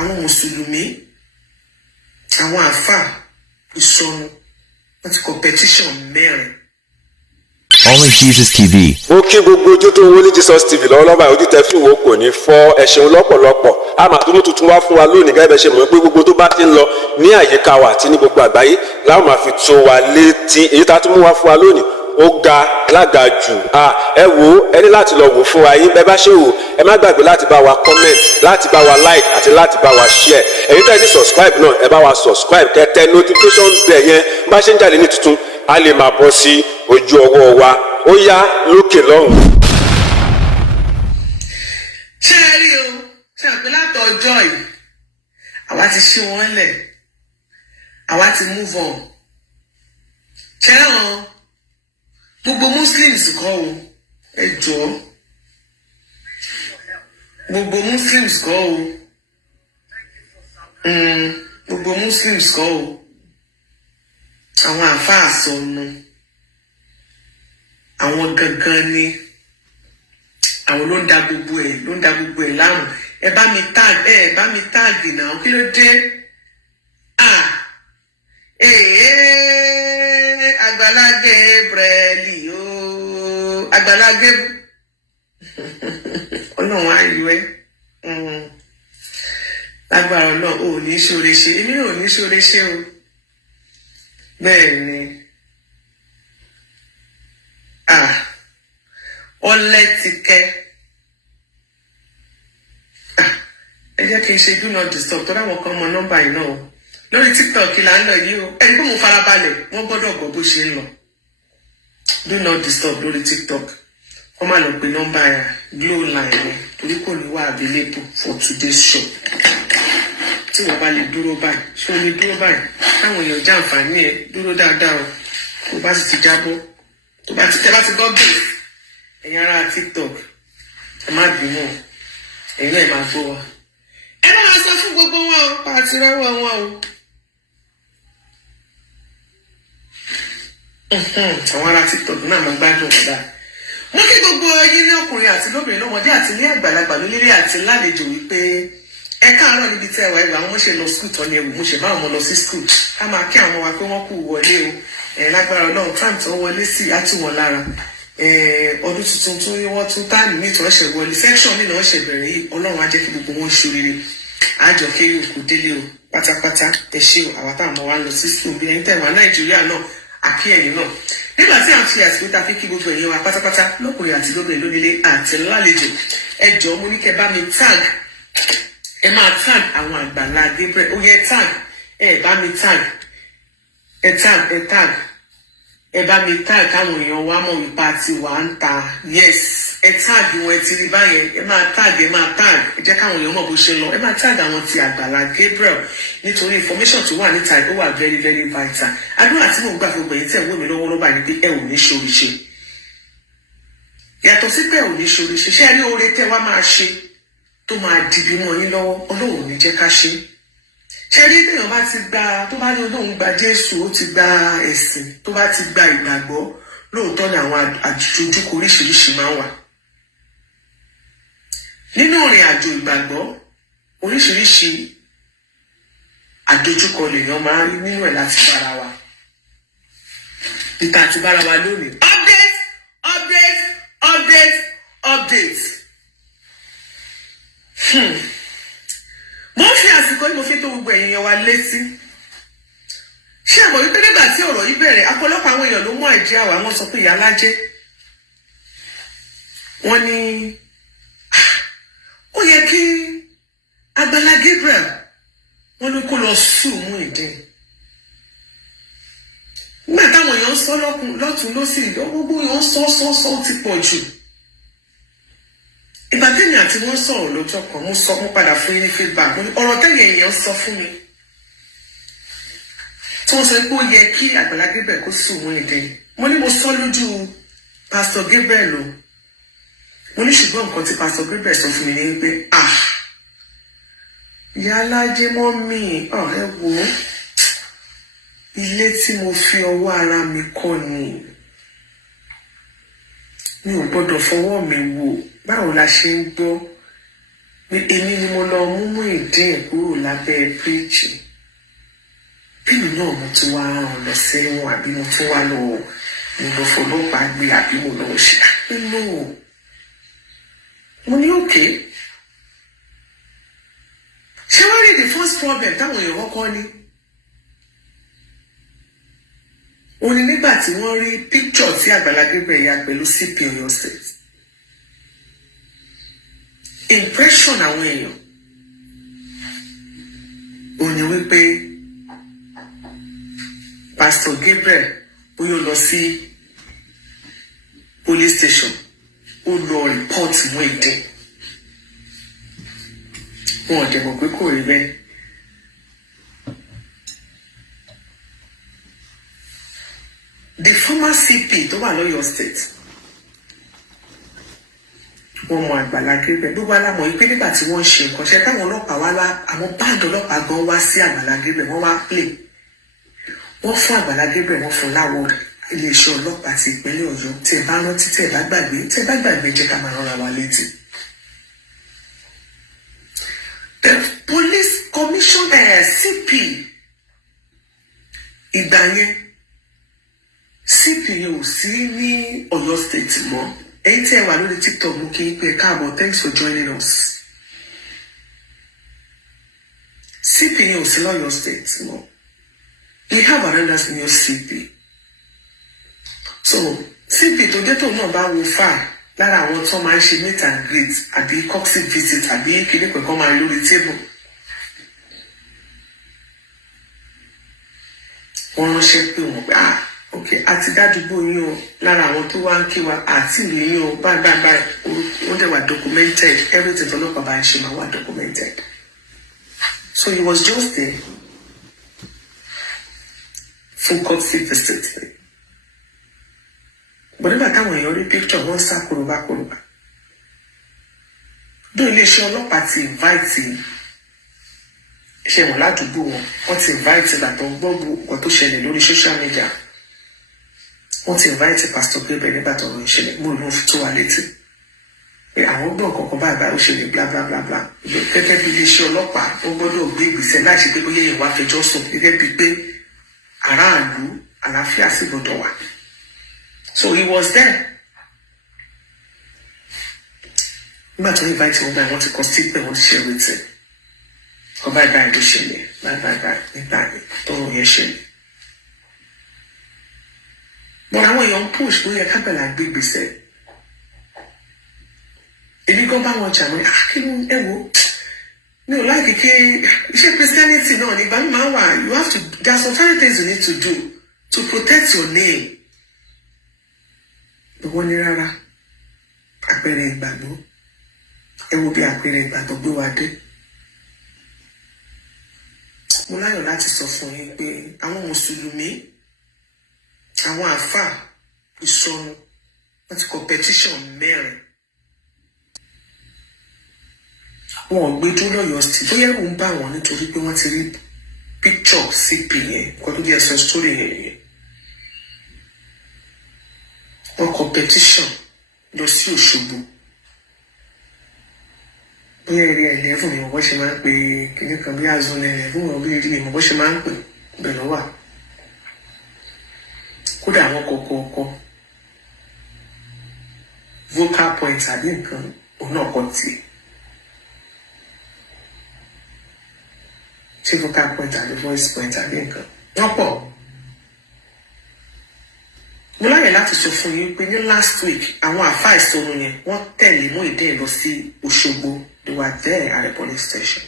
àwọn mùsùlùmí àwọn àfà ìsọnù wọ́n ti competition mẹ́rin. Only Jesus TV. Ó kí gbogbo ojú tó ń wọlé Jesus TV lọ́wọ́lọ́wọ́ ojú tẹ́ fi wò kò ní fọ́ ẹ ṣeun lọ́pọ̀lọpọ̀ a máa tún tuntun wá fún wa lónìí gẹ́gẹ́ bẹ́ ṣe mọ̀ pé gbogbo tó bá ti ń lọ ní àyíká wa àti ní gbogbo àgbáyé láwọn máa fi tó wa létí èyí tá a tún mú wá fún wa lónìí ó ga lága jù ẹ wò ó ẹ ní láti lọ wò fún wa yín bẹ́ẹ̀ bá ṣe wò ẹ má gbàgbé láti bá wa comment láti bá wa like àti láti bá wa share ẹ̀yin tẹ́ ní subscribe náà ẹ bá wa subscribe kẹ́ notification bell yẹn bá ṣe ń jáde ní tuntun a lè máa bọ́ sí ojú ọwọ́ wa ó yá lókè lọ́hùn. ṣé ẹ rí o ṣe àpè látọjọ́ yìí àwa ti ṣí wọn lẹ̀ àwa ti move on ṣé hàn gbogbo muslims kọ́ o ẹ jọ̀ọ́ gbogbo muslims kọ́ o gbogbo muslims kọ́ o àwọn àfáà sọnù àwọn gangan ni àwọn ló ń da gbogbo ẹ̀ láàmú ẹ bá mi tag náà kí ló dé Àgbàlá Gabriel o Àgbàlá Gabriel Ọlọ́run ayọ̀ ẹ lágbára Ọlọ́run ò ní ṣoore ṣe èmi ò ní ṣoore ṣe o bẹ́ẹ̀ ni ọlẹ́tìkẹ́ ẹ jẹ́ kí n ṣe do not disturb tó dáwọn kan mọ nọ́mbà yìí náà lórí TikTok là ń lọ yìí o ẹni pé mo farabalẹ̀ wọ́n gbọ́dọ̀ gbọ́ bó ṣe ń lọ do not disturb lórí TikTok wọ́n máa lọ pe nọ́mbà yà Glo line yẹn torí kò ní wà available for today's show tí wọ́n bá lè dúró báyìí ṣé o lè dúró báyìí táwọn èèyàn jàǹfààní ẹ dúró dáadáa o tó bá sì ti jábọ́ tó bá ti tẹ́ bá ti gbọ́ bẹ́ẹ̀ ẹ̀yin ará TikTok ẹ má bínú ẹ̀yin náà ẹ máa gbọ́ wa ẹ bá wa sọ fún gbogbo wọn o pa àti rẹ́wọ̀ wọn o. àwọn ará TikTok náà máa gbádùn ọ̀dà wọ́n kí gbogbo yín ní ọkùnrin àti lóbìnrin lọ́mọdé àti ní àgbàlagbà lólórí àti lálejò wípé ẹ káàárọ̀ níbi tẹ́ ẹ wá ẹgbẹ́ àwọn ọmọ ṣe lọ skul tán ni ẹ̀wù mo ṣe bá àwọn ọmọ lọ sí skul ká máa kí àwọn wa pé wọ́n kú wọlé o lágbára Ọlọ́run Trump tó wọlé sí àtúwọ̀n lára ọdún tuntun tó wọ́n tún táàlì ní ìtọ́ ṣẹ̀ wọlé section nínú ọ̀ṣẹ̀ bẹ̀rẹ̀ yìí Ọlọ́run á jẹ́ kí gbogbo wọn ṣoríire àjọ kéré òkú délé o pátápátá ẹ ṣé o àwa táwọn ọmọ wa ń lọ sí skul bí ẹni tẹ̀wá Nàìjíríà náà àkí ẹ̀yìn náà nígbà tí à ń fi àsìkò tá a fi kí gbogbo ẹ̀yin wa pátápátá lọ́kùnrin àti lóbìnrin lónílé àti lálejò ẹ jọ̀ọ́ mo ní kẹ́ bá mi tag ẹ máa tag àwọn Àgbàlá Gabriel ó yẹ tag ẹ bá mi tag ẹ tag ẹ bá mi tag káwọn èèyàn wa mọ̀ wípé àti wà ń ta yes ẹ tag wọn ẹ ti rí báyẹn ẹ máa tag ẹ jẹ́ káwọn èèyàn mọ̀ bó ṣe lọ ẹ máa tag àwọn ti Àgbàlá Gabriel nítorí information tó wà níta ó wà very very vital àdúrà tí mò ń gbà fún gbẹ̀yìn tẹ̀ ń wò mí lọ́wọ́ lọ́ba ni pé ẹ ò ní ṣoríṣe yàtọ̀ sí pé ẹ ò ní ṣoríṣe ṣé ẹ rí oore tẹ́ wá máa ṣe tó máa dìbì mọ́ yín lọ́wọ́ Ọlọ́run ní jẹ́ ká ṣe ṣé rí téèyàn bá ti gba tó bá ní Ọlọ́run gba Jésù ó ti gba ẹ̀sìn tó bá ti gba ìgbàgbọ́ lóòótọ́ ni àwọn àjòjúkọ oríṣiríṣi máa ń wà nínú ìrìn àjò ìgbàgbọ́ oríṣiríṣi àdójúkọ lèèyàn máa ń rí nínú ẹ̀ láti bára wa ìta àti bára wa lónìí update mo ń fi àsìkò yìí mo fi tó gbogbo èèyàn wa létí ṣé àmọ́ wípé nígbà tí ọ̀rọ̀ yìí bẹ̀rẹ̀ ọ̀pọ̀lọpọ̀ àwọn èèyàn ló mú àìjẹ́ àwa wọ́n sọ pé ìyá alájẹ́ wọ́n ní ó yẹ kí Àgbàlá Gabriel wọ́n ní kó lọ sùn mú ìdí nígbà táwọn èèyàn ń sọ lọ́tún lọ́sì gbogbo èèyàn sọ ti pọ̀ jù ìgbà tẹ́yìn àti wọ́n sọ̀rọ̀ lọ́jọ́ kan mo padà fún yín ní feedback mo ní ọ̀rọ̀ tẹ́yìn èèyàn sọ fún mi tí wọ́n sọ pé ó yẹ kí Àgbàlá Gabriel kó sùn mú ìdí mo ní mo sọ lójú Pastor Gabriel o mo ní ṣùgbọ́n nǹkan tí Pastor Gabriel sọ fún mi ní wípé ìyá alájẹ mọ́ mi ẹ wò ó ilé tí mo fi ọwọ́ ara mi kọ́ ni mi ò gbọ́dọ̀ fọwọ́ mi wò báwo la ṣe ń gbọ́ èmi ni mo lọ mú ìdí ẹ̀ kúrò lábẹ́ preach bí mi náà mo tún wá ràn lọ sẹ́wọ̀n àbí mo tún wá lọ mo lọ fọlọ́pàá gbé àbí mo lọ ṣe àpénú mo ní òkè ṣé wọ́n rí the first problem táwọn èèyàn kọ́kọ́ ní òun ni nígbà tí wọ́n rí picture tí Àgbàlá Gabriel ya pẹ̀lú CP Ọ̀yọ́ State impression àwọn èèyàn òun ni wípé Pastor Gabriel bóyá ó lọ sí police station ó lọ report mú ìdí wọn ò dẹ̀ mọ̀ pé kò rí bẹ́ẹ̀. The former CP tó wà l'Ọ́yọ́ State wọ́n mọ Àgbàlá Gabriel gbogbo alámọ̀ yìí pé nígbà tí wọ́n ń ṣe nǹkan ṣe táwọn ọlọ́pàá wá àwọn báńdì ọlọ́pàá gan wá sí Àgbàlá Gabriel wọ́n wá play wọ́n fún Àgbàlá Gabriel wọ́n fún láwọ̀ iléeṣẹ́ ọlọ́pàá ti ìpínlẹ̀ Ọ̀yọ́ tí ẹ bá rántí tí ẹ bá gbàgbé jẹ́ ká máa rọra wa létí. The police commissioner CP ìgbà yẹn CP yẹn ò sí ní Ọ̀yọ́ State mọ́ ẹ̀yin tí ẹ wà lórí TikTok mú kí n pè káàbọ̀ thanks for joining us. CP yẹn ò sí l'Ọ́yọ́ State mọ́ we have another new CP so CP tó jẹ́ tóun náà bá wo fà lára àwọn tó máa ń ṣe meet and greet àbí coxsackie visit àbí kíní pẹ̀kọ́ máa lórí table wọ́n ránṣẹ́ pé wọ́n pé ok àti dádúgbò yín o lára àwọn tó wá ń kí wa àti ìlú yín o báyìí wọ́n dẹ̀ wà documented everything tó lọ́pàá bá ń ṣe máa wà documented so he was just there fún coxsackie visit but nígbà táwọn èèyàn rí picture wọ́n sá kóróbá bí iléeṣẹ́ ọlọ́pàá ti invite ṣe wọ́n ládùúgbò wọ́n ti invite bàtọ̀ gbọ́gbọ́ nǹkan tó ṣẹlẹ̀ lórí social media wọ́n ti invite Pastor Gabriel nígbà tó ń ṣẹlẹ̀ mú ìlú fi tó wa létí pé àwọn gbọ́ kankan báyìí ó ṣẹlẹ̀ bla bla bla bla gẹ́gẹ́ bí iléeṣẹ́ ọlọ́pàá ó gbọ́dọ̀ gbé ìgbésẹ̀ láì ṣe pé bóyá èèyàn wá fẹjọ́ sùn gẹ́gẹ́ bíi pé aráàlú àlàáfíà sì gbọ́dọ̀ wà. So he was there. Nígbà tó invite wọn báyìí wọ́n ti kọ sí pé wọ́n ti ṣe everything. Ọba ìbáyìí ló ṣẹlẹ̀ báyìí nígbà yẹn tọrọ yẹn ṣẹlẹ̀. But àwọn èèyàn push ló yẹ kábẹ̀là gbé gbèsè. Èmi gan bá wọn jà mọ́ kí ló ẹ wo mi ò láì kékeré iṣẹ́ Christianity náà nígbà mi máa ń wà you have to there are some certain things you need to do to protect your name. Wọ́n ní rárá àpẹẹrẹ ìgbàgbọ́ ẹ wo bí àpẹẹrẹ ìgbàgbọ́ gbé wa dé. Mo láyọ̀ láti sọ fún yín pé àwọn mùsùlùmí àwọn àáfàá ìsọnù wọ́n ti kọ petition 4. Wọn ò gbé dúró l'Ọ́yọ́ State bóyá ẹ̀rù ń bà wọ́n nítorí pé wọ́n ti rí picture CP yẹn nǹkan tó jẹ́ sọ story yẹn. Wọ́n competition lọ sí Òṣogbo bóyá eré 11 ni wọ́n ṣe máa ń pè kíní kan bí azun 11 wọn bí eré ìmọ̀ bó ṣe máa ń pè bẹ́ẹ̀ ló wà kódà àwọn kọ̀ọ̀kọ̀ vocal point àbí nǹkan òun náà kọ tiẹ̀ ṣé vocal point àbí voice point àbí nǹkan wọ́n pọ̀. Mo láyè láti sọ fún yín pé ní last week àwọn àfáà ìsọnù yẹn wọ́n tẹ̀lé Muyideen lọ sí Òṣogbo they were there at the police station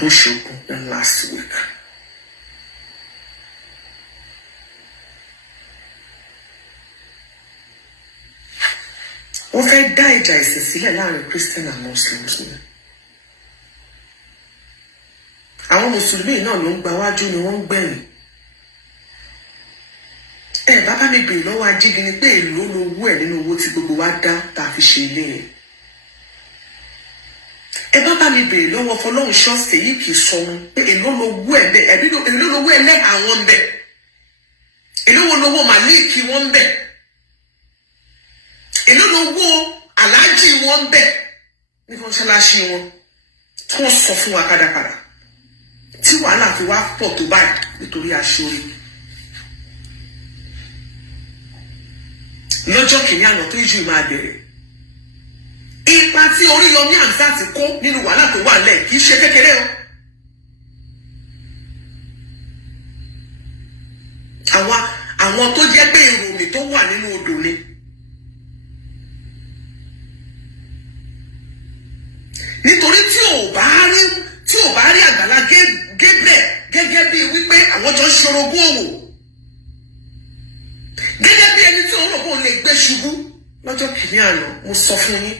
lóṣogbo ní last week. Wọ́n fẹ́ dá ìjà ìsìn sílẹ̀ láàrin Christian and Muslims ni. Àwọn mùsùlùmí náà ló ń gba wájú ni wọ́n ń gbẹ̀yìn. Bàbá mi bèrè lọ́wọ́ Ajígini pé èlò lówó ẹ̀ nínú owó tí gbogbo wa dá tá a fi ṣe ilé yẹn. Bàbá mi bèrè lọ́wọ́ Fọlọ́runṣọ́ Ṣèyí kì í sọnù pé èlò lówó ẹ̀ bẹ́ẹ̀ èlò lówó ẹ̀ lẹ́hà wọn bẹ̀. Èlò wo lówó Màlíkì wọn bẹ̀. Èlò lówó Aláàjì wọn bẹ̀. ní mọ́ṣáláṣí wọn tí wọ́n sọ fún wa kádàkádà tí wàhálà fi wá pọ̀ tó báyìí nítorí aṣọ́rí. lọ́jọ́ kìíní àná tó ìjù máa bẹ̀rẹ̀ ipa tí Oríyọmí Hamzat kó nínú wàhálà tó wà lẹ̀ kì í ṣe kékeré o. àwọn tó jẹ́ pé ìròmì tó wà nínú odò ni. nítorí tí ò bá rí Àgbàlá Gabriel gẹ́gẹ́ bí wípé àwọn jọ ń ṣorogún òwò gẹ́gẹ́ bí ẹni tí òun rò pé òun lè gbé ṣubú lọ́jọ́ kìíní àná mo sọ fún yín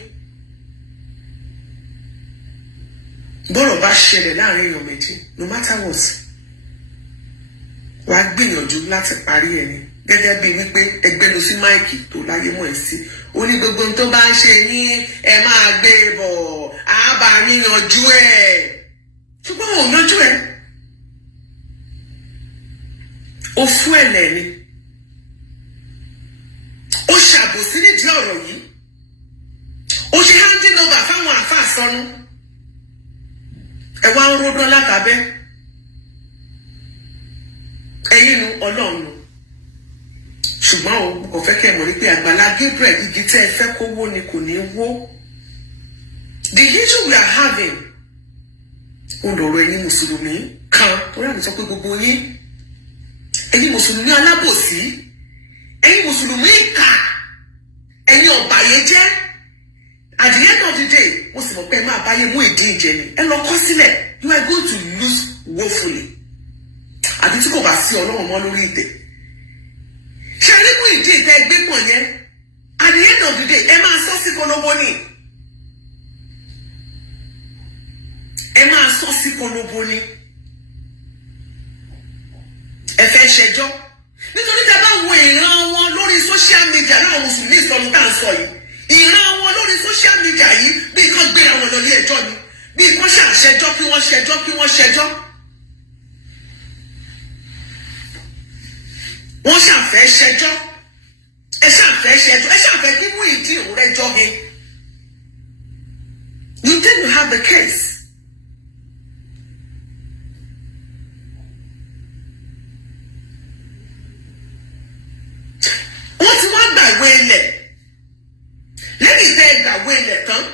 bọ́rọ̀ bá ṣẹlẹ̀ láàrin èèyàn méjì no matter what wàá gbìyànjú láti parí ẹ̀ ni gẹ́gẹ́ bí wípé ẹgbẹ́ lọ sí máìkì tó láyé mọ́ ẹ̀ sí ó ní gbogbo tó bá ń ṣe yín ẹ máa gbé bọ̀ àbá yín yanjú ẹ̀ ṣùgbọ́n ò yanjú ẹ̀ ó fún ẹ̀lẹ̀ ni ó ṣàbòsí nídìí ọ̀rọ̀ yìí ó ṣe handing over fáwọn àáfàá sọnù ẹ wá ń ródán látàbẹ́ ẹ̀yin nu Ọlọ́run nu ṣùgbọ́n o kò fẹ́ kẹ́ ẹ mọ̀ ní pé Àgbàlá Gabriel igi tẹ́ ẹ fẹ́ kó wó ni kò ní wó. The issue we are having ó lọ́rọ̀ ẹ̀yin mùsùlùmí kan torí àmì sọ pé gbogbo yín ẹ̀yin mùsùlùmí alábòsí ẹ̀yin mùsùlùmí ìkà ẹ̀yin ọ̀bàyéjẹ́ at the end of the day mo sì mọ̀ pé ẹ máa báyé mú ìdí ìjẹ ni ẹ lọ kọ́ sílẹ̀ you are going to lose woefully àbí tí kò bá sí Ọlọ́run mọ́ lórí ìtẹ́ ṣe rí mú ìdí ìtẹ́ ẹgbẹ́ pọ̀ yẹn at the end of the day ẹ máa sọ sí polówó ni ẹ máa sọ sí polówó ni ẹ fẹ́ ṣẹjọ́ nítorí tẹ́ bá wo ìran wọn lórí social media láwọn mùsùlùmí ìsọnù tá à ń sọ yìí ìran wọn lórí social media yìí bí kan gbéra wọn lọ ní ẹjọ́ ni bí kan ṣàṣẹjọ́ kí wọ́n ṣẹjọ́ kí wọ́n ṣẹjọ́. wọ́n ṣàfẹ́ ṣẹjọ́ ẹ ṣàfẹ́ ṣẹjọ́ ẹ ṣàfẹ́ kí mú ìdí òun rẹjọ́ he you think you have the case. wọ́n ti wá gbàgbé ilẹ̀ lẹ́yìn tẹ́ gbàgbé ilẹ̀ tán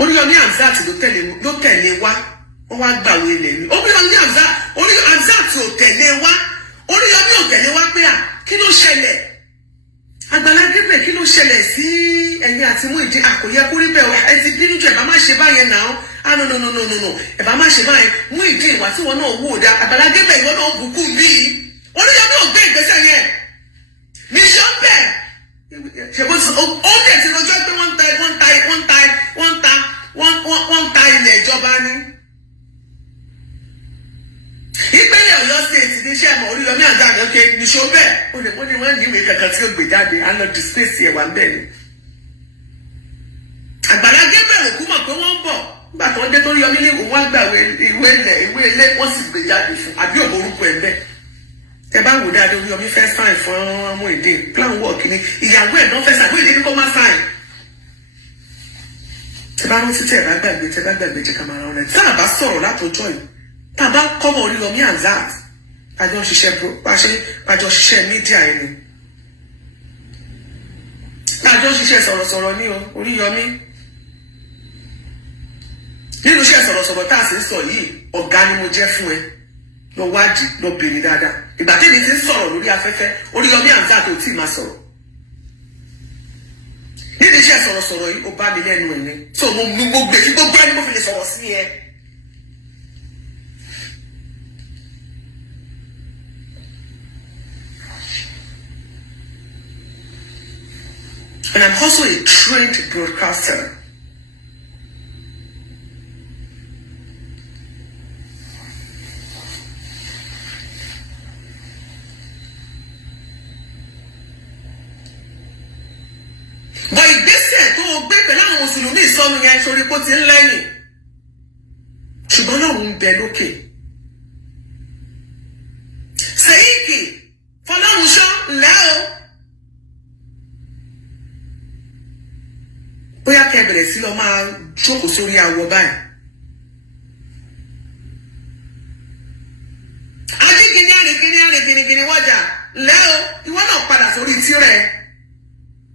Oríyọmí Hamzat ló tẹ̀lé wá wọ́n wá gbàgbé ilẹ̀ ni Oríyọmí Hamzat ò tẹ̀lé wá Oríyọmí ò tẹ̀lé wá pé à kí ló ṣẹlẹ̀ Àgbàlá Gabriel kí ló ṣẹlẹ̀ sí ẹ̀yin àti Muyideen àkòyẹ kó rí bẹ́ẹ̀ ẹ ti bínú jù ẹ̀ bá má ṣe báyẹn náà no ẹ̀ bá má ṣe báyẹn Muyideen ìwà tí wọn náà wò dá Àgbàlá Gabriel ìwọ náà bùkún bíi Oríyọmí ò gbé ìgbésẹ̀ yẹn mission bẹ́ẹ̀ ṣèbó ó dẹ̀ ti rojọ́ pé wọ́n ń ta ilẹ̀ ìjọba ni. ìpínlẹ̀ Ọ̀yọ́ state ní iṣẹ́ ẹ̀mọ́ Oríyọmí Hamzat òkè níṣó bẹ́ẹ̀ ó lè wọ́n ní wọ́n ní ìwé kankan tí ó gbé jáde á lọ disgrace ẹ̀wà ń bẹ̀ ni. Àgbàlá Gabriel kú mọ̀ pé wọ́n ń bọ̀ nígbà tó ń dé tó Oríyọmí ní òun wá gbà ìwé ilé wọ́n sì gbé jáde fún àbí òun orúkọ ẹ̀ bẹ́ẹ̀. ẹ bá wò dáadé Oríyọmí fẹ́ sign fún Muyideen plan work ni ìyàwó ẹ̀ náà fẹ́ sign Muyideen ní kó má sign. ẹ bá rántí tẹ ẹ bá gbàgbé jẹ ká máa rán rẹ tí a bá sọ̀rọ̀ látọjọ́ yìí tá a bá kọ́mọ Oríyọmí Hamzat àjọ ṣiṣẹ́ mídíà ẹ̀ ni àjọ ṣiṣẹ́ sọ̀rọ̀sọ̀rọ̀ ní o Oríyọmí nínú iṣẹ́ sọ̀rọ̀sọ̀rọ̀ tá a sì ń sọ yìí ọ̀gá ni mo jẹ́ fún ẹ lọ wádìí lọ bèrè dáadáa ìgbà tẹ́lẹ̀ ti ń sọ̀rọ̀ lórí afẹ́fẹ́ Oríyọmí Hamzat ò tí ì máa sọ̀rọ̀ nínú iṣẹ́ sọ̀rọ̀sọ̀rọ̀ yìí ó bá mi lẹ́nu ẹ̀ ni so mo gbè kí gbogbo ẹni mo fi lè sọ̀rọ̀ sí ẹ. And I'm also a trained broadcaster. But ìgbésẹ̀ tó o gbé pẹ̀lú àwọn mùsùlùmí ìsọnù yẹn sórí kó ti ń lẹ́yìn. Ṣùgbọ́n náà ń bẹ lókè. Sèyíkì Fọlọ́runṣọ́ ńlẹ́ o. bóyá kẹ́ bẹ̀rẹ̀ sí lọ máa jókòó sórí awọ báyìí. ajígini arìngini wọ́jà lẹ́ o ìwọ náà padà sórí tirẹ̀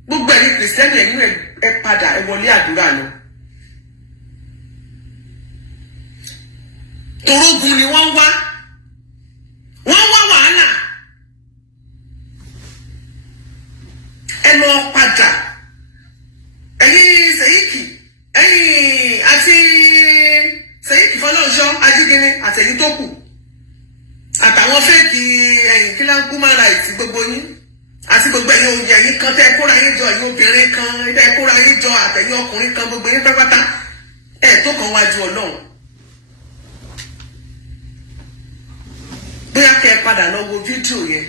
gbogbo ẹ̀yin kìrìsìtẹ́nì ẹ̀yin ẹ padà ẹ wọlé àdúrà lọ. torógun ni wọ́n wá wàhálà ẹ lọ padà ẹ̀yin Sèyíkì ẹ̀yin àti Sèyíkì Fọlọ́runṣọ́ ajígini àtẹ̀yìn tó kù àtàwọn fẹ́ẹ̀kì ẹ̀yìn kí láńkú máa ra ìtì gbogbo yín àti gbogbo ẹ̀yin òye ẹ̀yin kan tẹ́ kóra yín jọ ẹ̀yin obìnrin kan tẹ́ kóra yín jọ àtẹ̀yìn ọkùnrin kan gbogbo yín pátápátá ẹ̀ tó kàn wájú Ọlọ́run. bóyá kẹ́ ẹ padà lọ wo fídíò yẹn.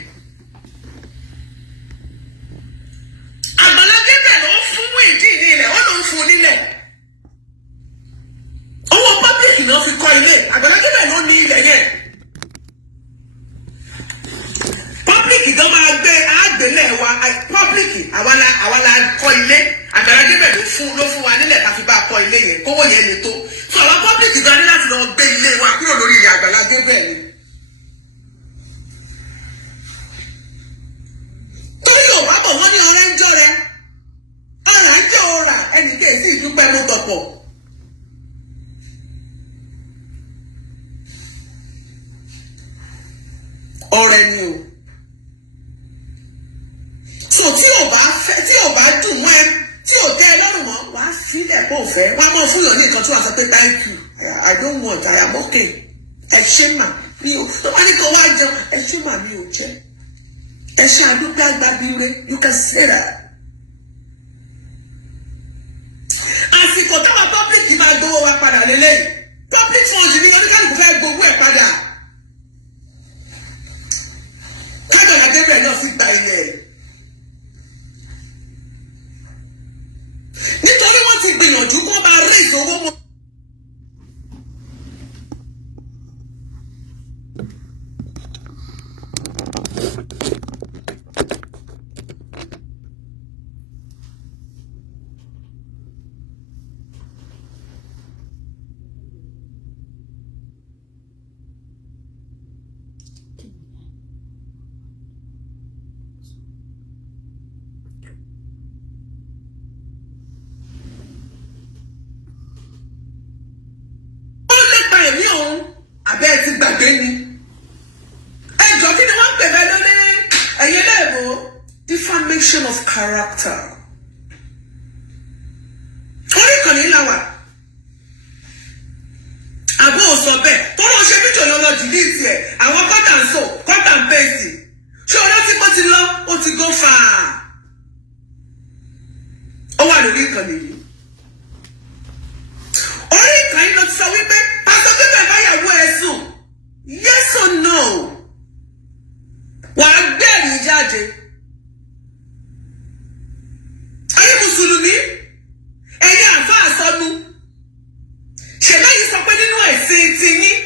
Àgbàlá Gabriel ló ń fún Muyideen ní ilẹ̀ wọ́n ló ń fún nílẹ̀. owó pọ́blíkì náà fi kọ́ ilé Àgbàlá Gabriel ló ní ilẹ̀ yẹn. pọ́blíkì gan máa gbé àgbélẹ̀ wa pọ́blíkì àwa la kọ́ ilé Àgbàlá Gabriel ló fún wa nílẹ̀ ká fi bá a kọ́ ilé yẹn kówó yẹn lè tó. sọ àwọn pọ́blíkì gan ní láti lọ gbé ilé wa kúrò lórí ilẹ̀ Àgbàlá Gabriel ni. wọ́n ní ọ̀rẹ́ ń jọ rẹ̀ ọ̀rà ń jẹ́ ọ̀rà ẹnì kéèsì ìdúpẹ́ ló tọ̀pọ̀. ọ̀rẹ́ ni o so tí ò bá dùn mọ́ ẹ tí ò tẹ́ ẹ lọ́rùn mọ́ wàá sílẹ̀ kó o fẹ́ wàá mọ̀ fún yàn ní nǹkan tí wàá sọ pé thank you I don't want I am okay ẹ ṣé mà mi ò wọ́n ní kó wá jẹun ẹ ṣé mà mi ò jẹ́. ẹ ṣe àdúgbò àgbàbíire you can say that. àsìkò táwọn public máa gbowó wa padà lélẹ́yìn public funds ní oníkàlùkù fẹ́ gbowó ẹ̀ padà. Àgbàlá Gabriel náà sì gba ilẹ̀ nítorí wọ́n ti gbìyànjú kó bá raise owó mọ́. ẹ̀mí ọ̀hún abẹ́ ti gbàgbé ni ẹjọ́ kí ni wọ́n pè bẹ́ẹ̀ lórí ẹ̀yẹ lẹ́ẹ̀bù defamation of character orí ìkànnì ńlá wa àbó sọ bẹ́ẹ̀ tó lọ ṣe fíjọ lọ́lọ́ dìlítì ẹ̀ àwọn kọ́tàǹsọ̀ kọ́tàǹpẹ́sì ṣé o rántí pé ti lọ ó ti go far ó wà lórí ìkànnì yìí orí ìkànnì ló ti sọ wípé pásítọ̀ Gabriel báyàwó ẹ̀ sùn yes or no wàá gbẹ̀rì jáde ayé mùsùlùmí ẹ̀yin àfa àsọnu ṣẹlẹ̀ yìí sọ pé nínú ẹ̀sìn tiyín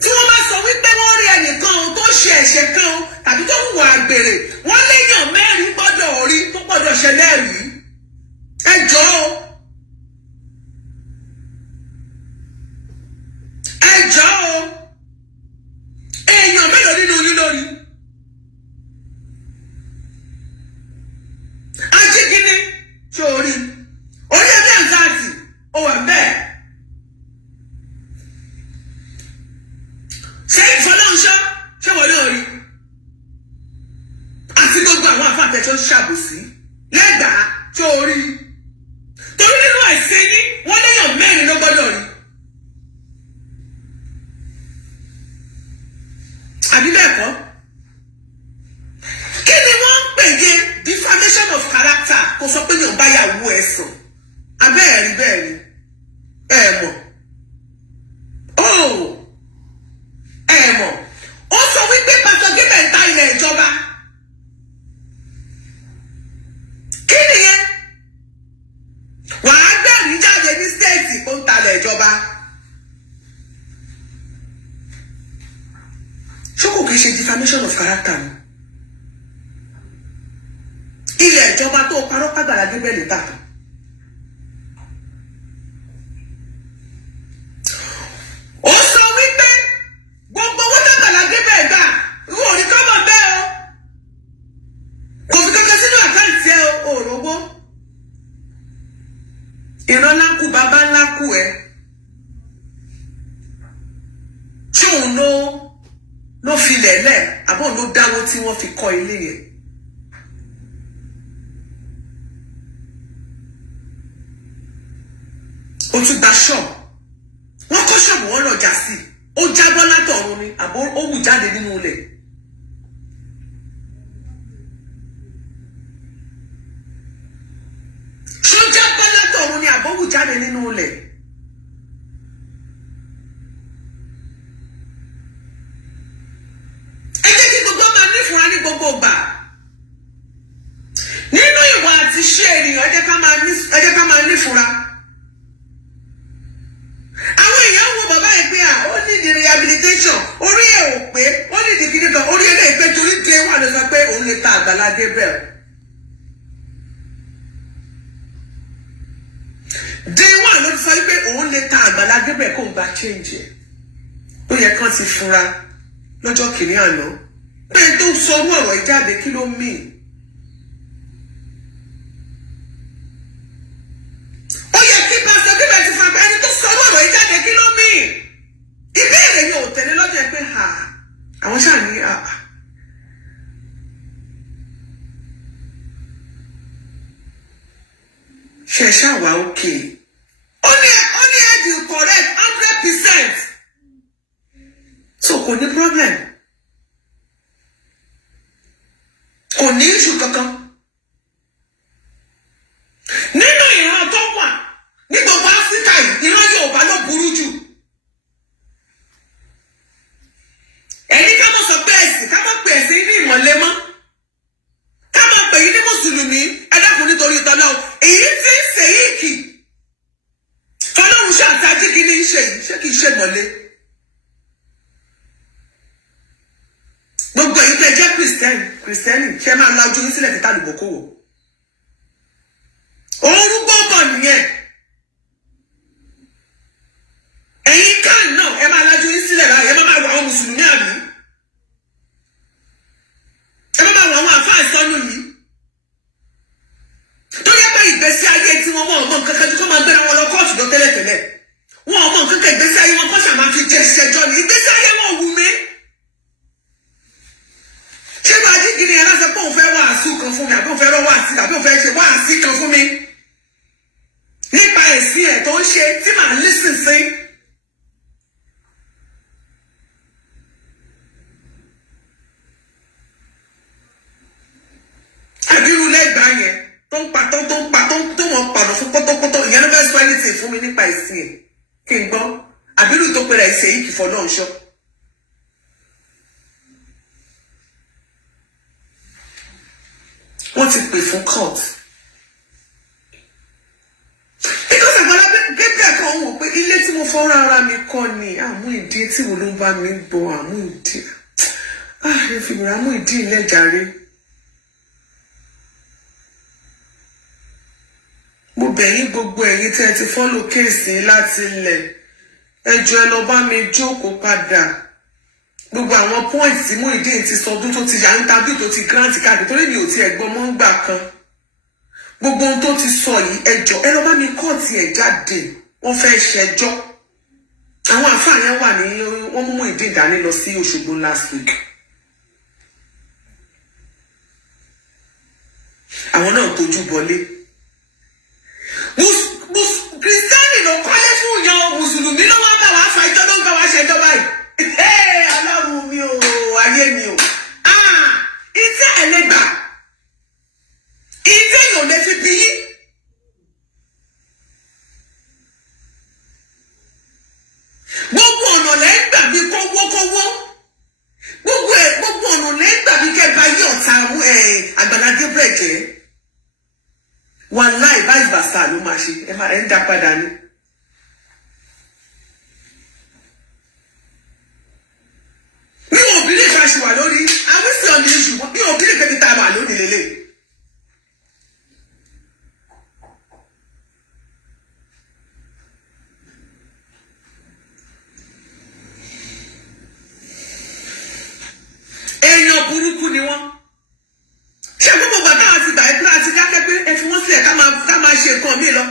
tí wọ́n bá sọ wípé wọ́n rí ẹnìkan tó ṣe ẹ̀ṣẹ̀ kan tàbí tó hùwà àgbèrè wọ́n léèyàn mẹ́rin gbọ́dọ̀ rí tó gbọ́dọ̀ ṣẹlẹ̀ rí ẹ jọ̀ọ́ èèyàn mélòó nínú yín lórí ajígini tí o rí orí ẹbí àǹtáàtì ó wà bẹ́ẹ̀ ṣé Fọlọ́runṣọ́ ṣé wọ́n lé orí àti gbogbo àwọn afáàtẹ̀jọ́ ṣàbòsí lẹ́gbàá tí o rí torí nínú ẹ̀sìn yín wọ́n léèyàn mẹ́rin ló gbọ́dọ̀ rí. àbí bẹ́ẹ̀ kọ́ kí ni wọ́n ń pè yé defamation of character kó sọ pé yóò bá yàwó ẹ̀ sùn abẹ́ẹ̀rí bẹ́ẹ̀rí ẹ̀ mọ̀ ó sọ wípé pásítọ̀ Gabriel ta ilẹ̀ ìjọba kí nìyẹn wàá gbẹ̀rí jáde ní stéètì kó ń talẹ̀ ìjọba. ṣókò kìí ṣe defamation of character ni ilẹ̀ ìjọba tó parọ́ pàgbàlá Gabriel tà ìran lákù bàbá lákù ẹ tí òun ló fi lẹ̀lẹ̀ àbọ̀ ló dáwó tí wọ́n fi kọ́ ilé yẹn. ó tún gba ṣọ́ọ̀bù wọ́n kọ́ ṣọ́ọ̀bù wọn lọ́jà sí ó jábọ́ látọ̀run ni àbọ̀ ó wù jáde nínú ilẹ̀. ṣó jábọ́ látọ̀run ni àbọ̀ wù jáde nínú ilẹ̀. ẹ jẹ́ kí gbogbo máa nífura ní gbogbo ìgbà nínú ìwà àti ṣe ènìyàn ẹ jẹ́ ká máa nífura. àwọn èèyàn wo bàbá yìí pé ó ní di rehabilitation orí ẹ̀ ò pé ó ní di kíní kan orí ẹ̀ lè pé torí dé wà ló sọ pé òun lè ta Àgbàlá Gabriel. dé wà ló sọ pé òun lè ta Àgbàlá Gabriel kó ń gba change ẹ̀. ó yẹ kán ti fura lọ́jọ́ kìíní àná pé tó sọ orú ọ̀rọ̀ ìjáde kí ló mìí. ó yẹ kí pásítọ̀ Gabriel ti fa ẹni tó sọ orú ọ̀rọ̀ ìjáde kí ló mìí. ìbéèrè yóò tẹ̀lé lọ́jọ́ pé àwọn ṣáà ní ṣe ṣáà òkè. ó ní ẹ̀dì correct 100%. so kò ní problem. kò ní issue kankan. nínú ìran tó wà ní gbogbo Áfíríkà yìí ìran Yorùbá ló burú jù. ẹni ká má sọ pé ẹ̀sìn ká má pè ẹ̀sìn ní ìmọ̀lẹ́ mọ́ ká má pè yín ní mùsùlùmí ẹ dákun nítorí ìtọ́lá o èyí tí ń ṣe yìí kì fọlọ́run ṣàtàjì kí ní í ṣe yìí ṣé kì í ṣe mọ̀lẹ́. gbogbo èyí tẹ́ jẹ́ kìrìsìtẹ́nì ṣe máa la ojú yín sílẹ̀ títà lùbọ̀kọ́wọ̀. orúgbó bọ̀ nìyẹn. ẹ̀yin kan náà ẹ máa lajú yín sílẹ̀ báyìí ẹ máa wọ àwọn mùsùlùmí àbí. ẹ máa wọ àwọn àfáà ìsọnù yìí. tó yẹ pé ìgbésí ayé tí wọ́n mọ̀ ọmọ nǹkan kan tí kò máa gbéra wọn lọ kóòtù lọ tẹ́lẹ̀tẹ́lẹ̀. wọn ọmọ nǹkan kan ìgbésí ayé wọn kọ́ṣà máa fi jẹ ìṣẹ́jọ́ ni ìgbésí ayé wọn wù mí. ṣé máa dín kí ni ẹ lásán pé òun fẹ́ wàásù kan fún mi àbí òun fẹ́ rọ́ wàásù àbí òun fẹ́ ṣe wàásù kan fún mi. nípa ẹ̀sìn ẹ̀ tó ń ṣe tí màá lísìn sí. àbírú lẹ́gbàá yẹn tó ń wọ́n pàdé fún pọ́tọ́pọ́tọ́ ìyẹn ló fẹ́ sọ anything fún mi nípa ẹ̀sìn ẹ̀ kí n gbọ́ àbírú tó pẹ̀lẹ́ ẹ̀sìn yìí kì í fọ́ náà ṣọ́. wọ́n ti pè fún court. because Àgbàlá Gabriel kan wò pé ilé tí mo fọ́nrán ara mi kọ́ ni àmú ìdí tí wo ló ń bá mi gbọ́ àmú ìdí ẹ fi mi àmú ìdí ilẹ̀ jàre. mo bẹ̀ yín gbogbo ẹ̀yin tí ẹ ti fọ́lò kéèsì láti ilẹ̀ ẹ jọ̀ọ́ ẹ lọ bá mi jókòó padà gbogbo àwọn point tí Muyideen ti sọdún tó ti yà ń tàbí tó ti grant káàdì torí mi ò ti ẹ̀gbọ́n mọ́ ń gbà kan gbogbo ohun tó ti sọ yìí ẹ jọ̀ọ́ ẹ lọ bá mi kọ́ọ̀tì ẹ̀ jáde wọ́n fẹ́ ṣẹjọ́ àwọn àfáà yẹn wà ní wọ́n mú Muyideen dání lọ sí Òṣogbo last week àwọn náà tójú bọlé kìrìsìtẹ́nì ló kọ́lé fún ìyá mùsùlùmí ló wá bá wàá fa ìjọ ló ń bá wàá ṣẹjọ́ báyìí. Ọlọ́run mi ò ayé mi ò ìtẹ́ ẹ̀ lè gbà ìtẹ́ yóò lè fi bí yín. gbogbo ọ̀nà lẹ́gbà bí kọ́wọ́kọ́wọ́ gbogbo ọ̀nà lẹ́gbà bí kẹ́ bá yí ọ̀tá Àgbàlá Gabriel jẹ́ wàláì vice versa ló máa ṣe ẹ ń dá padà ní. mi ò bí lè fa ṣe wà lórí àwísí ọ̀nà ìṣù mi ò bí lè fẹ́ mi ta wà lónìí lélẹ̀. èèyàn burúkú ni wọ́n. ṣé gbogbo bàtà àti ìgbà ìpínlẹ̀ àti kákẹ́ pé ẹ fi wọ́n sílẹ̀ ká máa ṣe nǹkan mi lọ.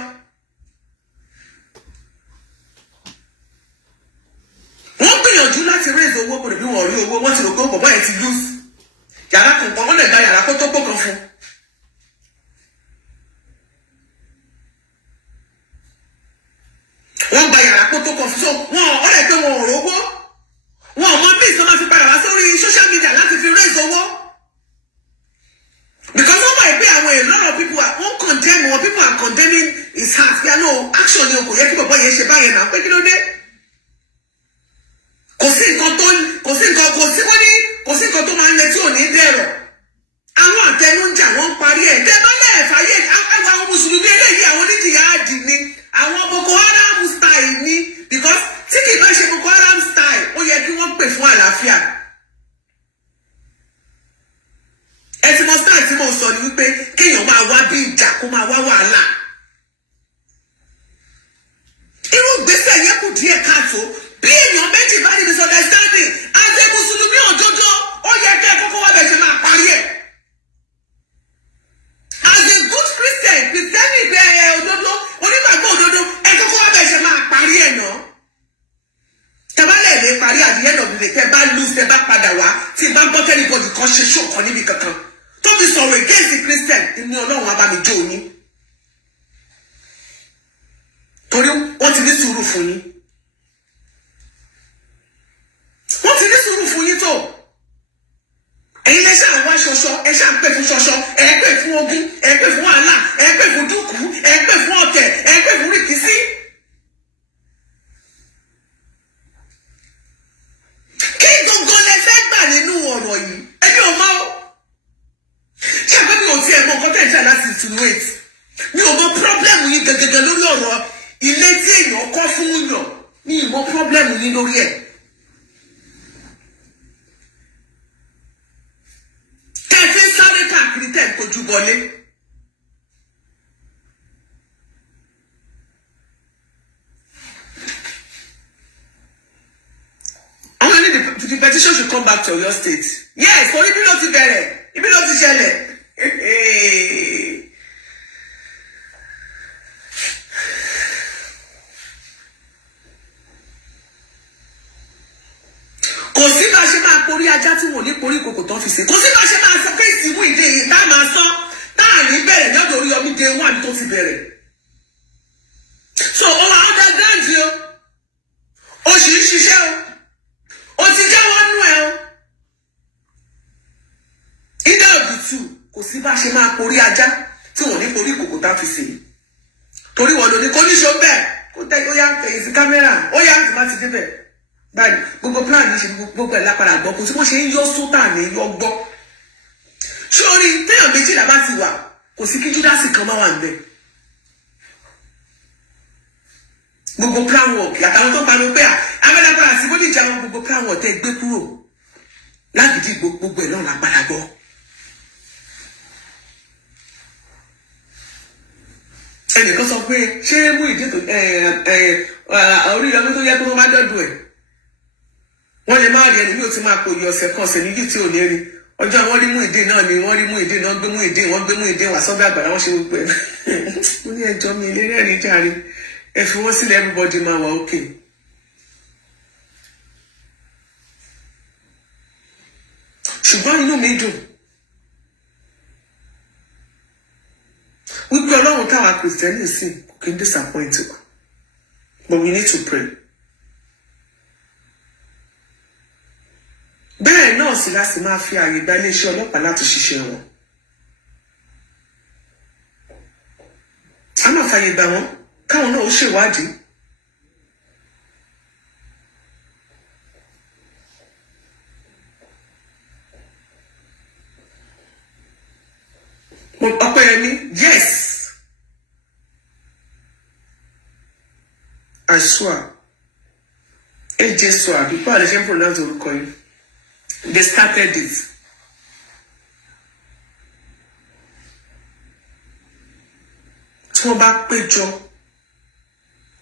tó confusion wọn ọ̀rẹ́ pé wọn ò rówó wọn ò mọ bí ìsọmọ fi padà wá sórí social media láti fi raise owó because wọ́n mọ̀ pé àwọn a lot of people wọ́n condemn wọn people are condemning his heart bí i no action ni o kò yẹ kí bọ̀bọ̀ yẹn ṣe báyẹn náà pé kí ló dé kò sí nǹkan tó máa ń lẹ tí ò ní dẹ̀rọ̀ àwọn àtẹnújà wọn ń parí ẹ̀ tẹ́ bá lẹ́ẹ̀ fàyè àwọn mùsùlùmí eléyìí àwọn oníjìyàdì ni àwọn Boko Haram style ni because tí kì í bá ṣe Boko Haram style ó yẹ kí wọ́n pè fún àlàáfíà ẹtì mọ style tí mo sọ ni wípé kéèyàn máa wá bí ìjà kó máa wá wàhálà irú ìgbésẹ̀ yẹn kù díẹ̀ káàtó bí èèyàn méjì bá ní misunderstanding àti mùsùlùmí òdodo ó yẹ kí ẹ kọ́kọ́ wá bẹ̀ ṣe máa parí ẹ̀. As a good Christian, Christian òdodo, onígbàgbọ́ òdodo, ẹ kọ́kọ́ wá bẹ̀ ṣe máa parí ẹ̀ náà. Tẹ́bálẹ̀ lè parí àdìyẹ náà bí tẹ́ bá lose tẹ́ bá padà wá tí bá gbọ́ tẹ́lifọ̀dì kan ṣe ṣòkan níbi kankan. Tó fi sọ̀rọ̀ against the Christian, ní Ọlọ́run á bá mi jó yín. Torí wọ́n ti ní sùúrù fún yín. Wọ́n ti ní sùúrù fún yín tó. Ẹ̀yin lẹ ṣáà wá ṣọṣọ ẹ ṣáà pè fún ṣọṣọ ẹ pè fún ogun ẹ pè fún wàhálà ẹ pè fún dúkù ẹ pè fún ọ̀tẹ̀ ẹ pè fún rìkísí. Kí gbogbo lẹ fẹ́ gbà nínú ọ̀rọ̀ yìí ẹbí ò mọ̀ ọ́ ṣé àgbẹ̀ mi ò tiẹ̀ mọ nǹkan tẹ̀ ń jà láti insinuate mi ò mọ pírọ́blẹ́mù yín gẹ́gẹ́gẹ́ lórí ọ̀rọ̀ ilé tí èèyàn kọ́ fún yàn mi ì mọ pírọ́blẹ́mù yín lórí ẹ̀. Káàkiri tẹ̀ ń kojú bọlé. Àwọn ẹni the petition should come back to Oyo State. Yes, orí bí ló ti bẹ̀rẹ̀, ibi ló ti ṣẹlẹ̀. Kò sí bá ṣe máa porí ajá tí wọ́n ní porí kòkò tán fi ṣe. Kò sí bá ṣe máa sọ pé ìsìnkú ìdè yìí tá máa sọ táà ní bẹ̀rẹ̀ ní ọ̀dọ̀ Oríyọmí day one tó ti bẹ̀rẹ̀. So ó wà underground o. O sì ń ṣiṣẹ́ o. O ti jáwọ́ nú ẹ o. Either of the two kò sí bá ṣe máa porí ajá tí wọ́n ní porí kòkò tá fi ṣe. Torí wọn ló ní kó ní ṣó bẹ́ẹ̀ kó tẹ́ ó yá fẹ̀yìn sí kámẹ́rà ó yá tí má ti débẹ̀. Báyìí gbogbo plan yìí ṣe gbogbo ẹ̀ lápára gbọ́ kò tí wọ́n ṣe ń yọ sótà ní yọ gbọ́. Sórí téèyàn méjìlá bá ti wà kò sí kí Júdásì kan máa wà níbẹ̀. Gbogbo plan work àtàwọn tó pariwo pé abẹ́lágbára sí bódìjà wọn gbogbo plan work tẹ́ gbé kúrò lágídí gbogbo ẹ̀ náà lápára gbọ́. Ẹnìkan sọ pé ṣé mú ìdí tó Oríyọmí tó yẹ kó wọ́n má dọ́dọ̀ ẹ̀. Wọ́n lè má rí ẹni bí o ti máa pò yọ ọ̀sẹ̀ kan ọ̀sẹ̀ méjì tí ò ní rí ọjọ́ wọ́n rí Muyideen náà ni wọ́n rí Muyideen náà gbé Muyideen wá sọ́gbà àgbàlá wọ́n ṣe gbogbo ẹ̀ mo ní ẹjọ́ mi ilé rẹ́rìn jàre ẹ fi wọ́n sílẹ̀ everybody máa wà ókè. Ṣùgbọ́n inú mi dùn wípé Ọlọ́run táwa Kìrìsìtẹ́nì sìn kò kí n disappoint wa but we need to pray. Bẹ́ẹ̀ náà sì láti máa fi àyè gba iléeṣẹ́ ọlọ́pàá láti ṣiṣẹ́ wọn. A máa fàyè gbà wọ́n káwọn náà ó ṣèwádìí. Ọpẹ́yẹmí, yes, I swear, AJ swear, bí báwo lè ṣe ń pronounce orúkọ yìí? They started it. Tí wọ́n bá péjọ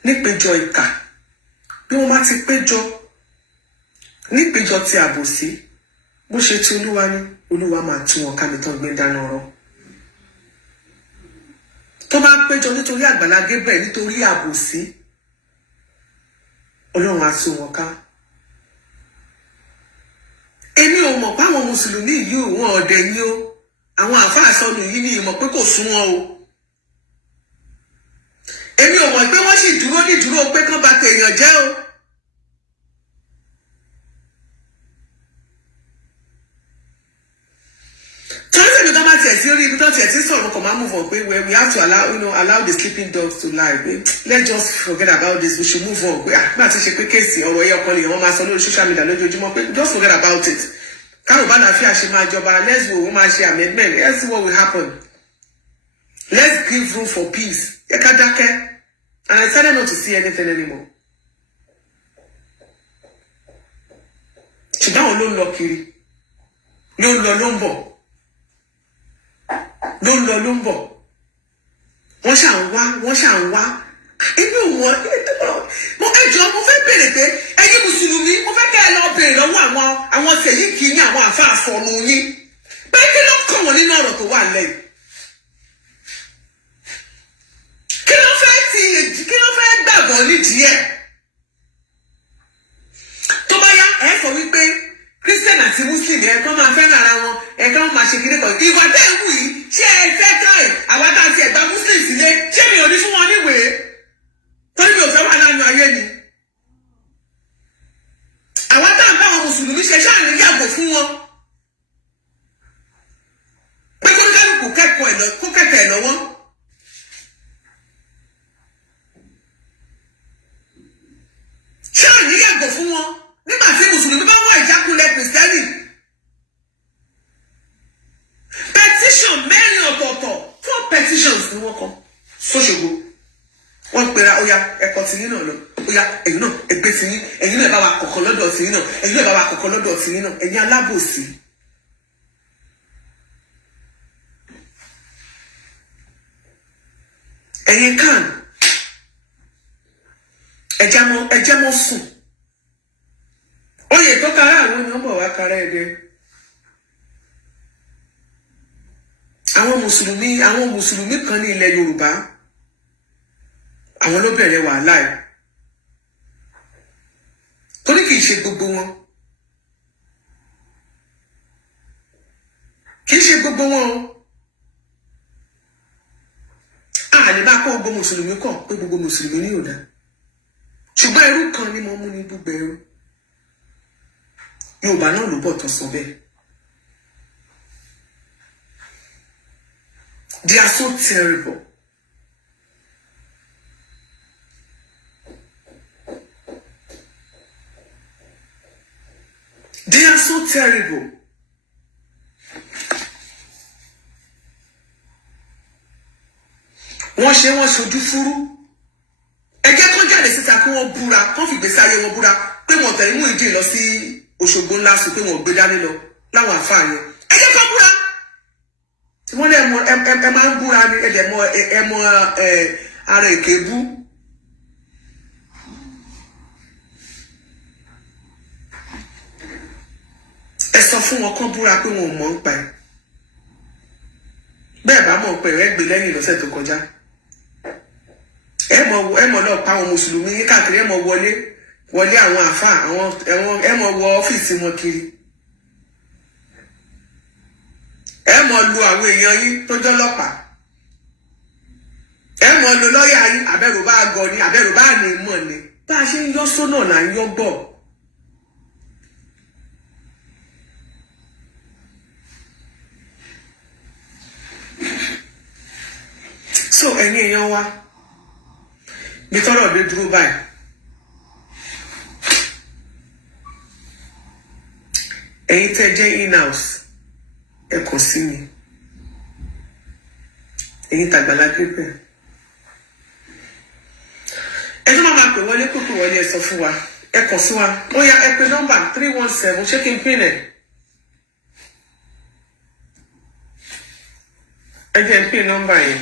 nípéjọ ìkà bí wọ́n bá ti péjọ nípéjọ ti àbòsí bó ṣe ti Olúwa ní Olúwa máa tún wọn ká mi tán gbé dáná ọ̀rọ̀. Tó bá péjọ nítorí Àgbàlá Gabriel nítorí àbòsí Ọlọ́run á tún wọn ká. Èmi ò mọ̀ pé àwọn mùsùlùmí yìí wọn ọ̀dẹ̀ ni ó àwọn àfáà sọnù yìí ni ìmọ̀ pé kò sún wọn o. Èmi ò mọ̀ pé wọ́n sì dúró ní dúró pé kán bá tèèyàn jẹ́ o. Tọ́lá ní tọ́ba tiẹ̀ sí orí ibi tó tiẹ̀ ti sọ̀rọ̀ kò máa move on pé we have to allow the sleeping dogs to lie pé let's just forget about this, we should move on pé àgbà ti ṣe pé kéèsì ọ̀rọ̀ ẹ̀yọ kan lè wọ́n máa sọ lórí social media lójoojúmọ́ pé just forget about it. Káwọn bá láfíà ṣe máa jọba let's wo wọ́n máa ṣe amendment, let's see what will happen. Let's give room for peace. Ẹ ká dákẹ́. And I decided not to see anything anymore. Ṣùgbọ́n àwọn ló ń lọ kiri. Ló ń lọ ló ń bọ̀. Ló ń lọ ló ń bọ̀. Wọ́n ṣà ń wá. Inú wọn mo ẹjọ́ mo fẹ́ bèrè pé ẹ̀yin mùsùlùmí mo fẹ́ kẹ́ ẹ lọ bèrè lọ́wọ́ àwọn tẹ̀yìn kì í ní àwọn àfáà sọnù yín. Pé kí ló kàn wọ́n nínú ọ̀rọ̀ tó wà lẹ́yìn? Kí ló fẹ́ gbàgbọ́ nídìí ẹ̀? Tó bá yá ẹ sọ wípé Christian àti Muslim ẹ̀ kọ́ máa fẹ́ràn ara wọn ẹ̀ kọ́ máa ṣe kíní kan. Ìwà tẹ̀ ń wù yìí ṣé ẹ fẹ́ káì àwa tá a ti ẹ̀gbá Muslim sílé ṣé mi ò ní fún wọn níwèé? Torí mi ò fẹ́ wà lánàá ayé ni. Àwa tá a bá àwọn Mùsùlùmí ṣe ṣáà ní yàgò fún wọn. Pé kó ní kálukú kẹ́kọ̀ọ́ ẹ̀ lọ́wọ́. Ṣáà ní yàgò fún wọn nígbà tí Mùsùlùmí bá wọ ìjákulẹ̀ Kìrìsìtẹ́nì. Petition mẹ́rin ọ̀tọ̀ọ̀tọ̀ 4 petitions ni wọ́n kọ sóṣogbo. Wọ́n pera ó yá ẹ̀kọ́ tiyín náà lọ ó yá ẹ̀yin náà ẹgbẹ́ tiyín ẹ̀yin náà bá wa kọ̀ọ̀kan lọ́dọ̀ tiyín náà ẹ̀yin náà bá wa kọ̀ọ̀kan lọ́dọ̀ tiyín náà ẹ̀yin alábòsí. Ẹ̀yin kan ẹjẹ́ mọ́ sùn. Oyè tó kára àwọn ni wọ́n bọ̀ wá kára ẹ̀dẹ́. Àwọn mùsùlùmí kan ní ilẹ̀ Yorùbá àwọn ló bẹ̀rẹ̀ wàhálà ẹ̀. Torí kìí ṣe gbogbo wọn. Kìí ṣe gbogbo wọn o. Àní bá kó gbogbo mùsùlùmí kọ̀ pé gbogbo mùsùlùmí ní òdà. Ṣùgbọ́n irú kan ni mo mú ní gbogbo ẹrú. Yorùbá náà ló bọ̀ tó sọ bẹ́ẹ̀. They are so terrible. They are so terrible. Wọ́n ṣojú fúrú. Ẹ jẹ́ kán jáde síta kí wọ́n búra, kán fi gbèsè ayé wọn búra pé wọ́n tẹ̀lé Muyideen lọ sí Òṣogbo ńlá sùn pé wọ́n gbé dání lọ láwọn àfáà yẹn. Ẹ jẹ́ kán búra. Wọ́n lé ẹ máa ń búra ní ẹ mọ ara èké bú. Ẹ sọ fún wọn kán búra pé wọn ò mọ̀ ń pa ẹ̀. Bẹ́ẹ̀ bá mọ̀ pé ẹ gbé lẹ́yìn lọ́sẹ̀ tó kọjá. Ẹ mọ̀ náà pa àwọn mùsùlùmí káàkiri ẹ mọ̀ wọlé àwọn àfáà ẹ mọ̀ wọ ọ́fíìsì wọn kiri. Ẹ mọ̀ lu àwọn èèyàn yín tó jọ́lọ́pàá. Ẹ mọ̀ lu lọ́ọ̀yà yín àbẹ̀rù bá gọ ni àbẹ̀rù bá ní mọ̀ ni. Bá a ṣe ń yọ́ sónà là ń yọ́ bọ̀. So ẹ̀yin èèyàn wa bí tọ́rọ̀ dé dúró báyìí. Ẹ̀yin tẹ́ jẹ́ in-house ẹ kàn sí mi. Ẹ̀yin tàgbàlá pípẹ́. Ẹ tó máa pè wọlé kókò wọlé ẹ sọ fún wa. Ẹ kàn sí wa. Ó yá ẹ pè nọ́mbà 317 ṣé kí n pín ẹ̀? Ẹ jẹ́ n pín nọ́mbà yẹn.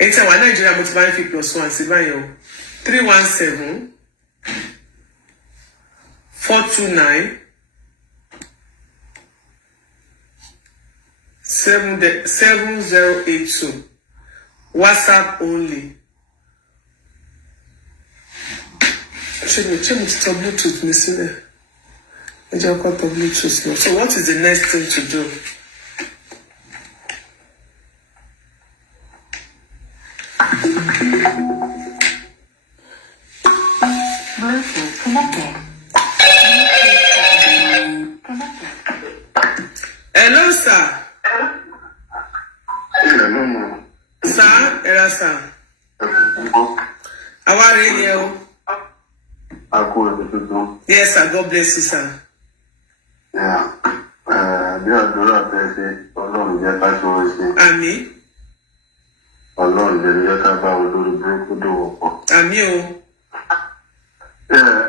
Èyí tí wà Nàìjíríà mo ti bá ń fi +1 sí báyìí o. 317 429 7082. WhatsApp only. Ṣé mo ti tọ Bluetooth mi sílẹ̀? Ẹ jẹ́ ọkọ̀ tọ Bluetooth lọ. So what is the next thing to do? How are you? Yes, sir. God bless you, sir. Yeah. Bí àdúrà bẹ́ẹ̀ ṣe Ọlọ́run jẹ́ ká ṣòro ṣe. Àmín. Ọlọ́run jẹ́ ká bá olórí burúkú dòwò pọ̀. Àmín o. Yeah,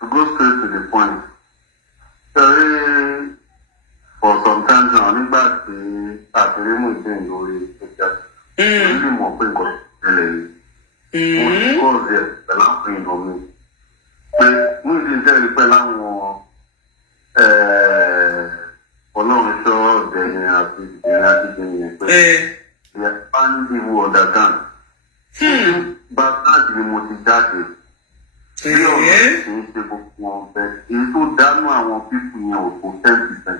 to go straight to the point. For some time now, nígbà tí àtìrímù ìdí lórí ìjà, ó lè mọ̀ pé nǹkan ṣẹlẹ̀ yìí. Mo ti kọ́ ọ̀sẹ̀ pẹ̀lú àwọn èèyàn mi. Pé mú ìdí ìjẹ́rìí pẹ̀lú àwọn Ọlọ́run ṣọ́ ọ̀dẹ̀ yẹn àti ìdílé àti ìdílé yẹn pé ìyá bá ń dìbò ọ̀dà kan. Bá táàdì ni mo ti jáde. Bí ọ̀rọ̀ kì í ṣe gbogbo ọ̀bẹ, èyí tó dánú àwọn pípù yẹn ò tó 10%.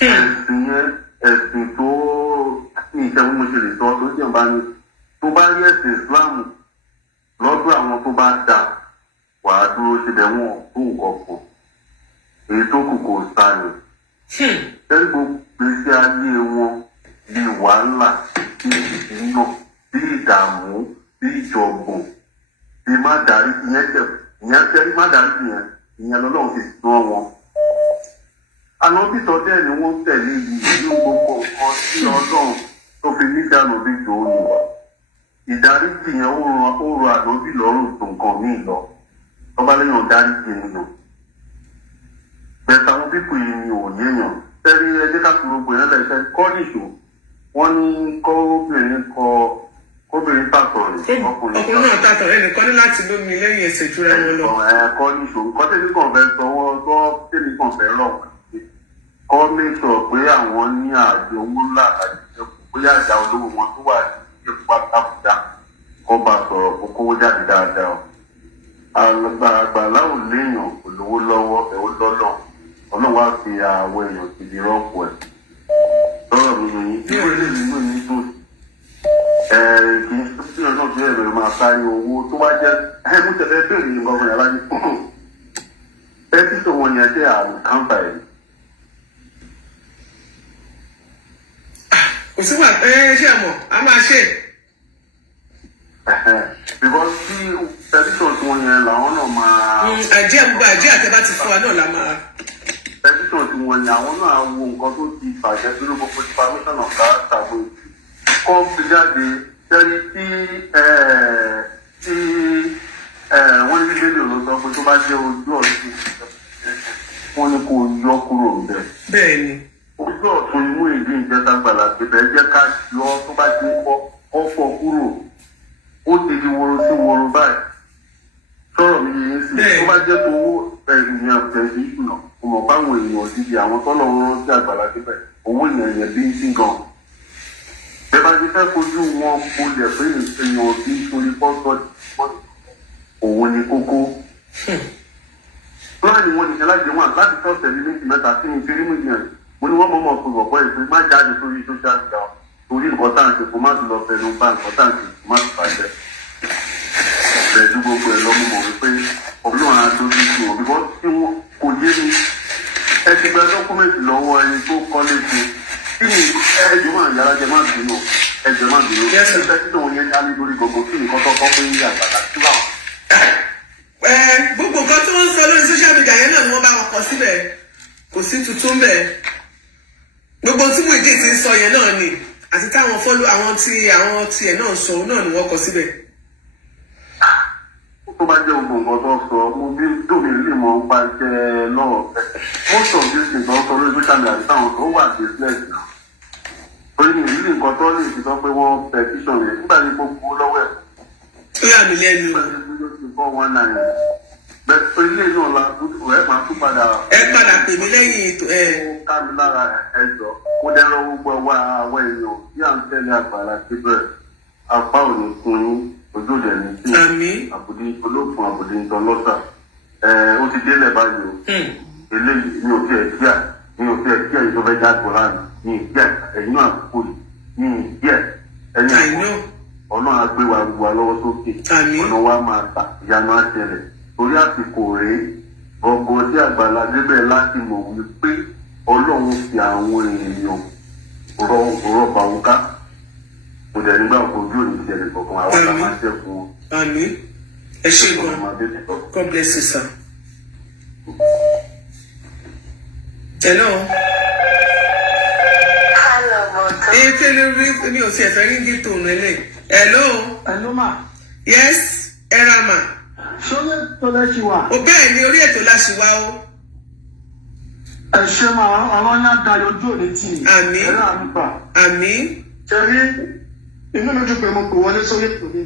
Ẹ̀sìn yẹn, ẹ̀sìn tó ní ìṣẹ́gun mo ṣe lè sọ tó jẹ́ bá ní. Tó bá rí ẹ̀sìn Ìsìláàmù lọ́dọ̀ àwọn tó bá dá, wàá dúró síbẹ̀ wọn tó nǹkan kan. Èyí tó kù kò sá ni. Tẹ́lẹ̀ gbogbo gbèsè ayé wọn bí wàhálà, bí ìdíná, bí ìdààmú, bí ìjọ̀gbọ̀n. Má darí ìyẹn tẹ́lẹ̀ má darí ìyẹn lọ́lọ́run ti sún wọn. Àwọn bíṣọ̀ dẹ́ ni wọ́n tẹ̀lé yìí ní gbogbo nǹkan tí Ọlọ́run tó fi nífẹ̀ẹ́ ànọ́bí tó ń lò. Ìdáríjì yẹn ó rọ ànọ́bí lọ́rùn tó nǹkan míì lọ. Ọba lẹ́yìn ọ̀dáríjì nínú. Bẹ̀ẹ̀ta àwọn pípù yìí ni ò yéèyàn. Tẹ́lẹ̀ ẹjẹ́ ká kúrò pé yẹn lẹ́sẹ̀ kọ́ nìṣó. Wọ́n ní kóbìnrin tàtọ̀ rẹ̀. Ọkùnrin náà tàtọ̀ rẹ̀ nìkan ní láti lómi lẹ́yìn ẹsẹ̀ ìtura wọn lọ. Kọ́ nìṣó. Nǹkan tẹ́lẹ̀ kan fẹ́ sọ wọ́n gbọ́ tẹ́lẹ̀ kan fẹ́ rọ̀ wọ́n. Kọ́ mẹ́sọ̀ pé àwọn ní àjọ owó ńlá àti bóyá àjà olówó wọn tó wà ní ìpá àbújá kọ́ bá sọ̀rọ̀ kó kówó jáde dáadáa. Àgbàlagbà ò léèyàn kò lówó lọ́wọ́ ẹ̀ ó lọ́lọ́. Ọlọ́run wá fi àwọn èèyàn ti di rọ́pò ẹ̀. Lọ́rọ̀ mi nìyí, ìwé lè nínú ní tó kì í sí ọ̀nà tó yẹ lórí máa sáré owó tó wá jẹ́ mú tẹ̀lé bẹ́ẹ̀ ní gbọ́ngàn yàrá ní. Pẹ́tíṣọ̀ wọn yẹn jẹ́ àrùn kánfà ẹ̀. Kò sí wà ṣé àmọ̀ a máa ṣe. Because tí pẹ́tíṣọ̀ tí wọ́n yẹn làwọn náà máa. Àjẹ́ gbogbo àjẹ́ àtẹ́bá ti fún wa náà la máa. Pẹ́tíṣọ̀ tí wọ́n yẹn àwọn náà wo nǹkan tó ti bàjẹ́ dúró gbogbo information of that tàbí kọ́ fi jáde sẹ́ni tí wọ́n ní bíbélì ló sọ pé tó bá jẹ́ ojú ọ̀sìn wọ́n ní kó yọ kúrò níbẹ̀. Bẹ́ẹ̀ni. Ojú ọ̀tún inú ìdí ìjẹta gbàlà pẹ̀lẹ́ jẹ́ ká yọ tó bá ti kọ́ fọ́ kúrò. Ó ti di woro sí woro báyìí. Sọ̀rọ̀ mi yìí sí tó bá jẹ́ tó owó èèyàn tẹ̀lé ìkùnà kò mọ̀ báwọn èèyàn òdìdí àwọn tọ́lọ̀ ń rántí àgbàlá débẹ̀ owó ìyẹn yẹn bí ń sí gan. Bẹ́ẹ̀ bá ti fẹ́ kojú wọn bolẹ̀ pé èèyàn òbí torí pọ́ńtọ́ òun ni kókó. Láàrin wọn nìkan láti wọn láti tọ́sẹ̀ ní méjì mẹ́ta sí ní fírímù yẹn. Mo ní wọ́n mọ̀ọ́mọ̀ fún ọ̀pọ̀ ìpín má jáde sórí social media torí nǹkan tá à ń ṣe kó má ti lọ fẹnu bá nǹkan tá à ń ṣe kó má ti bàjẹ́. Bẹ̀ẹ́dú gbogbo ẹ̀ lọ́mú mọ̀ wípé Ọlọ́run á dójú sí wọn bíkọ́ tí wọn kò yé mi. Ẹ ti gba dọ́kúmẹ̀ntì lọ́wọ́ ẹni tó kọ́lé fún kí ni ẹjọ́ máa yára jẹ má bínú ẹjọ́ má bínú. Ẹsẹ̀ tí wọn yẹn dá lórí gbogbo kí nǹkan tó kọ́ pé ń yà gbàgbà sí wà. Gbogbo nǹkan tí wọ́n ń sọ lórí social media yẹn náà ni wọ́n bá wọn kọ síbẹ̀ kò sí tuntun bẹ́ẹ̀. Gbogbo tí Muyideen ti ń sọ yẹn náà ni àti táwọn fọ́lú àwọn tiẹ̀ náà sọ náà ni wọ́n kọ síbẹ̀. Tó bá jẹ́ gbogbo nǹkan tó sọ mo bí dòmí lè mọ ń pa iṣẹ́ lọ́wọ́ fẹ́. Most of these things wọ́n sọ lórí social media táwọn tó wà business náà. Orí mi ìrírí nǹkan tó lè fi sọ pé wọ́n petition rẹ̀ nígbà tí gbogbo lọ́wọ́ ẹ̀. Ó yà mí lẹ́nu. Bẹ́ẹ̀ ilé náà la ẹ̀ máa tún padà. Ẹ padà pè mí lẹ́yìn ètò ẹ̀. Ó ká mi lára ẹjọ́. Mo dẹ́ lọ gbogbo ẹwà àwọn èèyàn tí à ń tẹ̀lé àgbàlá síbẹ̀. Apá ò ní kun yín, ojú òde ní sí. Àmín. Àbùdí olóògùn àbùdí ìtọ́lọ́sà. Ó ti délẹ̀ báyìí o. Eléyìí mi ò fi ẹ̀ kíá. Mi ò fi ẹ̀ kíá ìjọba ẹja àgbọ̀lá mi. Mi ì kíá ẹ̀yìn náà kúkú yìí. Mi ì kíá ẹ̀yìn àkókò. Ọlọ́run á gbé wa gbogbo wa lọ́wọ́ sókè. Àmín. Ọ̀nà wa máa ta ìyanu á ṣẹlẹ̀. Torí àsìkò rèé gbọ̀ngàn tí Àgbàlá Gabriel láti mọ̀ wípé Ọlọ́run fi àwọn èèyàn rọ̀bà òǹkà. Mo dẹ̀ nígbà ojú òní ti ẹ̀rẹ̀ kọ̀ọ̀kan. wọn àwọn la máa ṣẹ́gun wọn. Àmín. Ẹ ṣé gan. God bless you, sir. Hello. Mi ò sí ẹ̀fẹ́ rí ní tòun lélẹ̀. Hello. Hello ma. Yes. Ẹ̀rà mà. Ṣọlá tó lẹ́ ṣì wà. O bẹ́ẹ̀ ni orí ètò la ṣì wá o. Ẹ ṣe ma àwọn yá da ojú òní tì í. Àmín. Ẹ̀rọ àmúpa. Àmín. Ṣé rí inú mi dùn pé mo kò wọlé sórí ètò mi.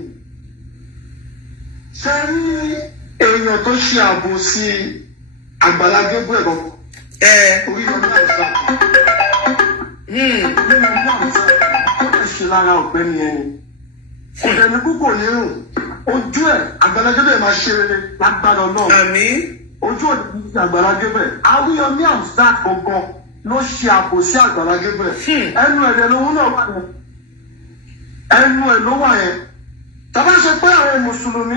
Ṣé rí èèyàn tó ṣe ààbò sí Àgbàlá Gabriel gan. Orí ọdún àìsàn. Nínú ọdún àìsàn tó lè ṣe lára ọ̀gbẹ́ni ẹni. Ọ̀gbẹ́ni púpọ̀ nírun. Ojú ẹ̀ Àgbàlá Gabriel máa ṣe rere lágbára náà. Àmín. Ojú òní ti Àgbàlá Gabriel. Àríyànmí Hamzat gangan ló ṣe ààbò sí Àgbàlá Gabriel. Ẹnu ẹ̀rẹ̀ lòun náà wà yẹn. Ẹnu ẹ̀ ló wà yẹn. Tàbá sọ pé àwọn mùsùlùmí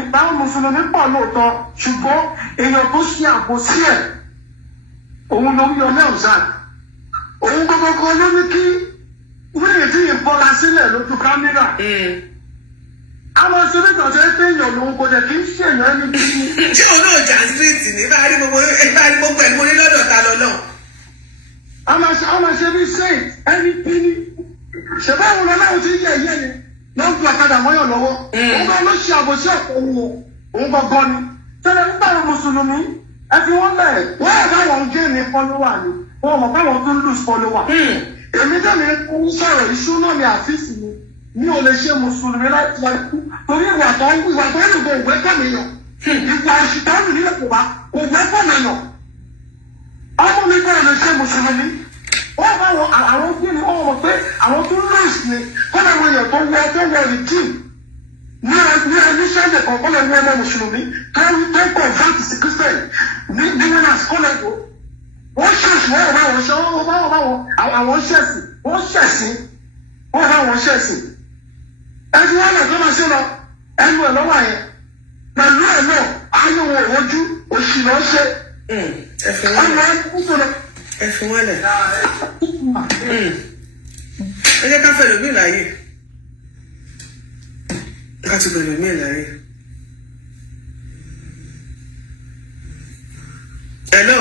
pọ̀ lóòótọ́ ṣùgbọ́n èèyàn tó ṣe ààbò sí ẹ̀ òun ló ń yọ Hamzat. Òun gbogbo ló ní kí wíìlì tí ìbọra sílẹ̀ lójú kámẹ́rà. Àwọn ṣẹ́bí kan ṣe pé èèyàn lòun kò jẹ́ kí ń ṣèyàn ẹni bí. Ṣé o náà jà síríìtì ní bá rí gbogbo ẹ̀ mo ní lọ́dọ̀ ta lọ náà? Àwọn ṣe bí sẹ́yìn ẹni bí ní. Ṣèbá òun lọ láwọn tí ń yẹ ìyẹ́ ni ló ń fi ọ̀kadà mọ́yàn lọ́wọ́. Òun bá ló ṣe àbòsí ọ̀pọ̀ òun gbọ́gbọ́ ni. Tẹ́lẹ̀ nígbà àwọn mùsùlùmí ẹ fi wọ́n lẹ̀ wọ́n yẹ káwọn ń gé ní fọ́lọ́wà ni wọ́n mọ̀ káwọn tó ń lùs fọ́lọ́wà. Èmi dẹ́mi ń sọ̀rọ̀ ìṣúná mi àfíìsì ni mi ò lè ṣe mùsùlùmí láti wá ikú torí ìwà tó ń lò òwe kọ́mìyàn ìwà ìṣìtọ́nù nílẹ̀ kò bá òwe kọ́mìyàn. Ọmọ mi kọ́ ẹ̀ lè ṣe mùsùlùmí. Wọ́n bá wọn àwọn gbìyànjú wọ́n mọ̀ pé àwọn tó lùs ni kọ́lá wọn yẹ tó wọ rìdíì ní ẹni sẹ́ńdẹ̀ kan kọ́lá wọn ọmọ mùsùlùmí tó convert sí Christian ní wọn àti kọ́lá ẹ̀kọ́. Wọ́n ṣẹ̀sì wọ́n bá wọn ṣe wọ́n bá wọn àwọn ṣẹ̀sì wọ́n bá wọn ṣẹ̀sì. Ẹni wọn lè tó máa ṣe lọ ẹnu ẹ̀ lọ́wọ́ yẹn pẹ̀lú ẹ̀ náà ayé wọn ìwọ́jú òṣì lọ́ ṣe. Ẹ fi wọ́n lẹ̀. Ẹ jẹ́ ká fẹ́ lómi láyé. Ká ti bẹ̀rẹ̀ lómi láyé. Hello.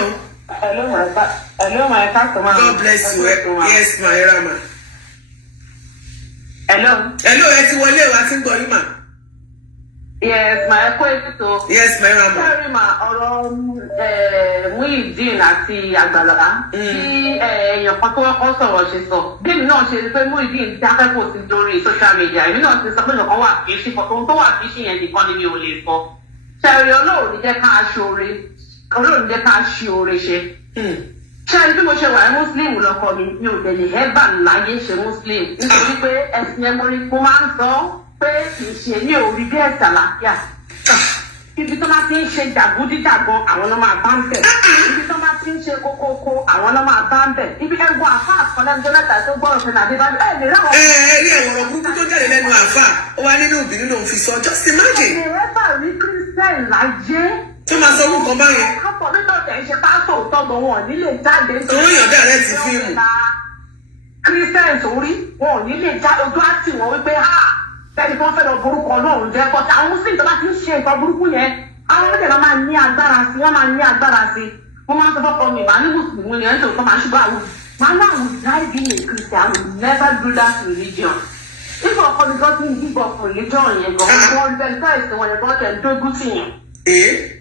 Hello, my customer. God bless you. Yes, ma. Era ma. Hello, ẹ ti wọlé wa ti ń gbọ́ yín mà. Yes, my equator. Yes, my Rama. Sorry, ma. Ọ̀rọ̀ Muyideen àti Àgbàlá. Tí èèyàn kan tó wọ́pọ̀ sọ̀rọ̀ ṣe sọ. Bí èmi náà ṣe rí pé Muyideen dákẹ́ kò sí lórí social media. Èmi náà ti sọ pé nǹkan wà kìí ṣe fọ́. Ohun tó wà kìí ṣe yẹn nìkan ni mi ò lè sọ. Ṣẹ̀rí Ọlọ́run ní jẹ́ ká ṣoore. Ọlọ́run ní jẹ́ ká ṣe oore ṣe. Ṣé bí mo ṣe wà ní Muslim lọ́kọ mi ò dẹ̀ lè ẹ́bà láyé ṣe Muslim. Nítorí pé ẹ̀sìn ẹ̀mọ́rí mo máa ń sọ pé kì í ṣe ní orí bí ẹ̀sà láfíà. Ibi tó máa ti ń ṣe jàgúdíjàgan àwọn ló máa bá ń bẹ̀. Ibi tó máa ti ń ṣe kókókó àwọn ló máa bá ń bẹ̀. Ibi ẹgbọ́n àfa àkọlẹ́gbẹ́ mẹ́ta tó gbọ́ òfin àdébájú ẹ̀ lè ráwọ̀. Rí ẹ̀wọ̀n burúkú tó jáde lẹ́nu àfa ó wá nínú ìbínú lòun fi sọ just imagine. Ẹ̀rẹ́bà rí Christian láyé. Tó máa sọ orúkọ báyẹn. Kápọ̀ nítorí tẹ̀ ń ṣe pásítọ̀ tọ́gbọ̀n wọn nílé jáde. Torí èèyàn dàrẹ́ ti fíìmù. Christian sórí wọn ò nílé jáde ojú àti wọn wípé bẹ́ẹ̀ni kí wọ́n fẹ́ lọ borúkọ Ọlọ́run jẹ́ bọ́tà àwọn Muslim tó bá ti ń ṣe nǹkan burúkú yẹn àwọn ọmọdé máa ní agbára sí wọ́n máa ní agbára sí wọ́n máa ń sọ fọ́kọ mi ìbá ní Mùsùlùmí ni ẹ̀ ń tó máa ṣubú àwọn máa ń láwọn die being a Christian I will never do that religion if ọkọ mi gan ti ń give up religion yẹn gan wọ́n rí bẹ́ẹ̀ sáà ìsìn wọn yẹn gan tẹ̀ ń dógún sí yẹn.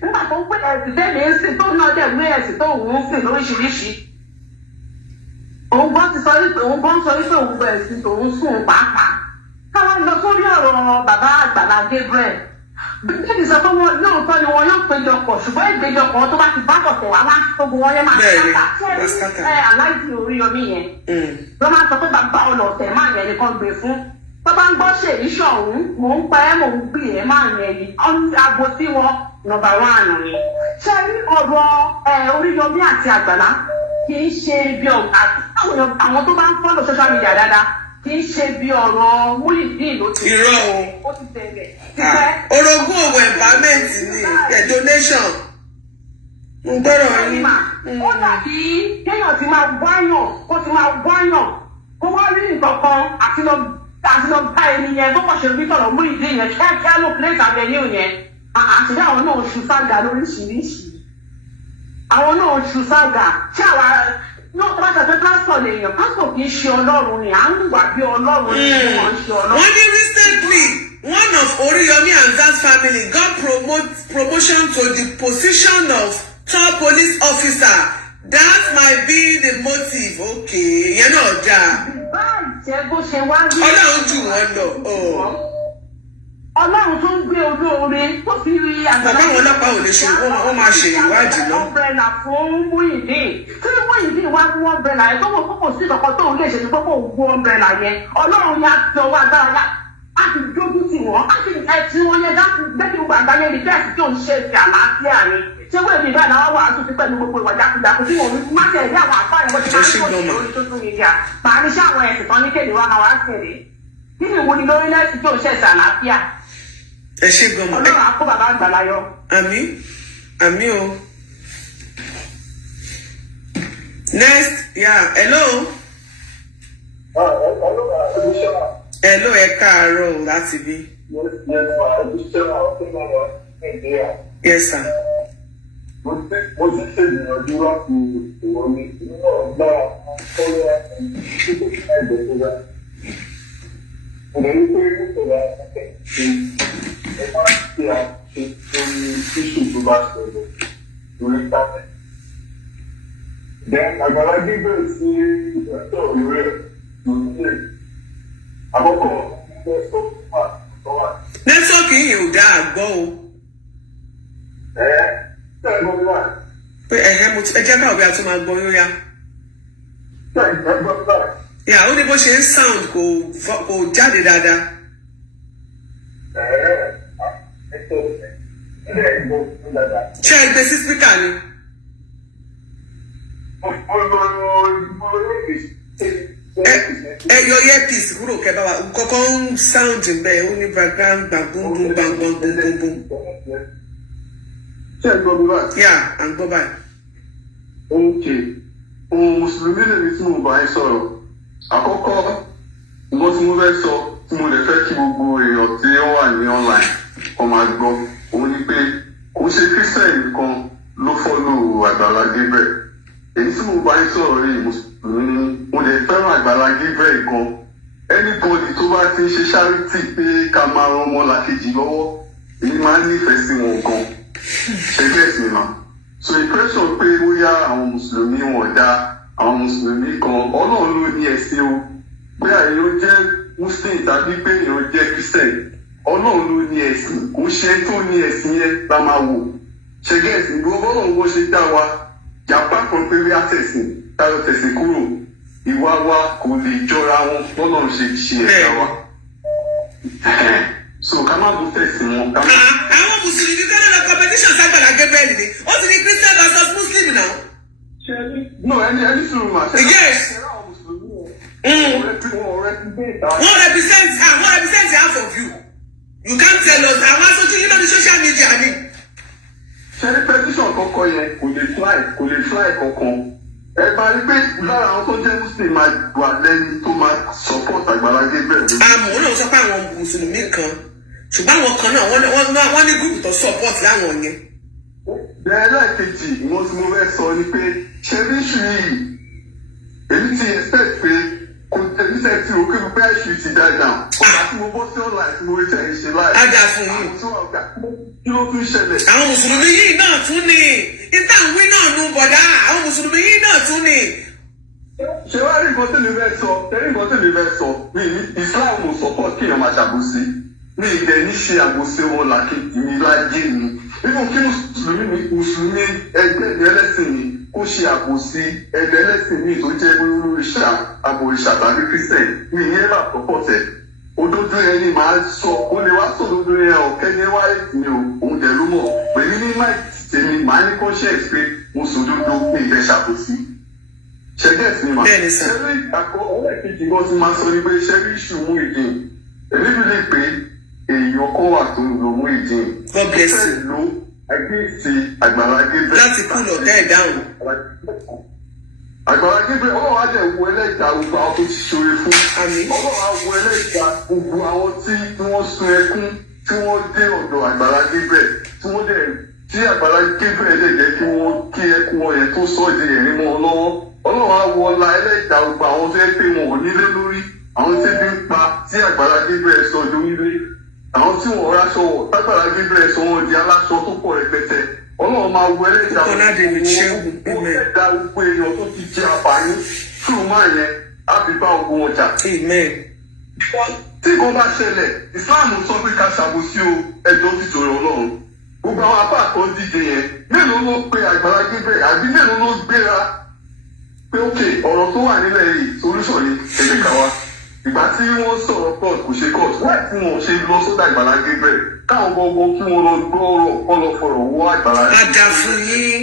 Nígbà tó ń pè ẹ̀sìn tẹ́lẹ̀ ń sìn tó náà dẹ̀ gbé ẹ̀sìn tó òun ń sìn lóríṣiríṣi òun gbọ́ sọ wípé òun gbọ́ ẹ̀sìn tòun sùn pàápàá káwọn lọ sórí ọ̀rọ̀ bàbá Àgbàlá Gabriel bíbélì sọ pé wọn lóòótọ́ ni wọn yóò péjọpọ̀ ṣùgbọ́n ìgbéjọpọ̀ tó bá ti bá tọ̀tẹ̀ wá wá gbogbo wọn yẹn máa ṣáàtà aláìsí Oríyọmí yẹn ló máa sọ pé bàbá ọlọ́ọ̀tẹ̀ máa yẹn nìkan gbé fún tó bá ń gbọ́ ṣèyí ṣọ̀hún mò ń pa ẹ́ mò ń gbé ẹ́ máa yẹn ni abo sí wọn nọ́mbà 1 ni. ṣé rí ọ̀rọ̀ Oríyọmí àti Àgbàlá kì í ṣe bí àwọn tó bá ń fọ́lọ̀ social media dáadáa kì í ṣe bí ọ̀rọ̀ Muyideen ló ti irọ́ ó ti bẹ̀rẹ̀. Orogún òwò empowerment ni donation. Mo gbọ́dọ̀ yín. Ó dàbí kéèyàn ti máa wáyàn kó ti máa wáyàn kó wá rí nǹkan kan àti lọ àti lọ bá ẹni yẹn tó kọ̀ ṣe rí tọ̀rọ̀ mú ìdí yẹn kíákíá ló place avenue yẹn àti àwọn náà ṣu sága lóríṣiríṣi àwọn náà ṣu sága tí àwa náà tó bá ṣe pé pásítọ̀ lèèyàn pásítọ̀ kì í ṣe ọlọ́run ni à ń wà bí ọlọ́run ni wọ́n ń ṣe ọlọ́run. wọ́n ní recently one of Oriyomi Hamzat's family got promotion to the position of top police officer. That might be the motive. Okay, yẹn náà dáa. báyìí bó ṣe wá rí. ọlọ́run jù wọ́n lọ. ọlọ́run tó ń gbé olóore tó fi rí àgbàlá. bàbá àwọn ọlọ́pàá ò lè ṣe wọ́n máa ṣe ìwádìí lọ. ọ̀bẹ̀là fún Muyideen tí Muyideen wá mú ọ̀bẹ̀là yẹn tó wọ́n kókò sí ìkọ̀kọ̀ tó ń lè ṣe ní kókò gbó ọ̀bẹ̀là yẹn ọlọ́run yá ti ọwọ́ agbára yá á ti dójú tì wọ́n á ti ẹtì wọn yẹn dá gbẹ́bí gbogbo àgbáyé ní bẹ́ẹ̀ tí ò ń ṣe ti àlàáfíà ni ṣé wọ́n èmi báyìí náà wà á tún ti pẹ̀lú gbogbo ìwà jákujàku tí wọ́n má tẹ̀ ní àwọn àfáà yẹn wọ́n ti máa ń pọ̀ sí orí social media màá ní ṣé àwọn ẹ̀sìn tán ní kéde wa náà wá tẹ̀lé kí ni ìwúni lórílẹ̀ tí ò ń ṣe ti àlàáfíà. ẹ ṣe gan-an. ọlọ́run á kó bàbá àgbàlá yọ. àmín àmín o. next hello. hello ẹ káàárọ̀ o láti bí. yes sir. mo ti ṣègbìyànjú láti ìwọlé nínú ọgbà ọlọ́ ẹgbẹ́ tó bá. mo lè rí pé nítorí ẹ máa ń ṣe àṣetò iṣu tó bá ṣẹlẹ̀ lórí tábẹ̀. then Àgbàlá Gabriel sí ẹ̀tọ́ ìwé lórí àkọ́kọ́ ilé ẹ̀sọ́ tó wà. nẹ́tíwọ́ọ̀kì yìí ò dáa gbọ́ o. pé mo ti ẹ jẹ́ káwọ́ bí a tún máa gbọ́ yóò yá. ó ní bó ṣe ń sound kò jáde dáadáa. ṣé ẹ gbé sí spíkà ni. ẹ yọ earpiece kúrò kẹ bá wa kọ́kọ́ ń sound bẹ́ẹ̀ ó ní background gbàgbóngbóng gbàngbóngbóngbóng. ṣé ẹ gbọ́ mi báyìí? yà à ń gbọ́ báyìí. ohun mùsùlùmí lèmi tí mo bá ń sọ̀rọ̀ àkọ́kọ́ nǹkan tí mo fẹ́ sọ tí mo lè fẹ́ kí gbogbo èèyàn tí ó wà ní online kó máa gbọ́ òun ni pé kò ṣe Christian nìkan ló fọ́lò Àgbàlá Gabriel èyí tí mo bá ń sọ̀rọ̀ yìí mùsùlùmí ni mo lè fẹ́ràn Àgbàlá Gabriel gan anybody tó bá ti ń ṣe charity pé ká máa ran ọmọlàkejì lọ́wọ́ èyí máa ń nífẹ̀ẹ́ sí wọn gan ṣẹgbẹ́ sí náà so impression pé bóyá àwọn mùsùlùmí wọn dá àwọn mùsùlùmí kan Ọlọ́run ló ní ẹ̀sìn o bóyá èèyàn jẹ́ muslim tàbí pé èèyàn jẹ́ christian Ọlọ́run ló ní ẹ̀sìn kò ṣe tó ní ẹ̀sìn yẹn la máa wò ṣẹgbẹ́ ẹ̀sìn gbogbo Ọlọ́run bó ṣe dá wa yàpá kan pé bí a tẹ̀sìn táyọ̀ tẹ̀sìn kúrò ìwà wa kò lè jọra wọn Ọlọ́run ṣe ẹ̀dá wa so ká má bó tẹ̀sìn wọn ká má. àwọn mùsùlùmí fẹ́ràn lọ competition s'Àgbàlá Gabriel ni ó sì ní christian versus muslim náà. no ẹni sùúrù mà ṣe. yes. wọ́n represent half of you you can't tell us àwọn aṣojú yìí lórí social media ni. ṣe ní petition kọ́kọ́ yẹn kò lè fly kankan ẹ bá rí pé lára àwọn tó jẹ́ muslim máa wà lẹ́ni tó máa support Àgbàlá Gabriel. àmọ́ ó náà sọ pé àwọn mùsùlùmí kan ṣùgbọ́n àwọn kan náà wọ́n ní group tó support láwọn yẹn. bẹ́ẹ̀ lẹ́ẹ̀kejì ìwọ̀n tí mo fẹ́ sọ ni pé ṣe ní ṣù yìí èmi ti expect pé kò tẹ̀lé sẹ́ tí o kéwì pé àìsù ti die down ọ̀gá tí mo bọ́ sí online tí mo rí tẹ̀ ṣe láì. á dà fún yín. kí ló tún ṣẹlẹ̀. àwọn mùsùlùmí yìí náà tún ní ìtàwé náà nu bọ̀dá àwọn mùsùlùmí yìí náà tún ní. ṣé wàá rí nǹkan tẹ̀lé fẹ́ sọ mi ní Islam ò support kéèyàn máa ṣàbòsí mi ìdẹ̀ ní ṣe àbòsí wọn làkejì mi láyé mi nínú kí mùsùlùmí ẹgbẹ́ ẹlẹ́sìn mi kó ṣe àbòsí ẹgbẹ́ ẹlẹ́sìn mi tó jẹ́ olóríṣà àbòrìṣà tàbí Christian mi ìyẹn bá pọ̀pọ̀ tẹ̀ òdodo yẹn ni màá sọ ó lè wá sọ òdodo yẹn ọ̀kẹ́ ní wáyé mi ò òun dẹ̀ ló mọ̀ pẹ̀lú ní máìkì tèmi màá ní conscience pé mo sòdodo mi ìfẹ́ ṣàbòsí ṣẹgẹ́sì mà ṣẹ́rí àkọ́ ọ̀rẹ́kejì kan ti máa sọ ní pé ṣẹ́rí ìṣù Muyideen èmi bí lè pé èèyàn kan wà tó ń lo Muyideen God bless you. Ló agbèsè Àgbàlá Gabriel láti kú lọ tẹ́ ẹ̀ dáhùn. Àgbàlá Gabriel ọlọ́run á dẹ̀ wo ẹlẹ́dàá gbogbo àwọn tó ti ṣoore fún. Àmín. Ọlọ́run á wo ẹlẹ́dàá gbogbo àwọn tí wọ́n sun ẹkún tí wọ́n dé ọ̀dọ̀ Àgbàlá Gabriel tí Àgbàlá Gabriel lè jẹ́ kí wọ́n kí ẹkún wọn yẹn tó sọ di ẹ̀rín mọ́ ọ lọ́wọ́. Ọlọ́run á wo ọlá ẹlẹ́dàá gbogbo àwọn tó yẹ pé wọn ò nílé lórí, àwọn tí bí ń pa tí Àgbàlá Gabriel sọ di onílé, àwọn tí wọ́n ráṣọ wọ̀ tágbàlá Gabriel sọ wọn di aláṣọ tó pọ̀ rẹpẹtẹ. Ọlọ́run máa wo ẹlẹ́dàá gbogbo ẹ̀dá gbogbo èèyàn tó ti jẹ àǹfààní fún máa yẹn á fi bá ogun wọn jà. Amen. Tí kò bá ṣẹlẹ̀, Ìsìláàmù sọ pé ká ṣàbòsí o ẹjọ́ nítorí Ọlọ́run. Gbogbo àwọn apá kan díje yẹn, mélòó ló pe Àgbàlá Gabriel àbí mélòó ló gbéra pé ókè ọ̀rọ̀ tó wà nílẹ̀ yìí solution ni ẹ̀jẹ̀ ká wá. Ìgbà tí wọ́n sọ̀rọ̀ court kò ṣe court, wáì tí wọ́n ṣe lọ sódà Àgbàlá Gabriel káwọn gbọ́ngbọ́n kí wọ́n lọ gbọ́ ọ̀rọ̀ kọ́ lọ fọ̀rọ̀ wọ́ Àgbàlá Gabriel. Ada fún yín.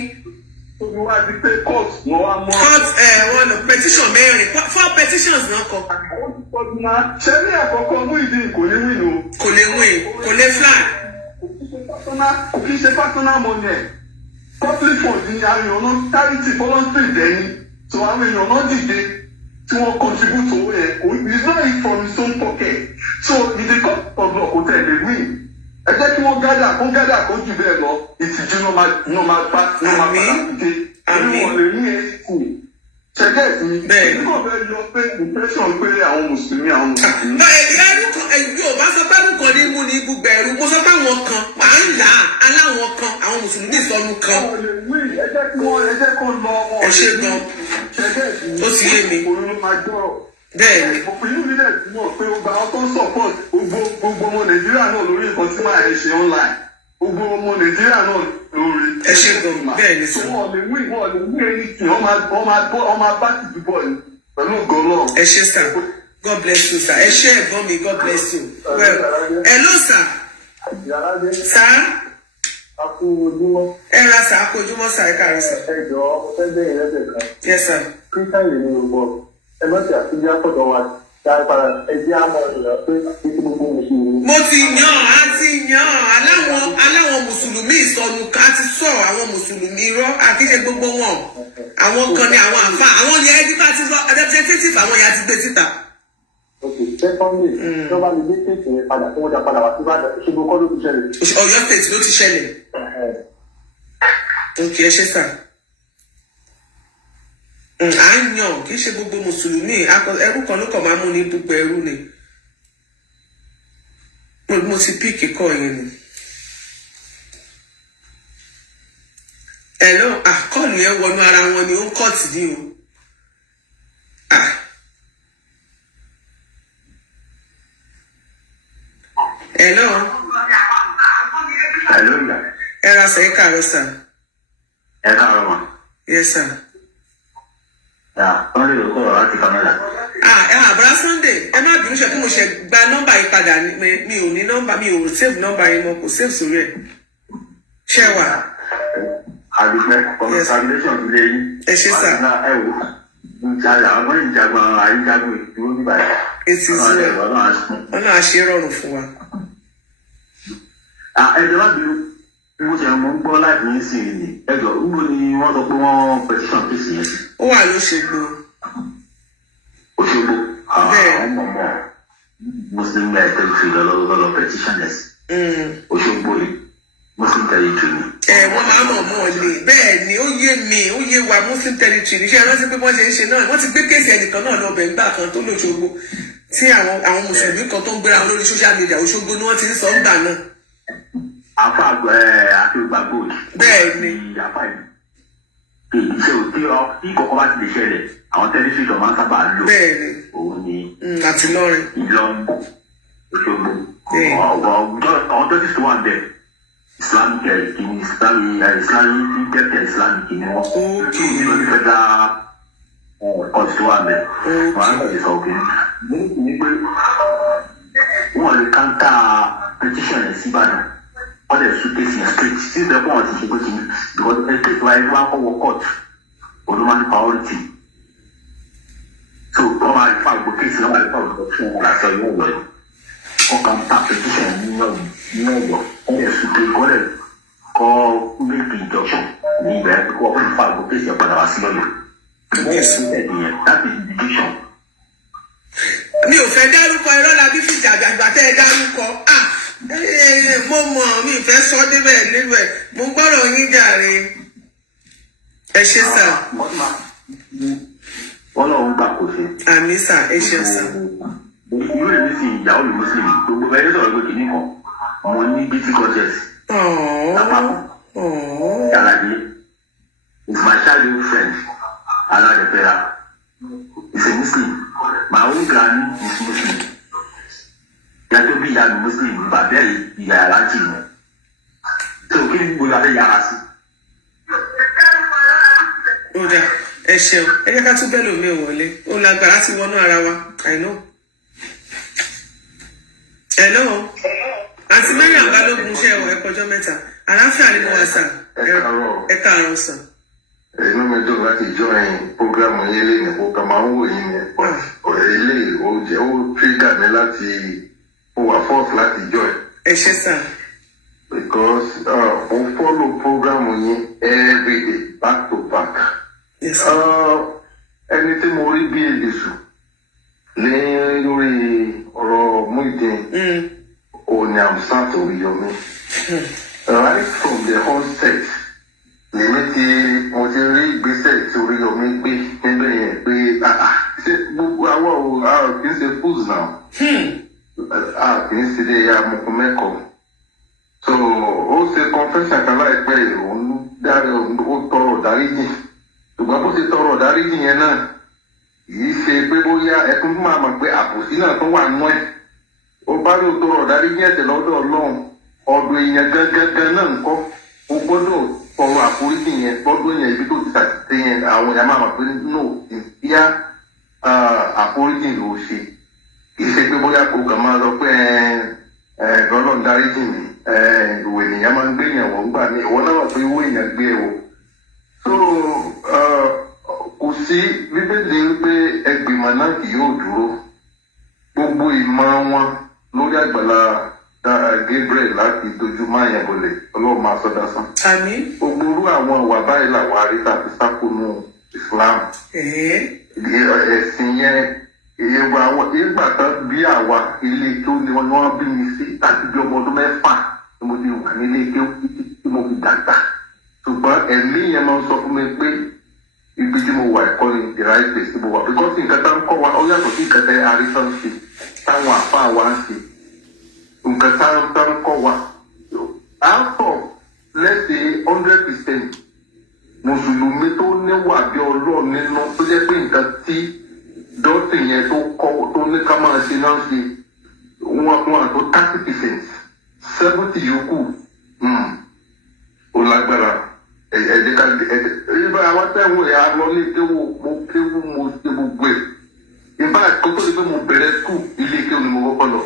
Tóbi wá di pé court ni wọ́n á mọ́. Court wọn lọ petition mẹ́rin 4 petitions náà kọ. Ṣé ní àkọ́kọ́ Muyideen kò ní win o? Kò lè win, kò lè fly. Kò kí ṣe personal money ẹ̀. Public fund ni àwọn èèyàn náà charity voluntary dẹ́ni. So àwọn èèyàn náà dìde tí wọ́n contribute owó yẹn. It's not from his own pocket. So in the court of law kò tẹ̀lé win. Ẹ jẹ́ kí wọ́n gádà kó jù bẹ́ẹ̀ lọ. Ìtìjú ló máa bá dìde. Wọ́n lè ní ẹ̀sìn. Ṣẹ́gẹ́ mi. Bẹ́ẹ̀ ni. Nígbà bẹ́ẹ̀ yọ pé impression pé àwọn Mùsùlùmí. Yóò bá sọ pé ẹrú kan ní mú ní gbogbo ẹrú. Mo sọ pé àwọn kan à ń là á aláwọn kan àwọn Mùsùlùmí sọnù kan. Ẹ jẹ́ kó lọ ọmọ Ẹ ṣe gan. Ó ti yé mi. Bẹ́ẹ̀ ni. Òpinnu mi dẹ̀ mọ̀ pé gbogbo àwọn tó ń support gbogbo ọmọ Nàìjíríà náà lórí nǹkan tí máa ẹ̀ ṣe online. Gbogbo ọmọ Nàìjíríà náà lórí. Ẹ ṣe gan. Bẹ́ẹ̀ ni sọ. Wọ́n lè wí anything. Wọ́n máa bá ti dùbọ̀ ni pẹ̀lú ògo náà. Ẹ ṣe sir. God bless you sir. Ẹ ṣe ẹ̀gbọ́n mi. God bless you. Well, hello sir. Sir. Ẹ ra sir akójúmọ́ sir ẹ káàárọ̀ sir. Ẹ jọ̀ọ́ mo fẹ́ bẹ̀rẹ̀ lẹ́sẹ̀ kan. Yes sir. Kírísítà lè ní gbogbo ẹ má ti àtijọ́ àpọ̀dọ̀ wa dá padà ẹjẹ́ àmọ́ ìlà pé títí gbogbo mùsùlùmí. Mo ti yan aláwọn Mùsùlùmí ìsọnù ká ti sọ àwọn Mùsùlùmí irọ́ àkíṣe gbogbo wọn. Àwọn kan ní àwọn àfa àwọn yẹn ẹbí bá ti sọ representative àwọn yẹn ti gbé síta. Ok, secondly, tí wọ́n bá lè gbé kéèkì yẹn padà tí wọ́n dá padà wá sí Ìbàdàn ṣùgbọ́n kọ́ ló ti ṣẹlẹ̀. Ọ̀yọ́ state ló ti ṣẹlẹ̀. Ok ẹ ṣe sà. À ń yàn kì í ṣe gbogbo Mùsùlùmí ẹrú kan ló kàn máa mú ní gbogbo ẹrú ni. Mo ti píìkì kọ́ yẹn ni. Hello, kọ́ọ̀lù yẹn wọnú ara wọn ni ó ń kọ́ọ̀tì ní o. Hello. Hello, ìyá. Ẹ ra sẹ́ káàárọ̀ sà. Ẹ káàárọ̀ mà. Yes sir. Wọ́n lè kọ́ ọ̀rọ̀ láti Canada. Àbúrá Sunday ẹ má bínú ṣe kí mo ṣe gba nọ́mbà yìí padà mi ò ní nọ́mbà mi ò save nọ́mbà yìí mọ́ kò save sórí ẹ̀. Ṣé wà? Àdùpẹ́ congratulation ti lé yín. Ẹ ṣé sà. Ẹ wò ìjàgbá àwọn ìjàgbá àyíjágbé ìdúró nígbà yìí. Etí zero ọ̀nà àṣẹ rọrùn fún wa. Ẹjọ́ má bínú mo ṣe mọ̀ ń gbọ́ láti ní sí i ni ẹjọ́ níbo ni wọ́n sọ pé wọ́n petition kéèsì yẹn sí. Ó wà lóṣogbo. Òṣogbo Bẹ́ẹ̀. àwọn mọ̀mọ́ Muslim territory lọ́lọ́ petition yẹn sí. Òṣogbo yìí Muslim territory ni. Wọ́n máa mọ̀ mọ́ ni bẹ́ẹ̀ ni ó yé wa Muslim territory níṣẹ́ rántí pé wọ́n ṣe ń ṣe náà wọ́n ti gbé kéèsì ẹnìkan náà lọ́bẹ̀ ńgbà kan tó lóṣogbo tí àwọn Mùsùlùmí kan tó ń gbéra wọn lórí social media Òṣogbo ni wọ́n ti ń sọ ńgbà náà. Afa àfihàn gold. Bẹ́ẹ̀ni. Afa yìí. Iṣẹ́ òtí tí kọ̀ọ̀kan bá ti lè ṣẹlẹ̀, àwọn tẹlifíṣàn máa ń sábà lò. Bẹ́ẹ̀ni. Òun ni. Àti Ìlọrin. Ìlọrin, Òṣogbo. Àwọn tẹ́lifíṣàn tó wà ń bẹ̀. Islamic kìíní Islamic tẹ́tẹ̀ Islamic kìíní wọn. Okay. Ìlọrin federal court tó wà ń bẹ̀. Wọ́n á lè sọ òkè. Ní pé wọ́n lè káńtà petition yẹn sí Ìbàdàn. Wọ́n lè sún kéèsì yẹn straight sí ìdẹ́kùn wọn ti ṣe pé kí ni because kéèsì wáyé wá kọ́wọ́ court olùmọ̀ọ́nì priority so wọ́n máa fa gbogbo kéèsì náà wà nípa òṣùwọ̀n fún wọn àti ọ̀yọ́ ọ̀yọ́ yìí wọ́n kàn ń ta petition ní ọ̀yọ́ wọ́n lè sún pé wọ́n lè kọ́ make injunction ní ibẹ̀ kí wọ́n fa gbogbo kéèsì yẹn padà wá sí ọ̀yọ́. yes. That is education. Mi ò fẹ́ dárúkọ irọ́ la bí fìjà àgbàgbà tẹ́ ẹ dárúkọ. Mo mọ̀ mi fẹ́ sọ débẹ̀ nínú ẹ̀. Mo gbọ́dọ̀ yín jàre. Ẹ ṣé sà. Wọ́n lọ́wọ́ gbà kó ṣe. Àmì sà, ẹ ṣé sà. Irú èmi sì ìyàwó lè Muslim. Gbogbo ẹni sọ̀rọ̀ pé kìíní kan. Mo ní beauty contest. Yàrá-dé is my childhood friend. Aladepera. He's a Muslim. My own granny is Muslim. Yàtọ̀ bí ìyá mi Muslim, bàbá ìyá aláàjì mi. So kí ni gbogbo abẹ́ yàrá sí? Ó dà, ẹ ṣeun. Ẹ jẹ́ ká tún bẹ́ẹ̀ lómi wọlé. Ó lágbára ti wọnú ara wa. I know. Hello. Àǹtí Mariam Balógun ṣe ẹ̀wọ̀ ẹ̀kọ́jọ́ mẹ́ta. Àlàáfíà ni mo wà sà. Ẹ káàárọ̀ sà. Inú mi dùn láti join programu yín lẹ́yìn kó kà máa ń wò yín yẹn. Ilé oúnjẹ ó trigger mi láti wà force láti join. Ẹ ṣé sà. Because mo follow programu yín every day back to back. Yes sir. Ẹni tí mo rí bí èdèṣù lórí ọ̀rọ̀ Muyideen òní Amsat Oríyọmí. Right from the onset lèmi tí mo ti rí ìgbésẹ̀ tí Oríyọmí gbé níbẹ̀ yẹn pé ṣé gbogbo àwọn kì í ṣe fools now. Kì í ṣe lè amukun mẹ́kọ̀ọ́. So ó ṣe confession kan láìpẹ́ òun dáre ó tọrọ dáríjì. Ṣùgbọ́n bó ṣe tọrọ dáríjì yẹn náà yìí ṣe pé bóyá ẹkún fún màmá pé àbòsí náà tó wà nú ẹ̀. Ó bá ló tọrọ dáríjì ẹ̀ṣẹ̀ lọ́dọ̀ Ọlọ́run. Ọ̀dọ̀ èèyàn gangan náà ń kọ́. Ó gbọ́dọ̀ tọrọ àforíjì yẹn gbọ́dọ̀ yẹn ibi tó ti ṣàtìṣe yẹn àwọn ìyá máa pé no ìyá àforíjì ló ṣe. Kì í ṣe pé bóyá kò kàn máa lọ pé Ọlọ́run dáríjì mi. Ìwé ènìyàn máa ń gbé yẹn wọ̀ ńgbà mí. Ìwọ náà wà pé ìwé èèyàn gbé ẹ wọ̀. So kò sí bíbélì wípé ẹgbìmọ̀ náà kì yóò dúró. Gbogbo ìmọ̀ wọn lórí àgbàlá Gabriel láti dojú máa yẹn bolẹ̀ Ọlọ́run máa sọ́dá sán. Àmín. Gbogbo orú àwọn ìwà báyìí làwọn àríta fi sákòónú Islam. Ẹ̀sìn yẹn ìgbà tán bí àwa ilé tó ni wọ́n bí mi sí láti bí ọmọ ọdún 6 ni mo ti wà nílé tí mo fi dàgbà. Ṣùgbọ́n ẹ̀mí yẹn máa ń sọ fún mi pé ibi tí mo wà ẹ̀kọ́ ni the right place tí mo wà. Because nǹkan tá ń kọ́ wa ó yàtọ̀ sí nǹkan tẹ́ àrísàn ṣe táwọn àfáà wa ń ṣe. Nǹkan tá ń kọ́ wa. Out of let's say 100% Mùsùlùmí tó níwà bí Ọlọ́run nínú tó jẹ́ pé nǹkan tí dọ́tì yẹn tó kọ́ tó ní ká máa ṣe náà ṣe wọn àtó 30%, 70% yòókù ó lágbára ẹ̀jẹ̀ ká ẹ̀jẹ̀ àwọn tẹ̀wọ̀n ẹ̀ á lọ ní kéwù mo ṣe gbogbo ẹ̀ ìbá àkókò ní pé mo bẹ̀rẹ̀ skul ilé kéwù ni mo kọ́kọ́ lọ.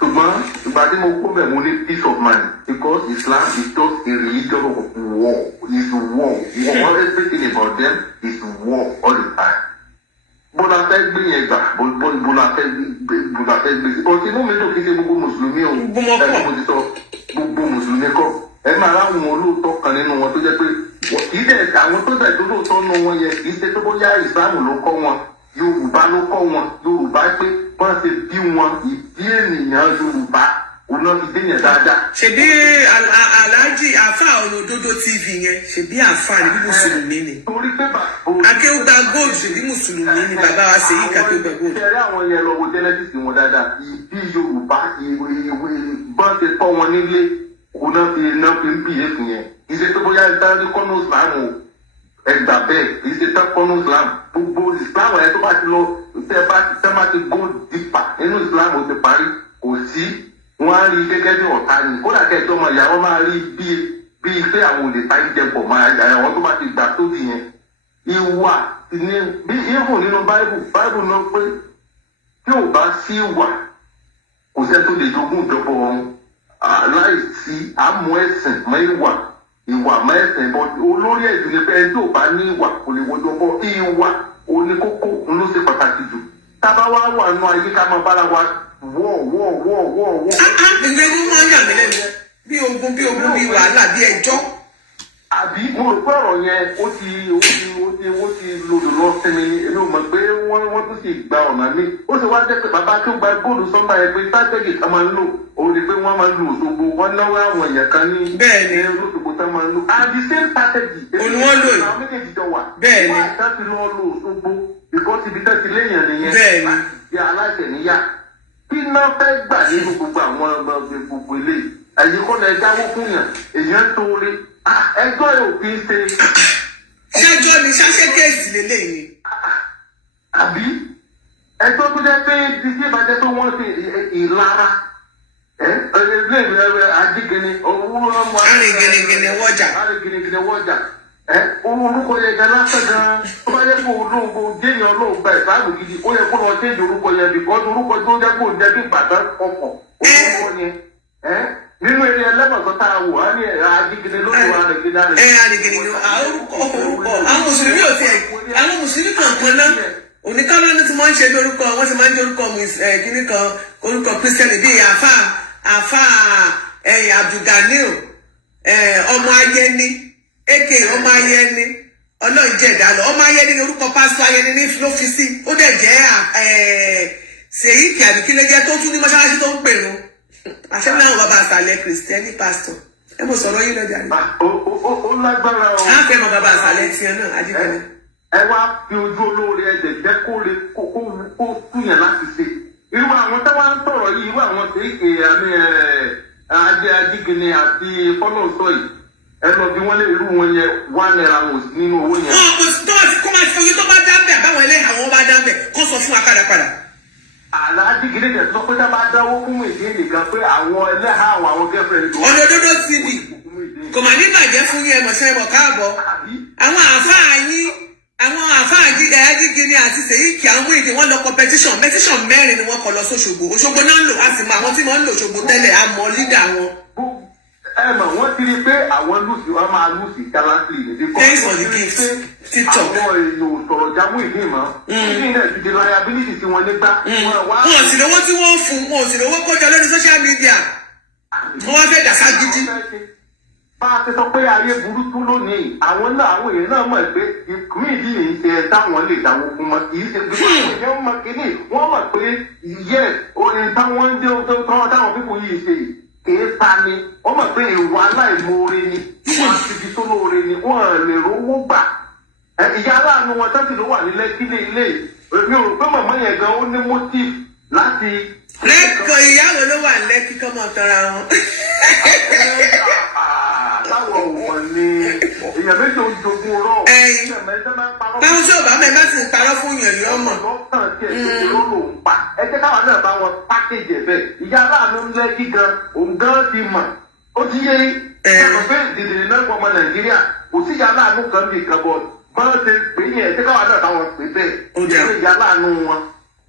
Ṣùgbọ́n ìgbà tí mo kó bẹ̀ mo ní peace of mind because Islam is just a religion of war. It's war. Everything about them is war all the time. Bọ́lá fẹ́ gbé yẹn gbà bọ́lá fẹ́ gbé sí. Bọ́lá inú mi dùn kí ṣe gbogbo Mùsùlùmí o. Mo ti sọ gbogbo Mùsùlùmí kọ́. Ẹ máa ráwọn olóòótọ́ kan nínú wọn tó jẹ́ pé kì í dẹ̀ àwọn tó dẹ̀ tó lóòótọ́ nù wọn yẹn kì í ṣe tó bóyá Ìsìlámù ló kọ́ wọn. Yorùbá ló kọ́ wọn. Yorùbá pé wọ́n ṣe bí wọn ìdí ènìyàn Yorùbá òun náà ti dé yẹn dáadáa. Ṣebí Alhaji àfáà Olódodo TV yẹn ṣebí àfáà ní Mùsùlùmí ni. Torí pé Akéwùgbà Gold ṣebí Mùsùlùmí ni bàbá wa ṣe yí Akéwùgbà Gold. Ṣé àwọn yẹn lọ wo Genesis wọn dáadáa ìdí Yorùbá bọ́n ti kọ́ wọn nílé òun náà fi ń bì èsì yẹn. Ìṣe tó bóyá ìdájọ́ kọ́nù Ìsìlámù ẹgbà bẹ́ẹ̀ kì í ṣe tán kọ́nù Ìsìlámù gbogbo Ìsìlámù ẹ̀ tó bá ti lọ tẹ́ bá ti go deeper nínú Ìsìlámù ti parí kò sí wọ́n á rí gẹ́gẹ́ bí ọ̀tá ni kódà kẹ́ẹ̀tọ́ ọmọ ìyá wọn máa rí bíi pé àwọn olè ta ń jẹ pọ̀ máa yà àwọn tó bá ti gbà tó di yẹn ìwà ní bí ìhùn nínú báíbù náà pé tí ò bá sí ìwà kò sẹ́ tó lè jogún ìjọba ọ̀run láìsí àmú ẹ̀sìn mọ́ ìwà mọ́ ẹ̀sìn bọ́ olórí ẹ̀dùn ni pé ẹni tí ò bá ní ìwà kò lè wọjọ́ bọ́ ìwà oníkókó ló ṣe pàtàkì jù tábà wá wà nù ayé ká máa bára wa wọ́. Ìgbẹ́ ló máa ń yà mí lẹ́nu bí ogun bí wàhálà bí ẹjọ́. Àbí àbí mo rò pé ọ̀rọ̀ yẹn ó ti lòdì lọ sinmi ni èmi ò mọ̀ pé wọ́n tún sì gba ọ̀nà mi ó sì wá jẹ́ pé bàbá tó gba góòlù sọ́mbà yẹn pé sátẹ́gì kan máa ń lò òun ni pé wọ́n máa ń lo Òṣogbo wọ́n náwó àwọn èèyàn kan ní Òṣogbo tó máa ń lò and the same strategy olùwọ́lò àwọn méjèèjì jọ wà bẹ́ẹ̀ ni wọ́n àti láti lọ lo Òṣogbo because ibi tẹ́ ti léèyàn nìyẹn bẹ́ẹ̀ ni ìyá aláìsẹ̀ níyà kí náà fẹ́ gbà nínú gbogbo àwọn gbogbo eléyìí àyíkọ́ lẹ dáwó fún yàn èèyàn tó rí ẹjọ́ yóò fi ṣe. ṣẹ́jọ́ ni ṣáṣẹ́ kéèsì lélẹ́yìn ni. àbí ẹjọ́ tó jẹ́ pé dídí ìbàjẹ́ tó wọ́n fi ìlara ajígini owó ọmọ arìngìnìngìnì wọ́jà orúkọ yẹn gan lásán gan tó bá yẹ kó olóńgbò jéèyàn olóńgbà ìsáàbò gidi ó yẹ kó lọ séèjì orúkọ yẹn bìkọ́ orúkọ tó jẹ́ kó jẹ́ bí gbàgbọ́ ọkọ̀ orúkọ yẹn nínú eré ẹlẹ́mọ̀tọ́ tá a wò á ní ajígini lórí arìngìnì àwọn mùsùlùmí ò tiẹ̀ àwọn mùsùlùmí kankan náà oníkálọ́ ní tí wọ́n ń ṣe lórúkọ wọ́n ti máa ń jẹ́ orúkọ kìíní kan orúkọ kristiani bíi àfà abdulganil ọmọ ayẹni aka ọmọ ayẹni ọlọ́run jẹ́ ìdálọ́ ọmọ ayẹni ní orúkọ pásítọ̀ ayẹni ní ló fi sí ó dẹ̀ jẹ́ sèyíkì àbíkílẹ́jẹ́ tó tún ní mọ́ṣáláṣí tó ń pèrò àṣẹ náà bàbá àṣàlẹ̀ kristiani pásítọ̀ ẹ mọ̀ sọ̀rọ̀ yín lọ́jà ni. ó lágbára o. á fẹ́ mọ bàbá àṣàlẹ̀ tiẹ̀ náà ajínigbé. ẹ wá fi ojú olóore ẹ̀jẹ̀ jẹ́ kó túyàn láti ṣe irú àwọn táwa ń sọ̀rọ̀ yìí irú àwọn sèyíkì àmì ajígini àti fọlọ́sọ yìí ẹ lọ bí wọ́n lé irú wọn yẹn $1 wọn nínú owó yẹn. wọn kò tó àti kó máa fi oye tó bá dábẹ́ àbáwọn ẹlẹ́hàá wọn bá dábẹ́ kó sọ fún wa padàpadà. Àlàájì gidi jẹ sọ pé tá a bá dáwó fún ìdí nìkan pé àwọn ẹlẹ́hàá àwọn girlfriend. ọ̀nà òdodo TV kò mà ní bàjẹ́ fún yín ẹ̀mọ̀ṣẹ́ ẹ̀mọ̀ káàbọ̀ àwọn àáfàá yín àwọn àáfàá Ajígini àti Sèyíkì àwọn èdè wọn lọ competition 4 ni wọ́n kọ lọ sóṣogbo Òṣogbo náà ń lò á sì mọ àwọn tí wọ́n ń lò Òṣogbo tẹ́lẹ̀ àmọ́ lídà wọn. ẹ mọ̀ wọ́n ti rí i pé àwọn lùsì wọn máa lùsì galantly níbi kọ́. thanks for the gift TikTok. àwọn èèyàn sọ̀rọ̀ jámù ìdí mọ́. ìdí náà ti di liability tí wọ́n nígbà. wọn ò sì lówó tí wọ́n fún wọn ò sì lówó kọjá lórí social media wọ́n wá fẹ́ dàsá gidi. bá a ti sọ pé ayé burúkú lónìí àwọn èèyàn náà mọ̀ pé ìkún ìdí yìí ṣe ẹ táwọn lè dáwọ́ fún wọn kì í ṣe pé wọ́n mọ̀ kínní wọ́n mọ̀ pé yẹ orin táwọn ń jẹ́ táwọn fífò yìí ṣe kìí ta ni wọ́n mọ̀ pé ìwà aláìmoore ni ìwà àtibí tó lóore ni wọ́n lè rówó gbà ìyá aláàánú wọn tẹ́sí ló wà ní lẹ́kílé ilé èmi ò rò pé màmá yẹn gan ó ní motive láti. lẹ́kọ̀ọ́ ìyàwó ló wà lẹ́kí kọ́mọ tọ́ra wọn. báwo wọ̀ ni èèyàn méjì ń jogún rọ̀. báwo tí ò bá mẹ́ bá ti ń parọ́ fún yàn yọ mọ̀. lọ́kàn tí ẹ̀ tó ló lò ń pa ẹ jẹ́ káwa náà bá wọn pákéjì ẹ̀ bẹ́ẹ̀ ìyá aláàánú lẹ́kí gan òun gan ti mọ̀ ó ti yé ẹ̀rọ pé dìdìrín náà pọ̀ ọmọ Nàìjíríà kò sí ìyá aláàánú kan bí ìkan bọ̀ bọ́lá ti pè é yẹn ẹ jẹ́ káwa náà bá wọn pè bẹ́ẹ̀ ìyá ìyá aláàánú wọn.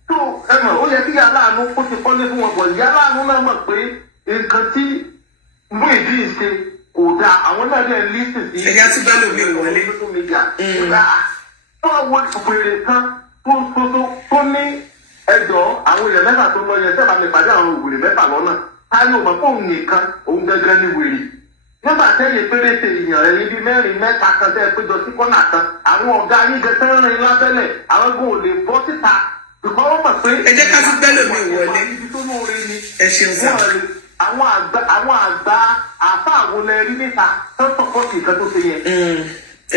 tó ẹ mọ̀ ó yẹ kí ìyá aláàánú kó ti kọ́lé fún wọn bọ̀ ìyá aláàánú náà mọ̀ pé nǹkan tí mú ìdí ìṣe kò dáa àwọn náà dẹ̀ lísìn sí. ẹ̀yà tí bá lómi wọlé. wọ́n wo ìpèrè kan tó ní ẹjọ́ àwọn èèyàn mẹ́fà tó lọ yẹn sẹ́fà mi pàdé àwọn òwèrè mẹ́fà lọ́nà táyọ̀ mọ̀ fóun nìkan òun gángan ní wèrè. nígbà tẹ́lẹ̀ péréte èèyàn ẹ̀yìn bíi 4 mẹ́ta kan tẹ́ péjọ sí kọ́nà kan àwọn ọ̀gá yín gẹ tẹ́ ń rìn lábẹ́lẹ̀ àwọn gbọ́n ò lè bọ́ síta. ṣùgbọ́n wọ́n mọ̀ pé. ẹ jẹ́ ká tún bẹ́ lómi wọlé. ẹ ṣeun sá. àwọn àgbà àfa àwọn lẹ́rí níta tó sọ̀pọ̀tì nǹkan tó ṣe yẹn.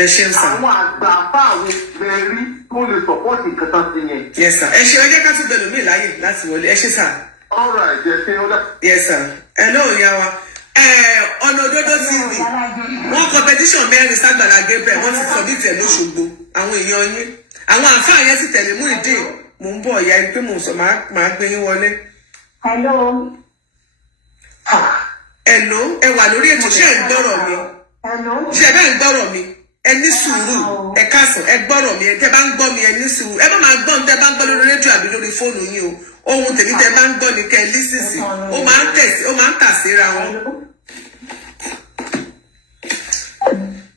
ẹ ṣeun sá. àwọn àgbà àfa àwọn lẹ́rí tó lè sọ̀pọ̀tì nǹkan tó ṣe yẹn. yes sir ẹ ṣe ẹ jẹ́ ká tún bẹ lómi láàyè láti wọlé ẹ ṣe sá. ọ̀rọ̀ ẹ̀jẹ̀ ṣe ó dá. yes sir ẹ lóò yá wa ọ̀nà òdodo TV wọ́n competition 4 ságbàlá Gabriel wọ́n ti submit ẹ̀ lóṣogbo àwọn èèyàn yín àwọn àǹfààní yẹn sì tẹ̀lé mú ìdí mò ń bọ̀ ìyá pé mò ń sọ máa gbé yín wọlé. Hello, ẹ wà lórí ètò ṣé ẹ ń gbọ́rọ̀ mi ṣé ẹ bẹ́ẹ̀ ń gbọ́rọ̀ mi ẹ ní sùúrù ẹ káàsán ẹ gbọ́rọ̀ mi ẹ tẹ́ bá ń gbọ́ mi ẹ ní sùúrù ẹ má máa gbọ́ tẹ́ bá ń gbọ́ lórí rédíò àbí lórí fóònù yín o ohun tèmi tẹ́ bá ń gbọ́ ni kẹ́ ẹ lísì sí ó máa ń tà síra wọn.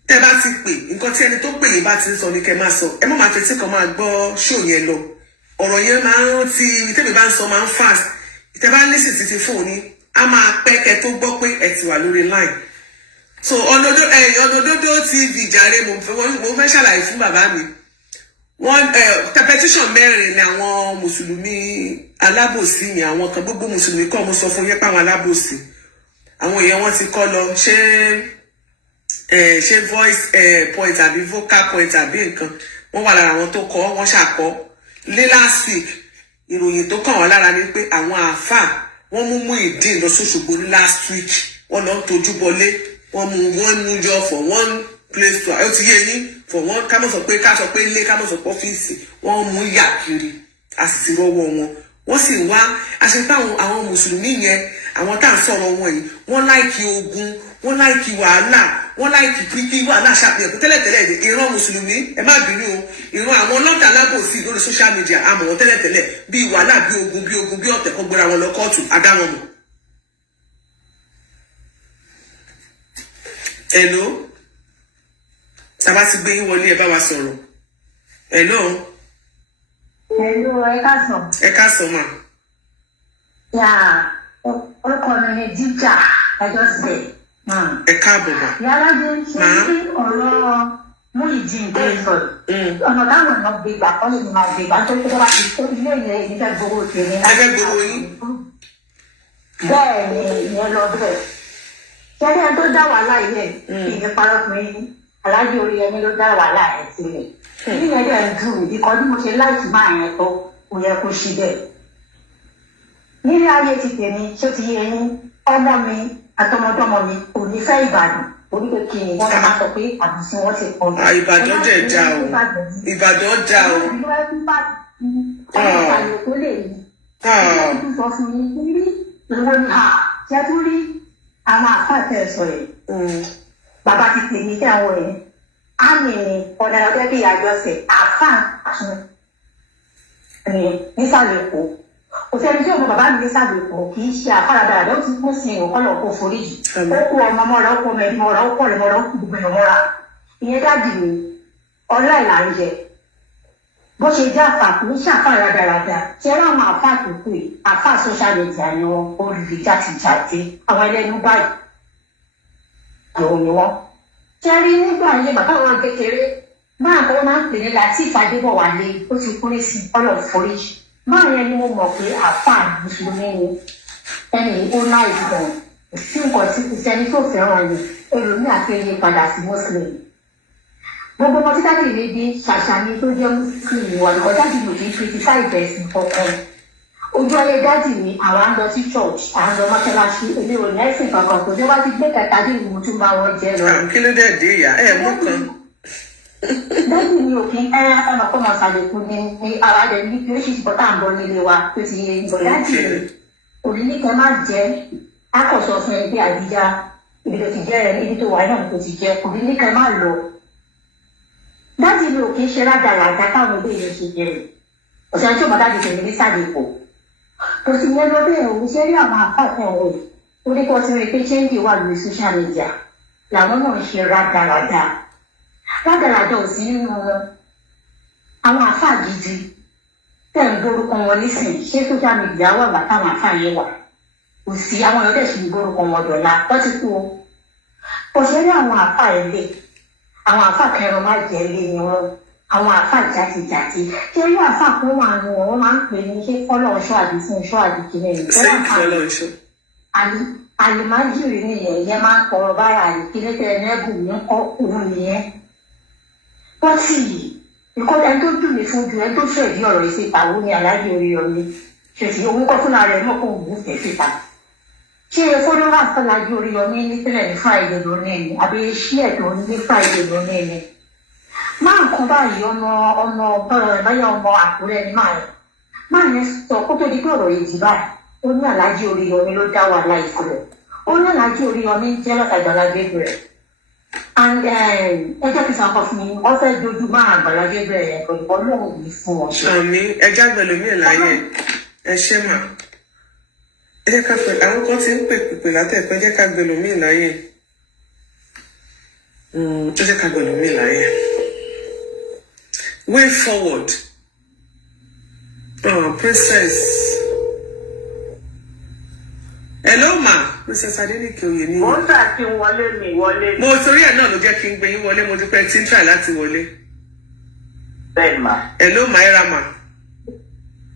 tẹ́ bá ti pè nǹkan tí ẹni tó pè yín bá ti ń sọ ni kẹ́ máa sọ ẹ má máa fetí kan máa gbọ́ ṣó yẹn lọ ọ̀rọ̀ yẹn máa ń rántí tẹ́mi bá ń sọ máa ń fast tẹ́ bá lísì títí fóònù a máa pẹ́ kẹ́ tó gbọ́ pé ẹ ti wà lórí line so Ọ̀nàdódó TV jàre mo fẹ́ ṣàlàyé fún bàbá mi wọ́n petition 4 ni àwọn mùsùlùmí alábòsí ni àwọn kan gbogbo mùsùlùmí kọ́ mo sọ fún yẹn pé àwọn alábòsí àwọn èèyàn wọn ti kọ́ lọ ṣé voice point àbí vocal point àbí nǹkan wọ́n wà lára àwọn tó kọ́ wọ́n ṣàkọ́ last week ìròyìn tó kàn wọ́n lára ni pé àwọn àáfàá wọ́n mú ìdí lọ sóṣogbo ní last week wọ́n lọ tójú bọlé wọ́n mú jọ for one place to ó ti yé yín for one ká mọ̀ sọ pé ilé ká mọ̀ sọ pé ọ́fíìsì wọ́n mú yà kiri a sì ti rọ́wọ́ wọ́n sì wá àṣepá àwọn mùsùlùmí yẹn àwọn tá à ń sọ̀rọ̀ wọn yìí wọ́n láìkí ogun wọ́n láìkí wàhálà wọ́n láìkí pípí wàhálà ṣàpèyàn kó tẹ́lẹ̀tẹ́lẹ̀ ìran mùsùlùmí ẹ má bínú o ìran àwọn ọlọ́tà alábòsí lórí social media àmọ̀ wọn tẹ́lẹ̀tẹ́lẹ̀ bí wàhálà bí ogun bí ọ̀tẹ̀ kan gbéra wọn lọ kóòtù adáwọn mọ̀. Hello tàbá ti gbé yín wọlé ẹ bá wa sọ̀rọ̀. Hello. Hello, ẹ káàsán mà. Yà orúkọ mi ni jíjà ẹjọ́sẹ̀. Ẹ káàbọ̀ mà. Yàrá jẹ́ ṣé kí ọ̀rọ̀ Muyideen tó sọ̀rọ̀. Ọ̀nà táwọn ọ̀nà gbégbà kọ́ lè máa gbégbà tó tó bá ti tó ilé ìyẹn ìnífẹ̀ gbowó tèmi. Ẹ fẹ́ gbowó yín. Bẹ́ẹ̀ ni ìyẹn lọ bẹ́ẹ̀. Ṣẹ́ni ẹni tó dá wàhálà yẹn ìyẹn parọ́ fún yín. Aláàjì Oríyọmí ló dá wàhálà ẹ̀ sílẹ̀. Ní ẹ̀dẹ̀ ń dùn ìkọ́ bí mo ṣe láìsí máa yẹn tó kò yẹ kó ṣí bẹ́ẹ̀. Nílé ayé ti tèmi ṣó ti yé yín ọmọ mi àtọmọdọ́mọ mi kò ní fẹ́ Ìbàdàn oníke kí ni wọ́n máa sọ pé àbùsí wọn ti pọ̀ jù. Ìbàdàn dẹ̀ dá o Ìbàdàn dá o. Àyè tó lè rí. Ìjọba tó sọ fún mi rí ìwọ ni ṣe tún rí àwọn àpáàtẹ̀ sọ yìí. Bàbá ti pè mí kí àwọn ẹ̀ àmì ni ọ̀nà ọ̀dẹ́ bí àjọṣe àfáà ni nísàlẹ̀ èkó kò sẹ́ni tí ọmọ bàbá mi nísàlẹ̀ èkó kì í ṣe àfáà dáadáa ó ti kú sí ìwòkọ́lọ̀ kó foríjì ó kú ọmọ mọ́ra ó kú ọmọ ẹbí mọ́ra ó kọ́ ọ̀rẹ́ mọ́ra ó kú gbogbo èèyàn mọ́ra ìyẹn dájì mi ọlá ìlà ń jẹ bó ṣe jẹ́ àfáà kò ń ṣàfáà rádaràda ṣé láwọn àfáà tó kù yìí àfáà social media ni wọn olùdí jàtìjàtì àwọn ẹlẹ́nu báyìí àwọn ni wọn ṣẹ́rí nígbà yẹn bàbá wọn kékeré máa kọ́ máa ń pè ní Lateef Adébọ̀wálé ó ti kúrẹ́ sí ọlọ́ foríjì máa yẹn ni mo mọ̀ pé àfáà mùsùlùmí ni ẹni ó láì gan sí nǹkan tí kò sẹ́ni tó fẹ́ràn ni ẹlòmíì àti ẹni padà sí muslim gbogbo ọmọ títà kìí lébi ṣàṣàní tó jẹ́ muslim wà lọ́kọ́ jáde lòdì criticize ẹ̀sìn kankan ojú ayé dájì ni àwọn à ń lọ sí church à ń lọ mọ́ṣáláṣí èmi ò ní ẹ̀sìn kankan kò jẹ́ wá ti gbé kẹta dé ìwọ̀n tó bá wọn jẹ́ lọ. Kí ló dé dé ìyá ẹ̀ mú kan. dájì ni òkè ọ̀nà kó máa ṣàlékún ní ara rẹ̀ ní oríṣiríṣi bọ́tà ń bọ́ nílé wa tó ti yé ìbọn dájì ni òní ní kẹ́ má jẹ́ akọ̀sọ fún ẹgbẹ́ àdíjá ibi tó ti jẹ́ rẹ̀ ibi tó wà náà tó ti jẹ́ òní ní kẹ́ má lọ. dájì ni òkè ṣe rádaràdá táwọn ilé yẹn ṣe jẹ́ ọ̀sẹ̀ tí ó máa dájú tèmi ní sàlẹ̀kọ̀ kò sì yẹn lọ bẹ́ẹ̀ òun ṣe rí àwọn àpáàtẹ̀ ọ̀rọ̀ yìí ó ní kí wọ́n ti rí pé ṣéǹdì wà lórí social media làwọn náà ń ṣe rádaràdà ò sí nínú wọn àwọn àfáà gidi tẹ̀ ń gbórúkọ wọn nísìn ṣé social media wà wà táwọn àfáà yẹn wà kò sí àwọn ọ̀dẹ̀ sì ń gbórúkọ wọn dọ̀la wọ́n ti kú o kò ṣe rí àwọn àfáà ẹ̀lẹ́ àwọn àfáà kẹrin má jẹ́ ilé ni wọn àwọn àfáà jàtìjàtì ṣé irú àfáà kan wà nù wọn máa ń pè ní ṣé fọlọ́ọ̀ṣọ́ àbí fún iṣọ́ àbí kìnìún sẹ́yìn fọlọ́ọ̀ṣọ́. àlùmájìrì nìyẹn yẹn máa ń kọ̀rọ̀ báyà àlùkílẹ̀ tẹ̀ ẹ̀nẹ́bù ní kọ́ òun nìyẹn. wọ́n sì ìkọ́jà tó dùn mí fún ju ẹ tó fẹ́ bí ọ̀rọ̀ ìṣèta wo ni Aláàjì Oríyọmí ṣèṣì owó kọ́ fúnra rẹ̀ mọ́ kó òun fẹ́ síta. ṣé fọlọ́wà Aláàjì Oríyọmí nípìnlẹ̀ ní Friday lónìí ni àbí ṣí ẹ̀dùn ní Friday lónìí ni. máa ń kọ́ báyìí ọmọ Àkúrẹ́ ni máa yẹn sọ kó tó di pé ọ̀rọ̀ yìí jì báyìí ó ní Aláàjì Oríyọmí ló dá wàhálà ìfúrẹ̀ ó ní Aláàjì Oríyọmí jẹ́ lọ́tàgbàlá Gabriel and ẹjọ́ ti sàkọ́ fún mi wọ́n fẹ́ dojú máa Àgbàlá Gabriel yẹn pẹ̀lú Ọlọ́run mi fún wọn. àmì ẹja gbẹlòmíì láyé ẹ ṣe mà ẹ jẹ́ ká pẹ àwọn kan ti ń pè látẹ̀pẹ́ ẹ jẹ́ ká gbẹlòmíì láyé ẹ jẹ́ ká gbẹlòmíì láyé way forward princess hello ma Princess Adenike Oyeniyi. mo ń tà kí n wọlé mi wọlé. mo torí ẹ̀ náà ló jẹ́ kí n gbé yín wọlé mo dúpẹ́ tí ń try láti wọlé. bẹ́ẹ̀ ma. hello ma ẹ ra ma.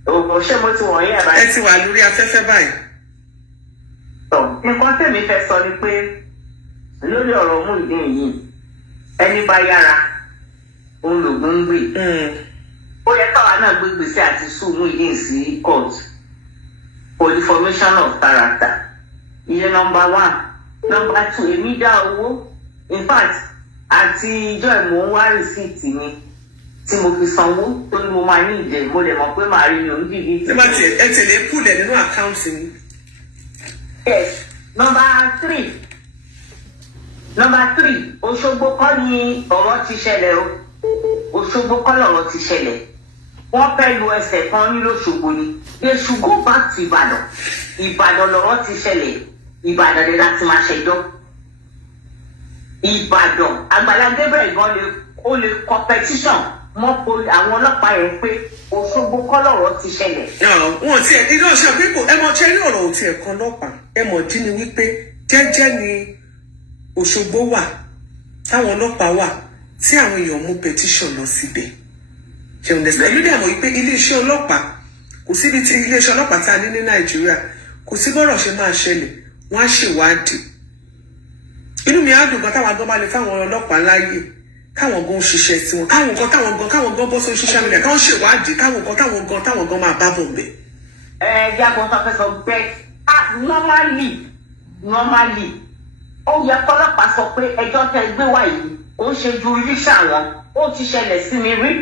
òògùn ṣé mo ti wọ̀nyí ẹ̀ báyìí. ẹ ti wà lórí afẹ́fẹ́ báyìí. nǹkan tèmi fẹ́ sọ ni pé lórí ọ̀rọ̀ Muyideen yìí ẹni bá yára òun lògùn ń gbé. ó yẹ káwa náà gbé gbèsè àti sùn Muyideen sí court for the formation of character. ìyẹn number 1. number 2 èmi dá owó in fact àti ìjọ ìmọ̀ ń wá rìsíìtì mi tí mo fi sanwó tó ní mo máa ní ìjẹ mo lè mọ̀ pé màá rí ní onídìrí. nígbà tí ẹ tẹ̀lé púlẹ̀ nínú àkáǹtì mi. yes. number 3 Òṣogbo kọ́ ni ọ̀rọ̀ ti ṣẹlẹ̀ o. Òṣogbo kọ́ lọ̀rọ̀ ti ṣẹlẹ̀. wọ́n fẹ́ lu ẹsẹ̀ kan ní l'Óṣogbo ni. they should go back to Ìbàdàn. Ìbàdàn lọ̀rọ̀ ti ṣẹlẹ̀. Ìbàdàn ni láti máa ṣẹjọ́. Ìbàdàn Àgbàlá Gabriel gan ó lè competition mọ́ àwọn ọlọ́pàá yẹn pé Òṣogbo kọ́ lọ̀rọ̀ ti ṣẹlẹ̀. wọn ti ẹ iná ṣe pé ẹ mọ ṣe ní ọ̀rọ̀ òtí ẹ̀kan ọlọ́pàá ẹ mọ̀ dín ní wípé jẹ́jẹ́ ni Òṣogbo wà táwọn ọlọ́pàá wà tí àwọn èèyàn mú petition lọ síbẹ̀ ṣe understand èmi dẹ̀ mọ̀ wípé iléeṣẹ́ ọlọ́pàá kò síbi tí iléeṣẹ́ ọlọ́pàá tá a ní ní Nàìjíríà kò sí bọ́rọ̀ ṣe máa ṣẹlẹ̀ wọ́n á ṣèwádìí inú mi á dùn gan táwọn agbọ́n bá lè fáwọn ọlọ́pàá láàyè káwọn gan ṣiṣẹ́ sí wọn káwọn gan bọ́ sórí social media káwọn ṣèwádìí káwọn gan máa bá bọ̀ bẹ̀. Jágbọ́n tó fẹ́ sọ bẹ́ẹ̀ normally ó yẹ kọ́lọ́pàá sọ pé ẹjọ́ tẹ́ gbé wá yìí ó ń ṣe jurisdiction wọn ó ti ṣẹlẹ̀ sí mi rí.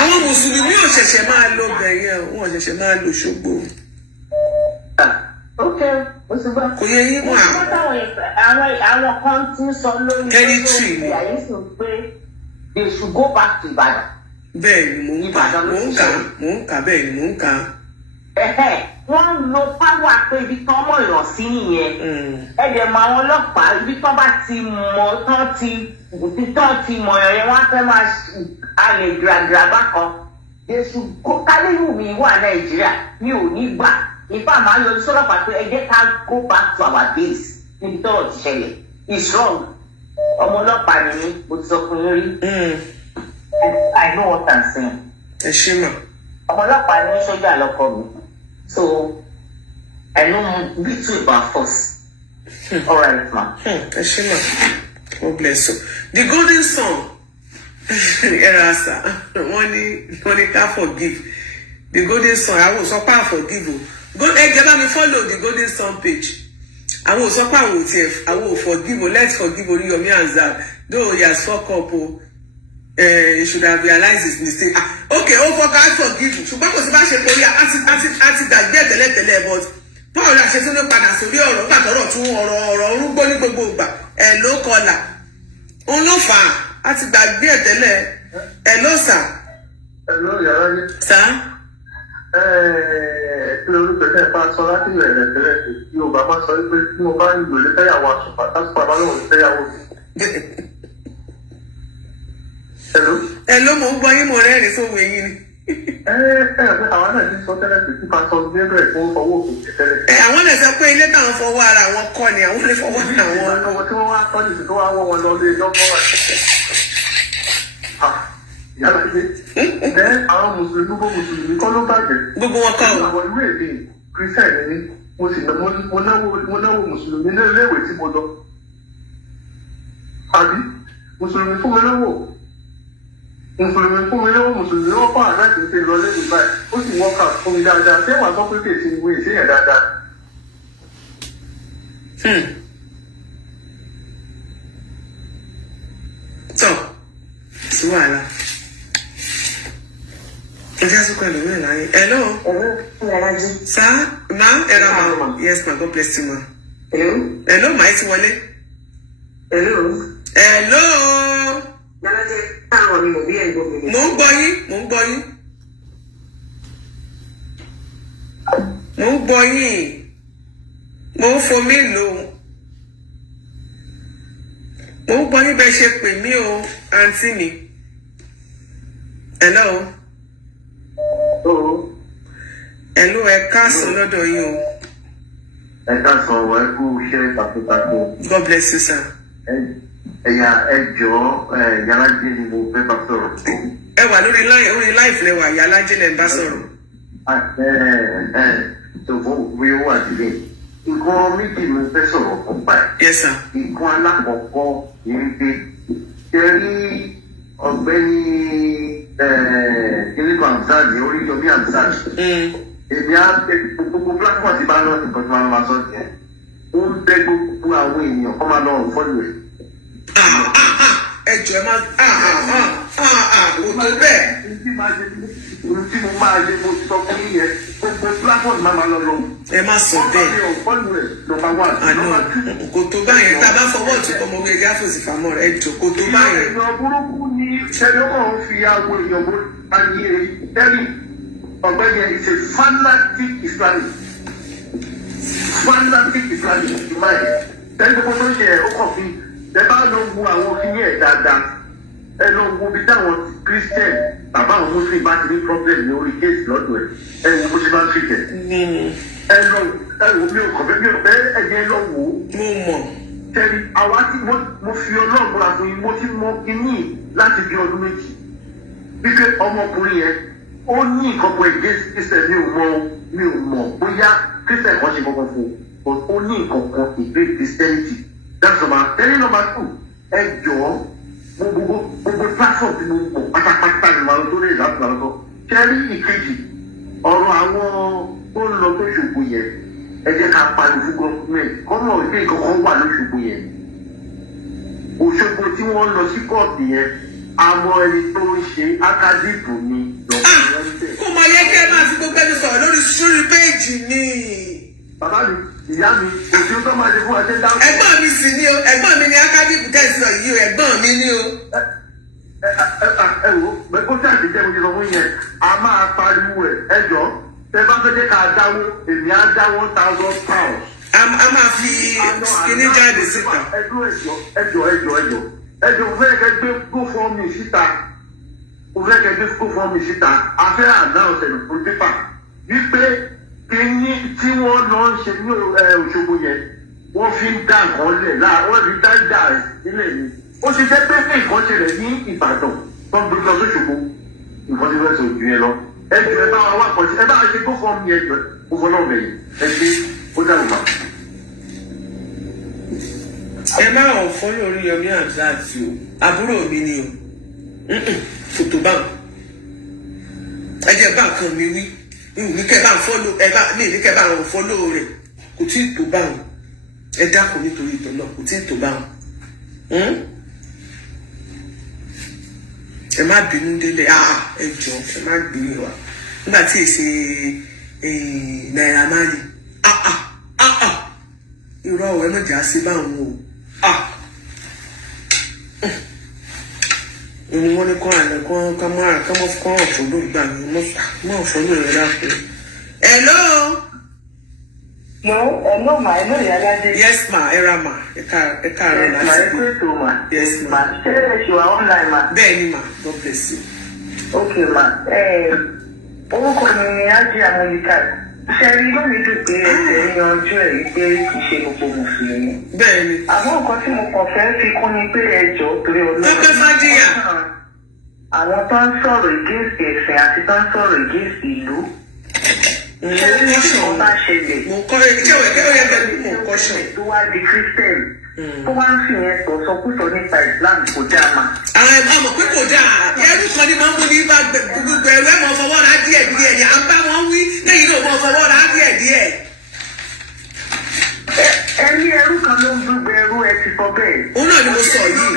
àwọn mùsùlùmí ò ṣẹ̀ṣẹ̀ máa lo bẹ̀yẹn wọn ò ṣẹ̀ṣẹ̀ máa lo Òṣogbo. ok mo ti gbọ́. kò yẹ yín wọn àwọn kan ti ń sọ lórí territory ni àyíṣe pé they should go back to Ìbàdàn. bẹ́ẹ̀ ni mò ń kà bẹ́ẹ̀ ni mò ń kà. wọ́n ń lo power pé ibi tán mọ̀ ìràn sí nìyẹn. ẹ̀jẹ̀ mọ àwọn ọlọ́pàá ibi tán bá ti mọ̀ tán ti mọ̀ yẹn wọ́n á fẹ́ máa alè gíragíra bákan. Jésù kálíwù mi wà Nàìjíríà mi ò ní gbà ìfá máa yọ sọ́lọ́pàá pé ẹ jẹ́ ká go back to our base níbi tọ́rọ̀ ti ṣẹlẹ̀ it's wrong. ọmọ ọlọ́pàá ni mí mo ti sọ fún yín rí. I know what I'm saying. ẹ ṣe mà. ọmọ ọlọ́pàá ní sójà lọ́kọ mi. So, I know little about force. All right, ma. Eshima, God bless you. The golden son, Erasa, money can forgive. The golden son, I will so far forgive you. Go, get me follow the golden son page. I will so far with you. I will forgive you. Let's forgive you. Yomi and Zab. Though he has fucked up. He should have realized his mistake. Okay, I forgive you. Ṣùgbọ́n kò sí bá ṣe kórí àti gbàgbé tẹ́lẹ̀tẹ́lẹ̀ but báwo la ṣe tún ní padà sórí ọ̀rọ̀ nígbà tọ́rọ̀ tún ọ̀rọ̀ orúgbó ní gbogbo ìgbà ló kọlà òun ló fà á àti gbàgbé tẹ́lẹ̀ ló sà. ló yàrá ní. sà. kí lorúkọ ẹ̀ bá sọ láti ìrẹ̀lẹ̀ tẹ́lẹ̀ tí Yorùbá máa sọ pé tí mo bá ń lò lé fẹ́yàwó àṣùpá tásùpá bá lóun fẹ́yàwó mi. Hello, mo ń gbọ́ yín mo rẹ́rìn sóhun eyín ni. àwọn náà ti sọ tẹ́lẹ̀ pé kípa sọ Gabriel fún fọwọ́ òkú tẹ́lẹ̀. àwọn lè sọ pé ilé táwọn fọwọ́ ara wọn kọ́ ni àwọn lè fọwọ́ ara wọn. ọmọ tí wọ́n wá kọ́ nìyí tó wá wọ́ wọn lọ lé ẹjọ́ kọ́ wà. yàrá ilé àwọn mùsùlùmí kọ́ ló bàjẹ́. gbogbo wọn kọ́ o. àwọn ìwé èdè Christian ni mo sì mo náwó mùsùlùmí ní iléèwé tí mo lọ. àbí mùsùlùmí fún mi lọ́wọ́ mùsùlùmí wọ́n fà láti ṣe lọ lẹ́yìn báyìí ó sì wọ́n kà fún mi dáadáa ṣé wàá sọ pé kèsì ìwé ìṣèyàn dáadáa. tọ́ sí wàhálà ǹjẹ́ àsìkò ẹ̀lú mẹ́rin láyé. hello. sá ma ẹ̀rọ ma yes ma God bless you ma. hello ma ẹ ti wọlé. hello. Mo ń gbọ́ yín. Mo ń gbọ́ yín. Mo ń fomi lò. Mo ń gbọ́ yín bẹ́ẹ̀ ṣe pè mí o, àǹtí mi. Hello. Hello, ẹ káàsán lọ́dọ̀ yín o. ẹ ká sọ̀rọ̀ ẹ kú iṣẹ́ takuntakun. God bless you sir. ẹ̀yà ẹjọ́ yàrá jẹ́ ni mo fẹ́ bá sọ̀rọ̀. ẹ wà lórí láìfù lẹ wà yàrá jẹ́ lẹ ń bá sọ̀rọ̀. ṣòfò bí ó wà sílẹ̀ nǹkan méjì mo fẹ́ sọ̀rọ̀ fún báyìí. Yes sir. nǹkan alákọ̀ọ́kọ́ yìí pé ṣe rí ọ̀gbẹ́ni kìnìún Hamzat ní Oríyọmí Hamzat. èmi á bẹ gbogbo platform ti bá lọ nǹkan tí wọn máa sọ yẹn ó ń bẹ gbogbo àwọn èèyàn kọ́ máa lọ fọ́lù ẹ̀. ẹ jọ ẹ máa kò tó bẹ́ẹ̀. ohun tí mo máa ṣe mo sọ fún yín yẹn gbogbo platform máa lọ lọ. ẹ má sọ bẹ́ẹ̀. fọ́lù ẹ̀ nọ́mbà one. àná kò tó báyẹn tá a bá fọwọ́ ọ̀tún kọ́ ọmọ orí ẹgbẹ́ àfòsí fàmọ́ rẹ̀ ẹ jọ kò tó báyẹn. èèyàn burúkú ni ṣẹlẹ́kọ̀ ń fi aago èèyàn bó ayé ẹ̀rí ọ̀gbẹ́ni is a fanatic Islamic ìmáyé tẹ́lẹ̀ gbogbo tó ṣe ó kàn fi ẹ bá lọ wo àwọn òfin yẹn dáadáa ẹ lọ wo bí táwọn Christian bàbá àwọn Muslim bá ti ní problem ní orí kéèsì lọ́dọ̀ ẹ wo bó ṣe bá ń fi jẹ ẹ lọ ẹ wo mi ò kàn fẹ́ mi ò fẹ́ ẹ̀yẹ lọ wò ó. mo mọ̀. tẹ́lẹ̀ àwa tí mo fi ọlọ́run àti mo ti mọ kíní láti bí ọdún méjì wípé ọmọkùnrin yẹn ó ní nǹkan kan against Christian mi ò mọ̀ bóyá Christian kan ṣe kankan fún un ó ní nǹkan kan against Christianity that's number tẹ́lẹ̀ number two ẹ jọ̀ọ́ gbogbo platform tí mo mọ̀ pátápátá ni màá tó lè láti máa sọ kẹ́rí ìkejì ọ̀rọ̀ àwọn tó ń lọ tó ṣògbó yẹn ẹ jẹ́ ká pariwo fún gọ́ọ̀mẹ̀ntì kọ́mọ̀ ilé ìkọ̀kan wà lóṣogbo yẹn Òṣogbo tí wọ́n lọ sí kóòtù yẹn àmọ́ ẹni tó ń ṣe akadìbò ni lọ́wọ́ kò mọ yẹ kí ẹ máa fi gbogbo ẹni sọ̀rọ̀ lórí sórí péèjì ni. bàbá mi ìyá mi òsì tó máa ṣe fún ẹṣẹ dáhùn. ẹ̀gbọ́n mi sì ni o ẹ̀gbọ́n mi ni akadìbò tẹ̀sán yìí o ẹ̀gbọ́n mi ni o. ẹ wo kó tí àti jẹ́ mo ti sọ fún yẹn a máa pariwo ẹ jọ tẹ bá fẹ́ jẹ́ ká dáwó èmi á dá £1,000. a máa fi kíní jáde síta. ẹjọ fẹ́ kẹ́ gbé GoFundMe síta afẹ́ announce ẹ̀rù fún pépà wípé kíní tí wọ́n lọ ń ṣe ní Òṣogbo yẹn wọ́n fi ń dá nǹkan lẹ̀ wọ́n fi dá ìjà rẹ̀ sílẹ̀ ni ó ti jẹ́ pé kí nǹkan ṣẹlẹ̀ ní Ìbàdàn tó ń gbé lọ sóṣogbo nǹkan tí wọ́n ṣe òjú yẹn lọ ẹjọ ẹ bá wa wà pọ̀ sí ẹ bá wa ṣe GoFundMe ẹjọ gbogbo náà bẹ̀yìn ẹ ṣe ó dàrú ma. ẹ má ọ̀ fọ́ lórí Oríyọmí Hamzat o àbúrò mi ni o fòtò báwọn ẹ jẹ́ bá nǹkan mi wí ní kẹ́ bá ń fọ́lò ẹ bá mi ní kẹ́ bá ń fọ́lò rẹ̀ kò tí ì tó báwọn ẹ dákun nítorí ìtọ́ náà kò tí ì tó báwọn ẹ má bínú délé ẹ jọ ẹ má gbé wa nígbà tí èsì Naira Marley irọ́ ọ̀ ẹ má jà sí báwọn o ni wọ́n ní kọ́ àlẹ́ kọ́ mọ́ kọ́ ọ̀fọ́ ló gbà mí mọ́ ọ̀fọ́ ló rẹ̀ dáko. hello. hello ma ìyá Ládé. yes ma ẹ ra ma ẹ káàárọ̀ láti. ma ẹ kú ètò ma. yes ma. ṣé ẹ ṣe wà online ma. bẹ́ẹ̀ ni ma God bless you. ok ma orúkọ mi ni Ájí Amóyíká ṣe rí lómi dùn pé ẹsẹ̀ yanjú ẹ̀ pé kì í ṣe gbogbo mùsùlùmí. bẹ́ẹ̀ ni. àmọ́ nǹkan tí mo kàn fẹ́ fi kún ni pé ẹjọ́ torí Ọlọ́run. ó pé fàdíyà. àwọn tó ń sọ̀rọ̀ against ẹ̀sìn àti tó ń sọ̀rọ̀ against ìlú. ṣé ní ìṣòro bá ṣẹlẹ̀. mo kọ́ ẹ kẹ́wẹ́ bẹ́ẹ̀ mo kọ́ ṣọ. tó wá di Christian tó wá ń fi yẹn sọ̀sọ́kùsọ nípa Islam kò dáa mà. àwọn ọmọ pé kò dáa ẹrú kan ní máa ń mú ní bá gbogbo ẹrú ẹ̀ mọ̀ fọwọ́ ra díẹ̀ díẹ̀ yà ń bá wọn wí lẹ́yìn náà mọ̀ fọwọ́ ra díẹ̀ díẹ̀. ẹni ẹrú kan ló ń gbogbo ẹrú ẹ ti sọ bẹ́ẹ̀. òun náà ni mo sọ yìí.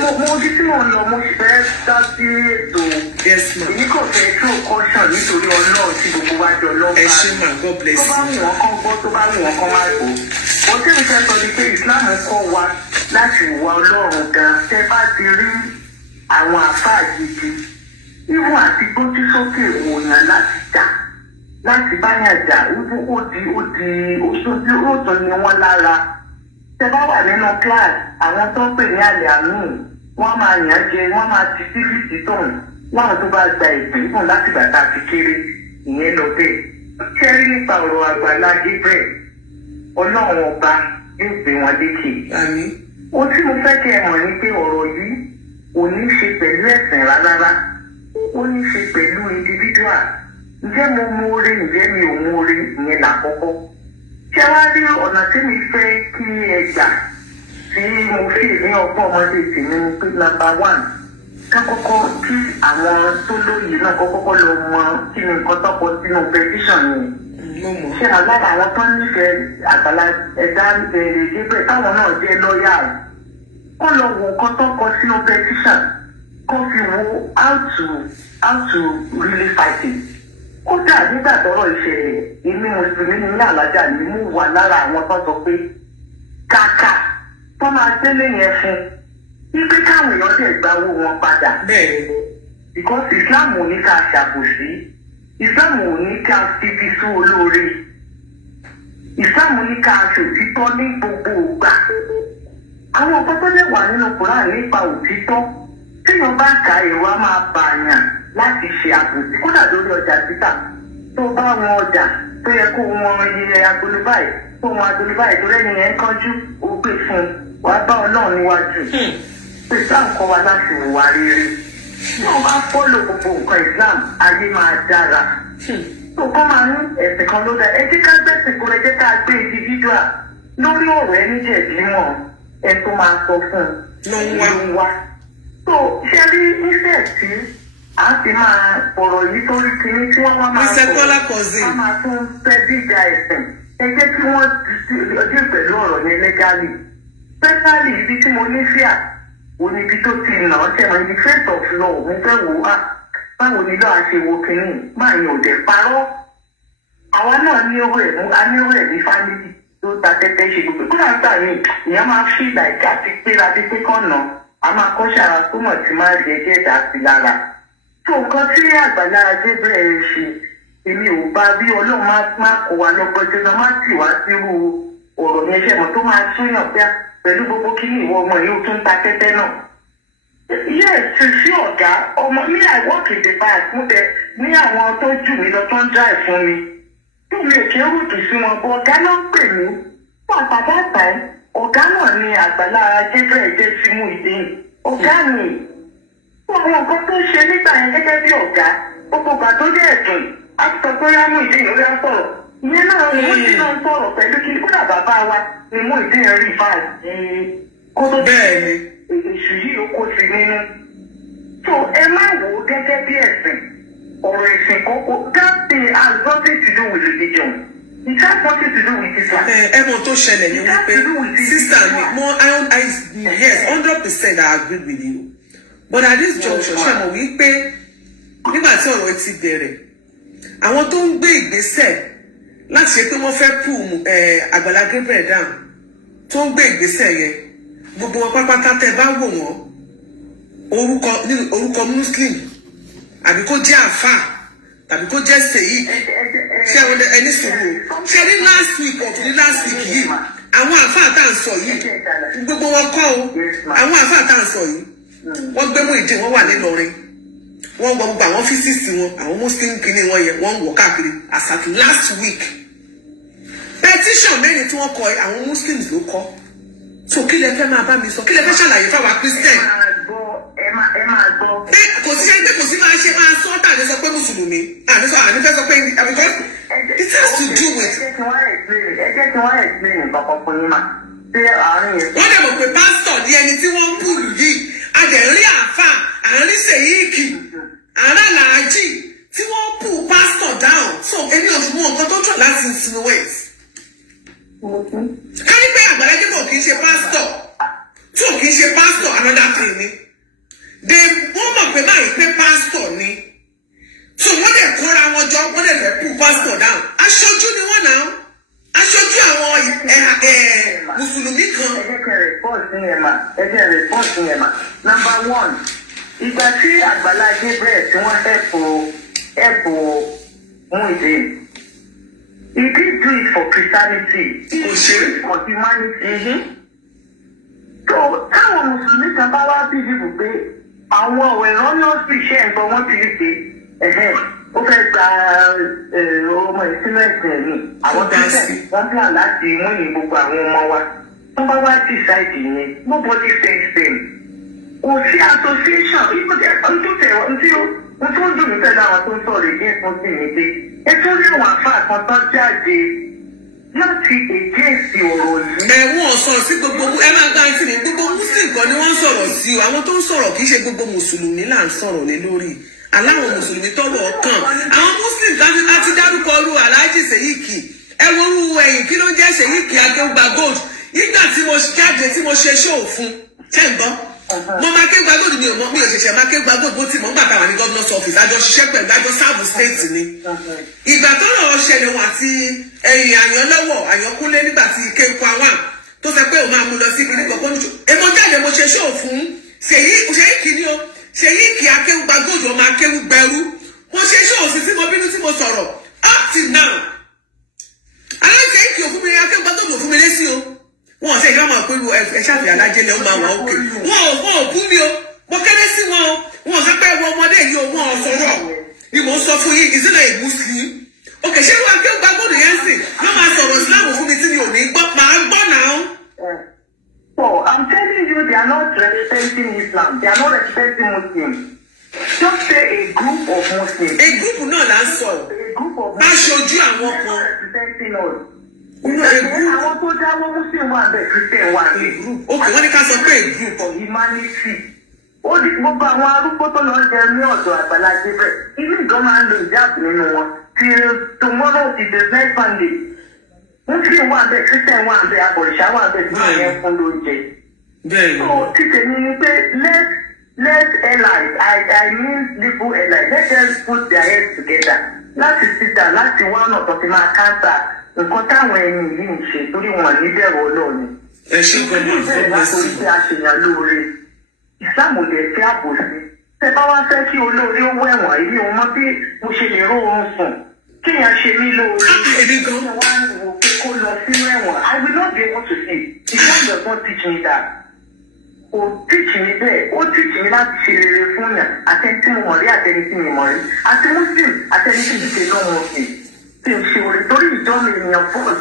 mo ojú tí mo ń lọ mo fẹ́ dá sí ètò. yes ma. èyí kò fẹ́ tó kọ́ṣàn nítorí Ọlọ́run tí gbogbo wa jọ lọ́wọ́. ẹ ṣé ma God bless you. tó bá wù wọ́n kán gbọ́ tó bá wù wọ́n kán má gbọ́. mo tí mi fẹ́ sọ ni pé Islam kọ́ wa láti wà Ọlọ́run gan tẹ́ bá ti rí àwọn àfáà gidi ìwọ̀n àti gbójú sókè wòyàn láti jà láti báyàn jà ó di òótọ́ ni wọ́n lára. tẹ́ bá wà nínú class àwọn tó ń pè ní àlẹ́ àmì wọ́n máa yàn jẹ wọ́n máa ti síbìtì tóun láwọn tó bá gba ìpín ìbùn láti bàtà àti kéré ìyẹn lọ bẹ́ẹ̀ Ṣẹ́rí nípa ọ̀rọ̀ Àgbàlá Gabriel, Ọlọ́run ọba yóò gbé wọn lékè. Àmín. Ohun tí mo fẹ́ kí ẹ mọ̀ ni pé ọ̀rọ̀ yìí ò ní ṣe pẹ̀lú ẹ̀sìn rárá. Ó ní ṣe pẹ̀lú individual. Ǹjẹ́ mo mú oore, ǹjẹ́ mi ò mú oore, ìyẹn làkọ́kọ́. Ṣé wá rí ọ̀nà tí mi fẹ́ kí ẹ gbà tí mo fi ní ọgbọ́n ọmọdé tèmi ni pé number 1. Ká kọ́kọ́ kí àwọn tó lóye náà kọ́kọ́ lọ mọ kí ni nǹkan tọ́pọ̀ sínú petition yẹn. Ṣé alára àwọn tó nífẹ̀ẹ́ Àgbàlá Gabriel táwọn náà jẹ́ lọ́ọ̀yà rẹ̀ kó lọ wo nǹkan tọ́pọ̀ sínú petition kó fi wo how to really fight it. Kódà nígbà tọ́rọ̀ ìṣẹ̀lẹ̀ èmi mùsùlùmí ní Alájà ni mú wà lára àwọn tó sọ pé kàkà tó máa délé yẹn fún ibi káwọn èèyàn dẹ̀ gba owó wọn padà. Because Islam ò ní ká ṣàbòsí, Islam ò ní ká fífi sú olóore, Islam ní ká ṣòtítọ́ ní gbogbo ìgbà. Àwọn nǹkan tó lè wà nínú Quran nípa òtítọ́ téèyàn bá ka èrò á máa bàyàn láti ṣe àbòsí kódà lórí ọjà títà. Tó bá wọn ọjà tó yẹ kó wọn iye agolo báyìí tó wọn agolo báyìí tó lẹ́yìn yẹn kánjú ó gbé fún un wàá bá Ọlọ́run níwájú. Islam kọ́ wa láti wà rere. Tí wọ́n bá fọ́lò gbogbo nǹkan Islam, ayé máa dára. Tó kọ́ máa ní ẹ̀sìn kan ló dá. Ẹ jẹ́ ká gbẹ̀sìn kó ẹ jẹ́ ká gbé individual lórí ọ̀rọ̀ ẹni jẹ̀bi mọ̀ ẹ tó máa sọ fún un ló ń wá. Tó ṣe rí ìfẹ́ tí a ti máa ọ̀rọ̀ yìí torí kìíní tí wọ́n máa sọ̀rọ̀ a máa tún fẹ́ dídá ẹ̀sìn. Ẹ jẹ́ kí wọ́n dín pẹ̀lú ọ̀rọ̀ yẹn lẹ́gálì. Pẹ́sálì ibi tí mo ní fíà oníbi tó ti nà ọ́ tẹ̀wọ̀n ibi first of law mo fẹ́ wò á báwo ni lọ́ọ́ ṣe wo kínní báyìí ò dẹ̀ parọ́. Àwa náà ní owó ẹ̀ mú a ní owó ẹ̀ ní fámìlì tó ta tẹ́tẹ́ ṣe gbogbo kó láǹgbà yìí ìyẹn máa fi ìgbà ìjà ti péra bí pé kàn ná a máa kọ́ ṣàrà tó mọ̀ tí máa rí ẹjẹ́ dà sí lára. Tó nǹkan tí Àgbàlá Gabriel ṣe èmi ò bá bí Ọlọ́run má kó wa lọ́gbọ́n jẹ́ náà má tì wá sírú ọ̀rọ̀ yẹn ṣẹ̀mọ̀ tó máa súnyàn pé pẹ̀lú gbogbo kíní ìwọ ọmọ yìí ó tún ta tẹ́tẹ́ náà. Yes, sí ọ̀gá ọmọ ní I work in the bank mú bẹ ní àwọn tó jù mí lọ tó ń drive fún mi. Tí mi ò kí ń rúdù sí wọn bọ́ ọ̀gá náà pè mí. Fún àpàdé àtàí, ọ̀gá náà ni Àgbàlá Gabriel jẹ́ sí mú ìdí. Ọ̀gá mi. Fún àwọn nǹkan tó ṣe nígbà yẹn gẹ́gẹ́ bí ọ̀gá, gbogbo ìgbà tó dé ẹ̀dùn, á sọ pé yá mú ìdí ìyóò yá sọ̀rọ̀. Ìyẹn náà ni wọ́n ti náà ń sọ̀rọ̀ pẹ̀lú kí kódà bàbá wa ni mú ìdí yẹn rí fáàlì kó tó bẹ́ẹ̀ ni èṣù yìí ó kó sí nínú. So ẹ má wò ó gẹ́gẹ́ bí ẹ̀sìn ọ̀rọ̀ ẹ̀sìn kókó that thing has nothing to do with religion. It has nothing to do with Islam. Ẹ mọ̀ tó ṣẹlẹ̀ ni wípé sísá mi mo yes 100% I agree with you but at this junction ṣe mọ̀ wípé nígbà tí ọ̀rọ̀ ti bẹ̀rẹ̀ àwọn tó ń gbé ìgbésẹ̀ láti ṣe pé wọ́n fẹ́ pull Àgbàlá Gabriel down tó ń gbé ìgbésẹ̀ yẹn gbogbo wọn pápátá tẹ́ bá wò wọ́n orúkọ muslim àbí kó jẹ́ àfà tàbí kó jẹ́ sèyí ṣé ẹni sùúrù ṣé ní last week yìí àwọn àfà tá à ń sọ yìí gbogbo wọn kọ́ o àwọn àfà tá à ń sọ yìí wọ́n gbé mú ìdí wọn wà nílọrin wọ́n wọ gbogbo àwọn físíìsì wọn àwọn muslim kìíní wọn yẹn wọ́n wọ̀ káàkiri as at last week petition mẹ́rin tí wọ́n kọ àwọn muslims ló kọ so kí lẹ fẹ́ máa bá mi sọ kí lẹ fẹ́ ṣàlàyé fáwọn christian. ẹ máa gbọ́. pé kò sí ẹgbẹ́ kò sí máa ṣe máa sọ tàbí sọ pé mùsùlùmí àní fẹ́ sọ pé because it has to do with. ẹ jẹ́ kí wọ́n explain nǹkan kan fún yín mà ṣé àárín yẹn. wọ́n dẹ̀ mọ̀ pé pásítọ̀ ní ẹni tí wọ́n ń bùrù yìí a dẹ̀ rí àáfà àárín sèyíkì àárẹ̀ làájì tí wọ́n bù pásítọ̀ down so èmi ò fún nǹkan tó tọ̀ láti insinuate. ká ní pé Àgbàlá Gabriel kì í ṣe pásítọ̀ tí ò kì í ṣe pásítọ̀ another thing ni wọ́n mọ̀ pé báyìí pé pásítọ̀ ni so wọ́n dẹ̀ kóra wọn jọ wọ́n dẹ̀ fẹ́ bù pásítọ̀ down aṣojú ni wọ́n náà aṣojú àwọn mùsùlùmí kan. ẹ jẹ́ rẹ̀pọ́ọ̀tì yẹn mà number 1 ìgbà tí Àgbàlá Gabriel tí wọ́n ẹ̀pù Muyideen he did do it for Christianity he did for humanity. So táwọn mùsùlùmí kan bá wá bí ibùgbé pé àwọn ọ̀rọ̀ ìrànlọ́ sí iṣẹ́ ẹ̀gbọ́n wọn ti rí pé ó fẹ́ gba ọmọ ìsinmi ẹ̀sìn mi àwọn christian wọ́n plan láti mú ní gbogbo àwọn ọmọ wa wọ́n bá wá decide yẹn nobody says them kò sí association ohun tó dùn mí pẹ̀lú àwọn tó ń sọ̀rọ̀ èdè fún sí mi pé ẹ tún rí àwọn àfáà kan tó jáde láti against ọ̀rọ̀ yìí. Wọ́n sọ sí gbogbo ẹ máa gbá sí ni gbogbo muslim kan ni wọ́n sọ̀rọ̀ sí o àwọn tó ń sọ̀rọ̀ kì í ṣe gbogbo mùsùlùmí là ń sọ̀rọ̀ lé lórí aláwọn mùsùlùmí tọrọ ọkàn àwọn muslim láti dárúkọ ọrú aláàjì sèyíkì ẹ wo orú ẹ̀yìn kí ló ń jẹ́ sèyíkì akéwùgbà gold nígbà tí mo jáde tí mo ṣe ṣóò fún ṣẹ́ ń gbọ́ mo máa ké gba gold mi ò ṣẹ̀ṣẹ̀ máa ké gba gold bó ti mọ̀ nígbà táwa ní governor's office àjọ ṣiṣẹ́ pẹ̀lú àjọ sáàbù state ni ìgbà tó lọ́ọ́ ṣẹlẹ̀ wọn àti ẹ̀yìn àyànlọ́wọ́ àyànkúnlé nígbà tí kéku àwọn tó sọ pé òun máa mú lọ sí ibi nígbà pọ́njú èmo jáde mo ṣe ṣóò fún ṣèyíkì ni o ṣèyíkì akéwùgbà gold ọmọ akéwùgbẹ̀rú mo ṣe ṣóò sí tí mo bínú tí mo sọ̀rọ̀ up till now aláṣẹ́yìkì òfin mi akéwùgbà gold òfin mi lé sí o wọn ṣe ìgbà máa pẹ̀lú ẹ̀ṣàfihàn alájẹlẹ ó máa wà òkè wọn ò bú mi o mo kéré sí wọn o wọn sọ pé ẹwọ ọmọdé yìí o wọn ò sọ̀rọ̀ ni mò ń sọ fún yín ìsìnà ìmùsùlùmí òkè ṣé wọn gbé gbàgbọ́dọ̀ yẹn sìn ló máa sọ̀rọ̀ islam fún mi tí mi ò ní gbọ́ máa gbọ́ náà. So I'm telling you they are not representing Islam they are not representing Muslims just say a group of Muslims. A group náà là ń sọ bá ṣojú àwọn kan. Àwọn tó dáwọ́ Muslim wà bẹ́ẹ̀ Christian wà bẹ́ẹ̀. Òkè wọ́n ní ká sọ pé a group of humanity. Ó di gbogbo àwọn arúgbó tó lọ jẹ ní ọ̀dọ̀ Àgbàlá Gabriel. Ilé ìjọ máa ń lo ìjáàbù nínú wọn. Till tomorrow is the next Sunday. Muslim wà bẹ́ẹ̀ Christian wà bẹ́ẹ̀ Abọ̀rìṣà wà bẹ́ẹ̀ tí wọ́n yẹn fún lóúnjẹ. So títẹ̀ mi ni pé let allies I mean legal allies let them put their heads together láti sit down láti wá ọ̀nà tó ti máa káńtà nǹkan táwọn ẹni yìí ń ṣe torí wọn ní bẹ̀rù Ọlọ́run. Ẹ ṣe gbọ́dọ̀ bẹ́ẹ̀ látòrí pé a ṣèyàn lóore ìsìláàmù lè fẹ́ àbòsí tẹ bá wá fẹ́ kí olóore ó wẹ̀wọ̀n èyí ò mọ bí mo ṣe lè róorun sùn kéèyàn ṣe mí lóore kéèyàn wá wò pé kó lọ sínú ẹ̀wọ̀n I will not be able to see Islam does not teach me that kò teach mi bẹ́ẹ̀ ó teach mi láti ṣe rere fún yàn àtẹni tí mo mọ̀ rí àtẹni tí mi mọ̀ rí àti Muslim àtẹni tí mi ṣe lọ́wọ́ òfin tí n ṣe orin torí ìjọ mi ènìyàn fọ́ọ̀lù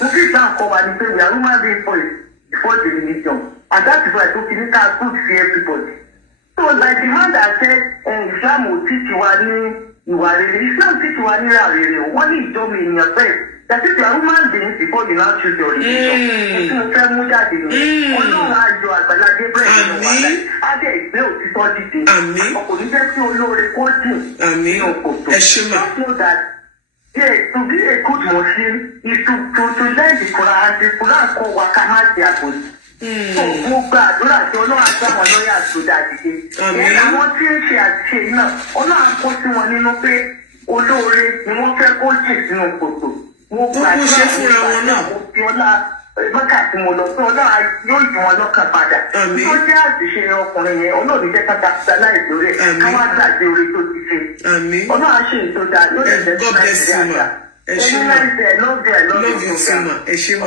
mo fi ìgbà nǹkan wà ní pé we are human being first before the religion and that is why I don't think that good for everybody. So like the man that said Islam ò teach wa ní ìwà rere Islam teach wa ní ìwà rere wọ́n ní ìjọ mi ènìyàn fẹ́ that is you are human being before you now choose your religion. Tí mo fẹ́ mú jáde ní Ọlọ́run ayọ̀ Àgbàlá Gabriel nínú wàhálà á dẹ̀ ìgbé òtítọ́ dìde ọkùnrin jẹ́ kí olóore kó dùn ní òkòtò. Just know that yes, to be a good Muslim is to learn the Quran. The Quran kọ́ wa ká má ṣe àbòsí. So mo gba àdúrà tí Ọlọ́run àti àwọn lọ́yà àtòdà dìde. Àwọn tí ń ṣe àṣìṣe náà Ọlọ́run á kó sí wọn nínú pé olóore ni wọ́n fẹ́ kó jì sínú kòtò. Mo gba àdúrà mo fi ọlá mọ́kà tí mo lọ sí Ọlọ́run yóò yí wọn lọ́kàn padà. Tó jẹ́ àṣìṣe ọkùnrin yẹn Ọlọ́run jẹ́ ká dàpọ̀ láìsí rẹ̀ ká wá gbàgbé orí tó ti ṣe. Ọlọ́run á ṣe ìtọ́jà ló lè jẹ́ God bless you ma. Ẹ ṣé ma. Love you too ma. Ẹ ṣé ma.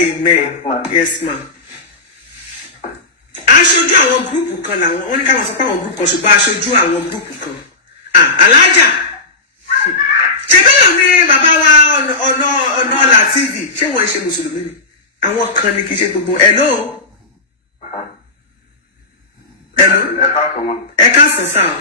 Amen. Yes ma. Aṣojú àwọn gúrùpù kan làwọn wọ́n ní káwọn sọ pé àwọn gúrùpù kan ṣùgbọ́n aṣojú àwọn gúrùpù kan. Alájà ṣe bẹ́ẹ̀ ni bàbá wa ọ̀nà ọ̀là TV ṣé wọ́n ń ṣe mùsùlùmí ni àwọn kan ni kì í ṣe gbogbo hello. Ẹ káàsán sá o.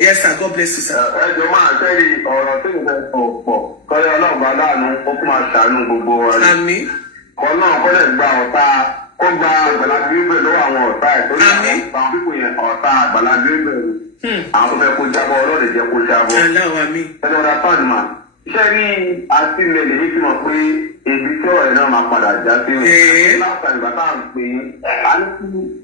Yes sir, God bless you sir. Ẹ jọ máa tẹ́lẹ̀ ọ̀rọ̀ tí mo fẹ́ sọ pọ̀ kọ́lé Ọlọ́run bá láàánú ó kún máa ṣàánú gbogbo wa. Àmín. Kọ́ náà kọ́ lè gba ọ̀tá kó gba Àgbàlá Gabriel lọ́wọ́ àwọn ọ̀tá ẹ̀ tó ní àwọn pípò yẹn ọ̀tá Àgbàlá Gabriel àwọn tó fẹ́ kó jábọ̀ ọlọ́ọ̀dẹ̀ jẹ́ kó jábọ̀. Aláwa mi. Ẹni ọ̀dà fáànù iṣẹ́ rí àtìlẹ̀ lèyí fi mọ̀ pé èdè tí ọ̀rẹ́ náà máa padà já sí rẹ̀. Láàpá ìgbà tá à ń pè é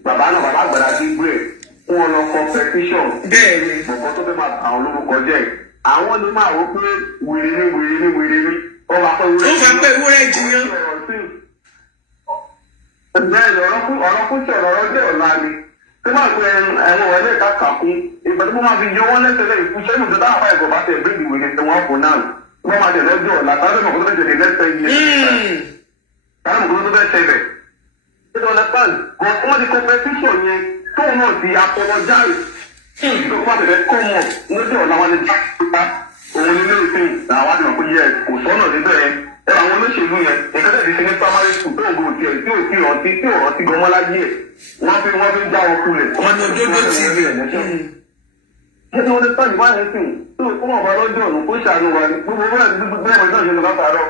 bàbá náà bàbá Àgbàlá Gabriel fún wọn lọ competition. Bẹ́ẹ̀ni. Bọ̀bọ̀ tó fẹ́ máa àwọn olórúkọ jẹ́ àwọn ni máa wọ pé wèrè ó máa pẹ́ wúrẹ́ jiyàn. Bẹ́ẹ̀ni ọ̀rọ̀ kún sí ọ̀rọ̀ jẹ́ ọ̀la ni. Tí máa pe ẹ̀wọ̀n wọlé ìkàkà fún ìgbà tí wọ́n máa fi yọ wọ́n lẹ́sẹ̀lẹ̀ ìfúnṣẹ́ ìlú tó dáhùn ẹ̀gbọ́n bá tẹ̀ bí ìwé ní wọ́n fún náà. Wọ́n máa tẹ̀ lọ́jọ́ ọ̀la tàbí mọ̀ kó tó fẹ́ tẹ̀lé lẹ́sẹ̀ yìí. Tàbí mọ̀ kó tó fẹ́ tẹ̀lẹ̀. Ṣé wọ́n lẹ́pàá wọ́n ti competition yẹn tóun náà ti apologize tó bá tẹ̀lé kọ́ mọ̀ lójú ọ̀la wọn ni bá òun ní lóòótọ́ àwọn àti ọ̀pọ̀ yẹ kò sọ́nà níbẹ̀ yẹn ẹ àwọn olóṣèlú yẹn nǹkan tẹ̀lé ti ní primary school tó ògùn tiẹ̀ tí ò tí rántí tí ò rántí gan wọn láyé ẹ̀ wọ́n fi ń já wọn kulẹ̀. ọ̀nà òdodo TV. ṣé tí wọ́n ti pàdé wáyé sí tó kó mọ̀ bá lọ́jọ́ ọ̀nà kó ṣàánú wa ni gbogbo bẹ́ẹ̀ náà ṣe lọ látàárọ̀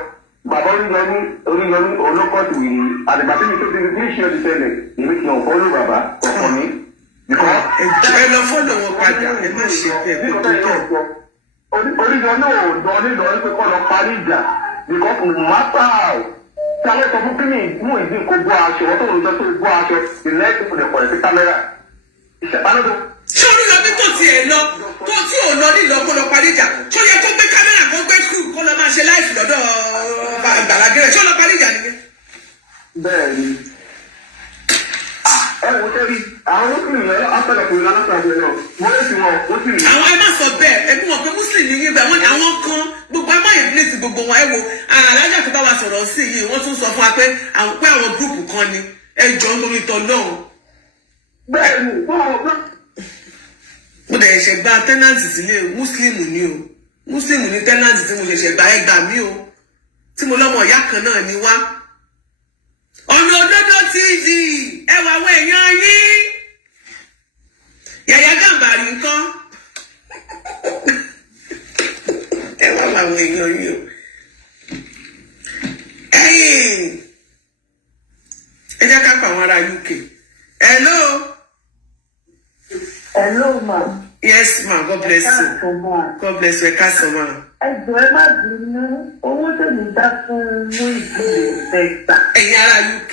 bàbá oríyọmí olókọ́tù yìí àdìgbà tí mi tó ti ní ṣe ọdún tẹ́lẹ̀ èmi kì í hàn fọ́lù bàbá ọkàn mi. ẹ lọ fọ́lọ̀ wọn padà ẹ má ṣe bẹ́ẹ̀ kó tó tọ̀. oríyọmí ò dán nílò wípé kọ́ lọ parí ìjà because no matter tí a lè sọ fún kíni mú ìdí kó gbọ́ aṣọ wọ́n tó ń lọ tó gbọ́ aṣọ ìlẹ́ẹ̀kì kò lè pọ̀ sí kámẹ́rà ìṣẹ̀pánọ́dọ̀. ṣé oríyọmí tó tiẹ̀ lọ tó tí ò lọ nílò kó lọ parí ìjà tó yẹ kó gbé kámẹ́rà kó gbé kú kó lọ máa ṣe láìsí lọ́dọ̀ Gbàlagẹ̀rẹ̀ ṣé ó lọ parí ìjà nìyẹn. bẹ́ẹ̀ni ẹ wò ó rí àwọn muslim yẹn afẹ́lẹ̀ kò ní aláṣàbẹ̀ náà wọ́n lè fi wọn ó sì rí. àwọn ẹ má sọ bẹ́ẹ̀ ẹbí wọn pé muslim ní yín bẹ́ẹ̀ wọ́n ní àwọn kan gbogbo ẹ má yẹ bíléèsì gbogbo wọn ẹ wo alájà tó bá wa sọ̀rọ̀ sí yìí wọ́n tún sọ fún wa pé àwọn gúrùpù kan ni ẹ jọ nítorí tọ́ náà. bẹ́ẹ̀ni mo dẹ̀ ṣẹ̀ gba tẹ́nàntì sílé muslim ni o muslim ní tẹ́nàntì tí mo ṣẹ̀ṣẹ̀ gba ẹgbà mí o tí mo lọ́mọ ìyá kan náà ni wá. ọ̀nà òdodo TV ẹ wà àwọn èèyàn yín Yàyà Gàmbàrí nǹkan ẹ wà àwọn èèyàn yín o ẹ̀yin ẹ jẹ́ ká pa àwọn ará UK. Hello. Hello, ma. Yes, ma. God bless you. God bless you. Ẹ káàsán, ma. Ẹjọ́ ẹ má bínú owó tèmi dá fún mú ìdílé ìfẹ́ta. Ẹ̀yin ará UK.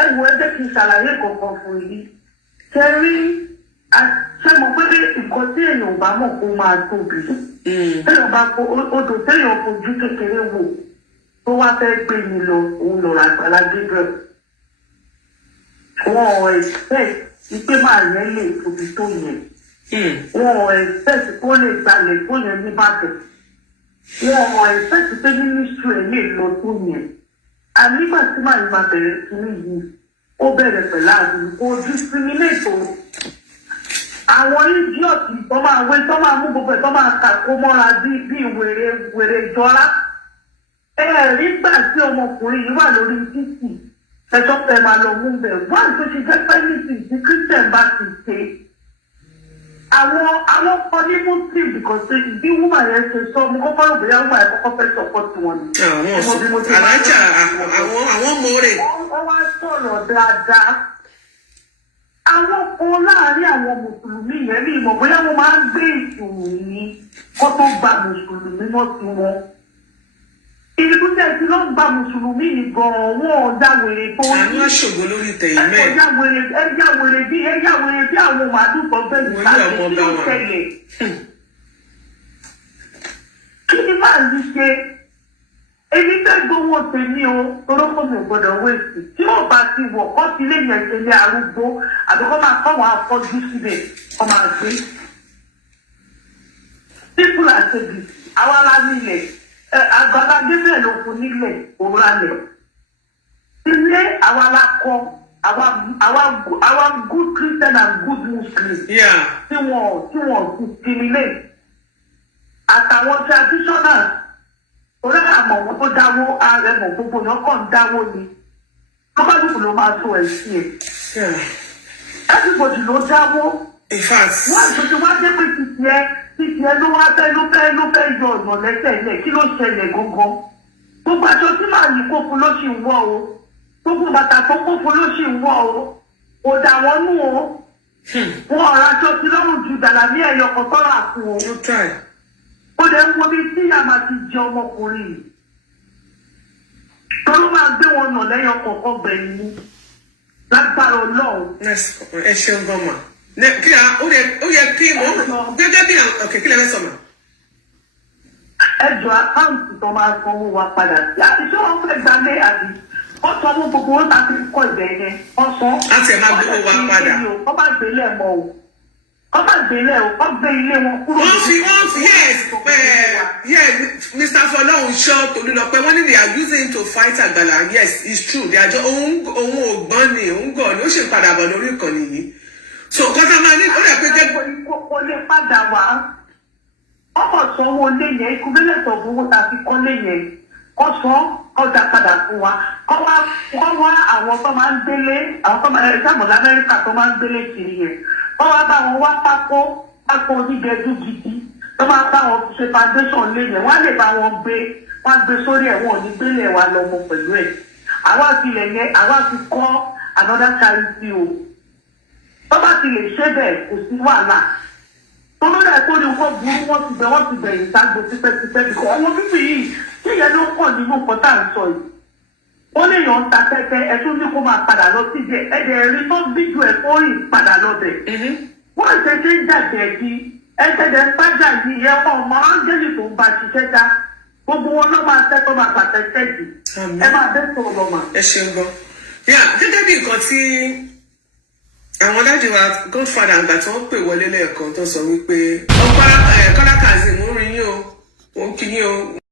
Ẹ wo ẹ jẹ́ kí n ṣàlàyé kankan fún yìí. Ṣé rí ṣé mo pé nǹkan tí èèyàn ò bá mọ̀ kó máa tóbi. Téèyàn bá kó odò téèyàn fojú kékeré wò tó wá fẹ́ gbé mi lọ òun lọ Àgbàlá Gabriel. Wọ́n ò expect ìpè máa yẹn lè tóbi tó yẹn. Wọ́n ò expect kó lè gbalẹ̀ tó yẹn ní bàtẹ̀. Wọ́n ò expect pé ministry ẹ̀ lè lọ tó yẹn. Ànígbà tí màá yìí máa bẹ̀rẹ̀ kínní yìí, ó bẹ̀rẹ̀ pẹ̀lú àdúgbò kó discriminate o. Àwọn idiot tó máa wé tó máa mú gbogbo ẹ̀ tó máa kàkó mọ́ra bí wèrè jọra. Rí gbà tí ọmọkùnrin yìí wà lórí títì. Ẹjọ́ fẹ́ máa lọ mú bẹ̀. Wọ́n tó ṣe jẹ́ pẹ́lísì tí Christian bá ti ṣe. Àwọn kan ní Muslim because bí woman yẹn ṣe sọ, mo kọ́kọ́ rò bóyá woman yẹn kọ́kọ́ fẹ́ support wọn ni. Àwọn alájà àwọn mọ̀ọ́rẹ̀. Wọ́n wá sọ̀rọ̀ dáadáa. Àwọn kan láàárín àwọn Mùsùlùmí yẹn ní ìmọ̀ bóyá wọ́n máa ń gbé ìṣòro yìí kó tó gba Mùsùlùmí mọ́ sí wọn. Ìrìkútẹ̀ tí ló ń gba Mùsùlùmí yìí gan-an wọ́n ọ̀dà wèrè tó ní. Àwọn aṣògo lórí tẹ̀yìn mẹ́ẹ̀. Ẹ̀yà wèrè bí àwọn màdùn kan fẹ́ yìí láti kí ló tẹ̀lé. Kí ni máa yí ṣe? Èmi fẹ́ gbowó tèmi o, torókò mi ò gbọdọ̀ wéèsì. Tí wọ́n bá ti wọ̀ kọ́ sí ilé yẹn tẹ̀lé arúgbó, àbí kọ́ máa kọ́ wọn afọ́jú síbẹ̀, kọ́ máa gbé. People are saying, àwa la nílẹ̀. Àgbàlá Gabriel ló fún nílẹ̀ òrùlálẹ̀. Ilé àwa la kọ́ àwa good Christian and good Muslim. Tí wọ́n discriminate. Àtàwọn traditionals. Orí àmọ̀ wọn tó dáwó ààrẹ mọ̀ gbogbo yẹn kàn ń dáwó ni. Lọ́kàlùkù ló máa tó ẹ̀sìn ẹ̀. Everybody ló dáwó. In fact. Wọ́n àtúntò wá dé pé títí ẹ ló wá fẹ́ yọ ọ̀nà lẹ́sẹ̀ ilẹ̀ kí ló ṣẹlẹ̀ gangan. Gbogbo aṣọ tí màá yí kófo ló ṣì ń wọ̀ o. Gbogbo bàtà tó kófo ló ṣì ń wọ̀ o. Kò dà wọ́n nù o. Wọ́n ọ̀rọ̀ aṣọ tí lọ́rùn ju dàlà ní ẹ̀yọ kan tọ́lá fún o. Ó lè ń wo bí tí ìyá máa ti jẹ ọmọkùnrin yìí. Tọ́lú máa gbé wọn nà lẹ́yọ kọ̀ọ̀kan gbẹ̀yìn ní. Lágbára Ọlọ́run. Ẹ ṣeun gan ma. Kí ó yẹ kí mo gẹ́gẹ́ bí ọ̀kẹ́ kí lè fẹ́ sọ ma. Ẹjọ́ àkáǹtì tó máa sanwó wa padà sí. Àti ṣé wọ́n fẹ́ gbalé àbí wọ́n sanwó gbogbo wọn láti kọ́ ìbẹ̀ yẹn. Wọ́n san. Láti ẹ̀ máa gbowó wa padà. Wọ́n bá gbélé ẹ̀ mọ́ o. Wọ́n bá gbélé ẹ̀ o. Wọ́n gbé ilé wọn kúrò. Wọ́n fi yes Mr. Fọlọ́run ṣọ́ Tolúlọpẹ́ wọ́n ní they are using to fight Àgbàlá. Yes, it's true. They are just òun ò gbọ́n ni òun gọ̀ ni ó ṣe padà bọ̀ lórí ìkànnì yìí. so kọ́tà máa ní ó dà pé kò lè padà wá ọkọ̀ sanwó lé yẹn ìkúbílẹ̀ tó gbowó tàbí kọ́lé yẹn kọ́ sọ ọjà padà fún wa kọ́ wá àwọn tó máa ń gbélé àwọn tó máa ń ṣàmùlá Amẹ́ríkà tó máa ń gbélé kiri yẹn kọ́ wá bá wọn wá pákó onígẹdú gidi tó máa bá wọn ṣe foundation lé yẹn wọ́n lè bá wọn gbé sórí ẹ̀ wọn ò ní gbélé wa lọ́mọ pẹ̀lú ẹ̀ àwa tilẹ̀ yẹn àwa ti kọ́ another charity o tó bá ti lè ṣe bẹ́ẹ̀ kò sí wàhálà tó lórí ẹ̀kọ́ ni wọ́n burú wọ́n ti bẹ̀yìn ságbó tipẹ́tipẹ́ bí kò àwọn bíbí yìí tí ìyẹn ló pọ̀ nínú nǹkan tá à ń sọ yìí wọ́n lè yàn ń ta tẹ́tẹ́ ẹ̀tún ní kó máa padà lọ sí ibẹ̀ ẹ̀dẹ̀ rí tó bí ju ẹ̀kọ́ rìn padà lọ bẹ̀ wọ́n ṣe ṣe ń jàjẹ́ kí ẹ̀ẹ́dẹ̀ ń bájà yìí ẹ̀ ọmọ áńgẹ́lì tó ń bá ṣiṣẹ́ já gbogbo wọn ló máa tẹ́ tó máa pàtẹ́tẹ́ jù ẹ máa bẹ́ sọ̀rọ̀ lọ́mà. ẹ ṣeun gan gẹ́gẹ́ bí nǹkan tí àwọn dájú wa godfather àgbà tí wọ́n pè wọlé lẹ́ẹ̀kan tó sọ wípé ọgbà Kọ́lá Kazeem ń rí yín o òun kì í yín o.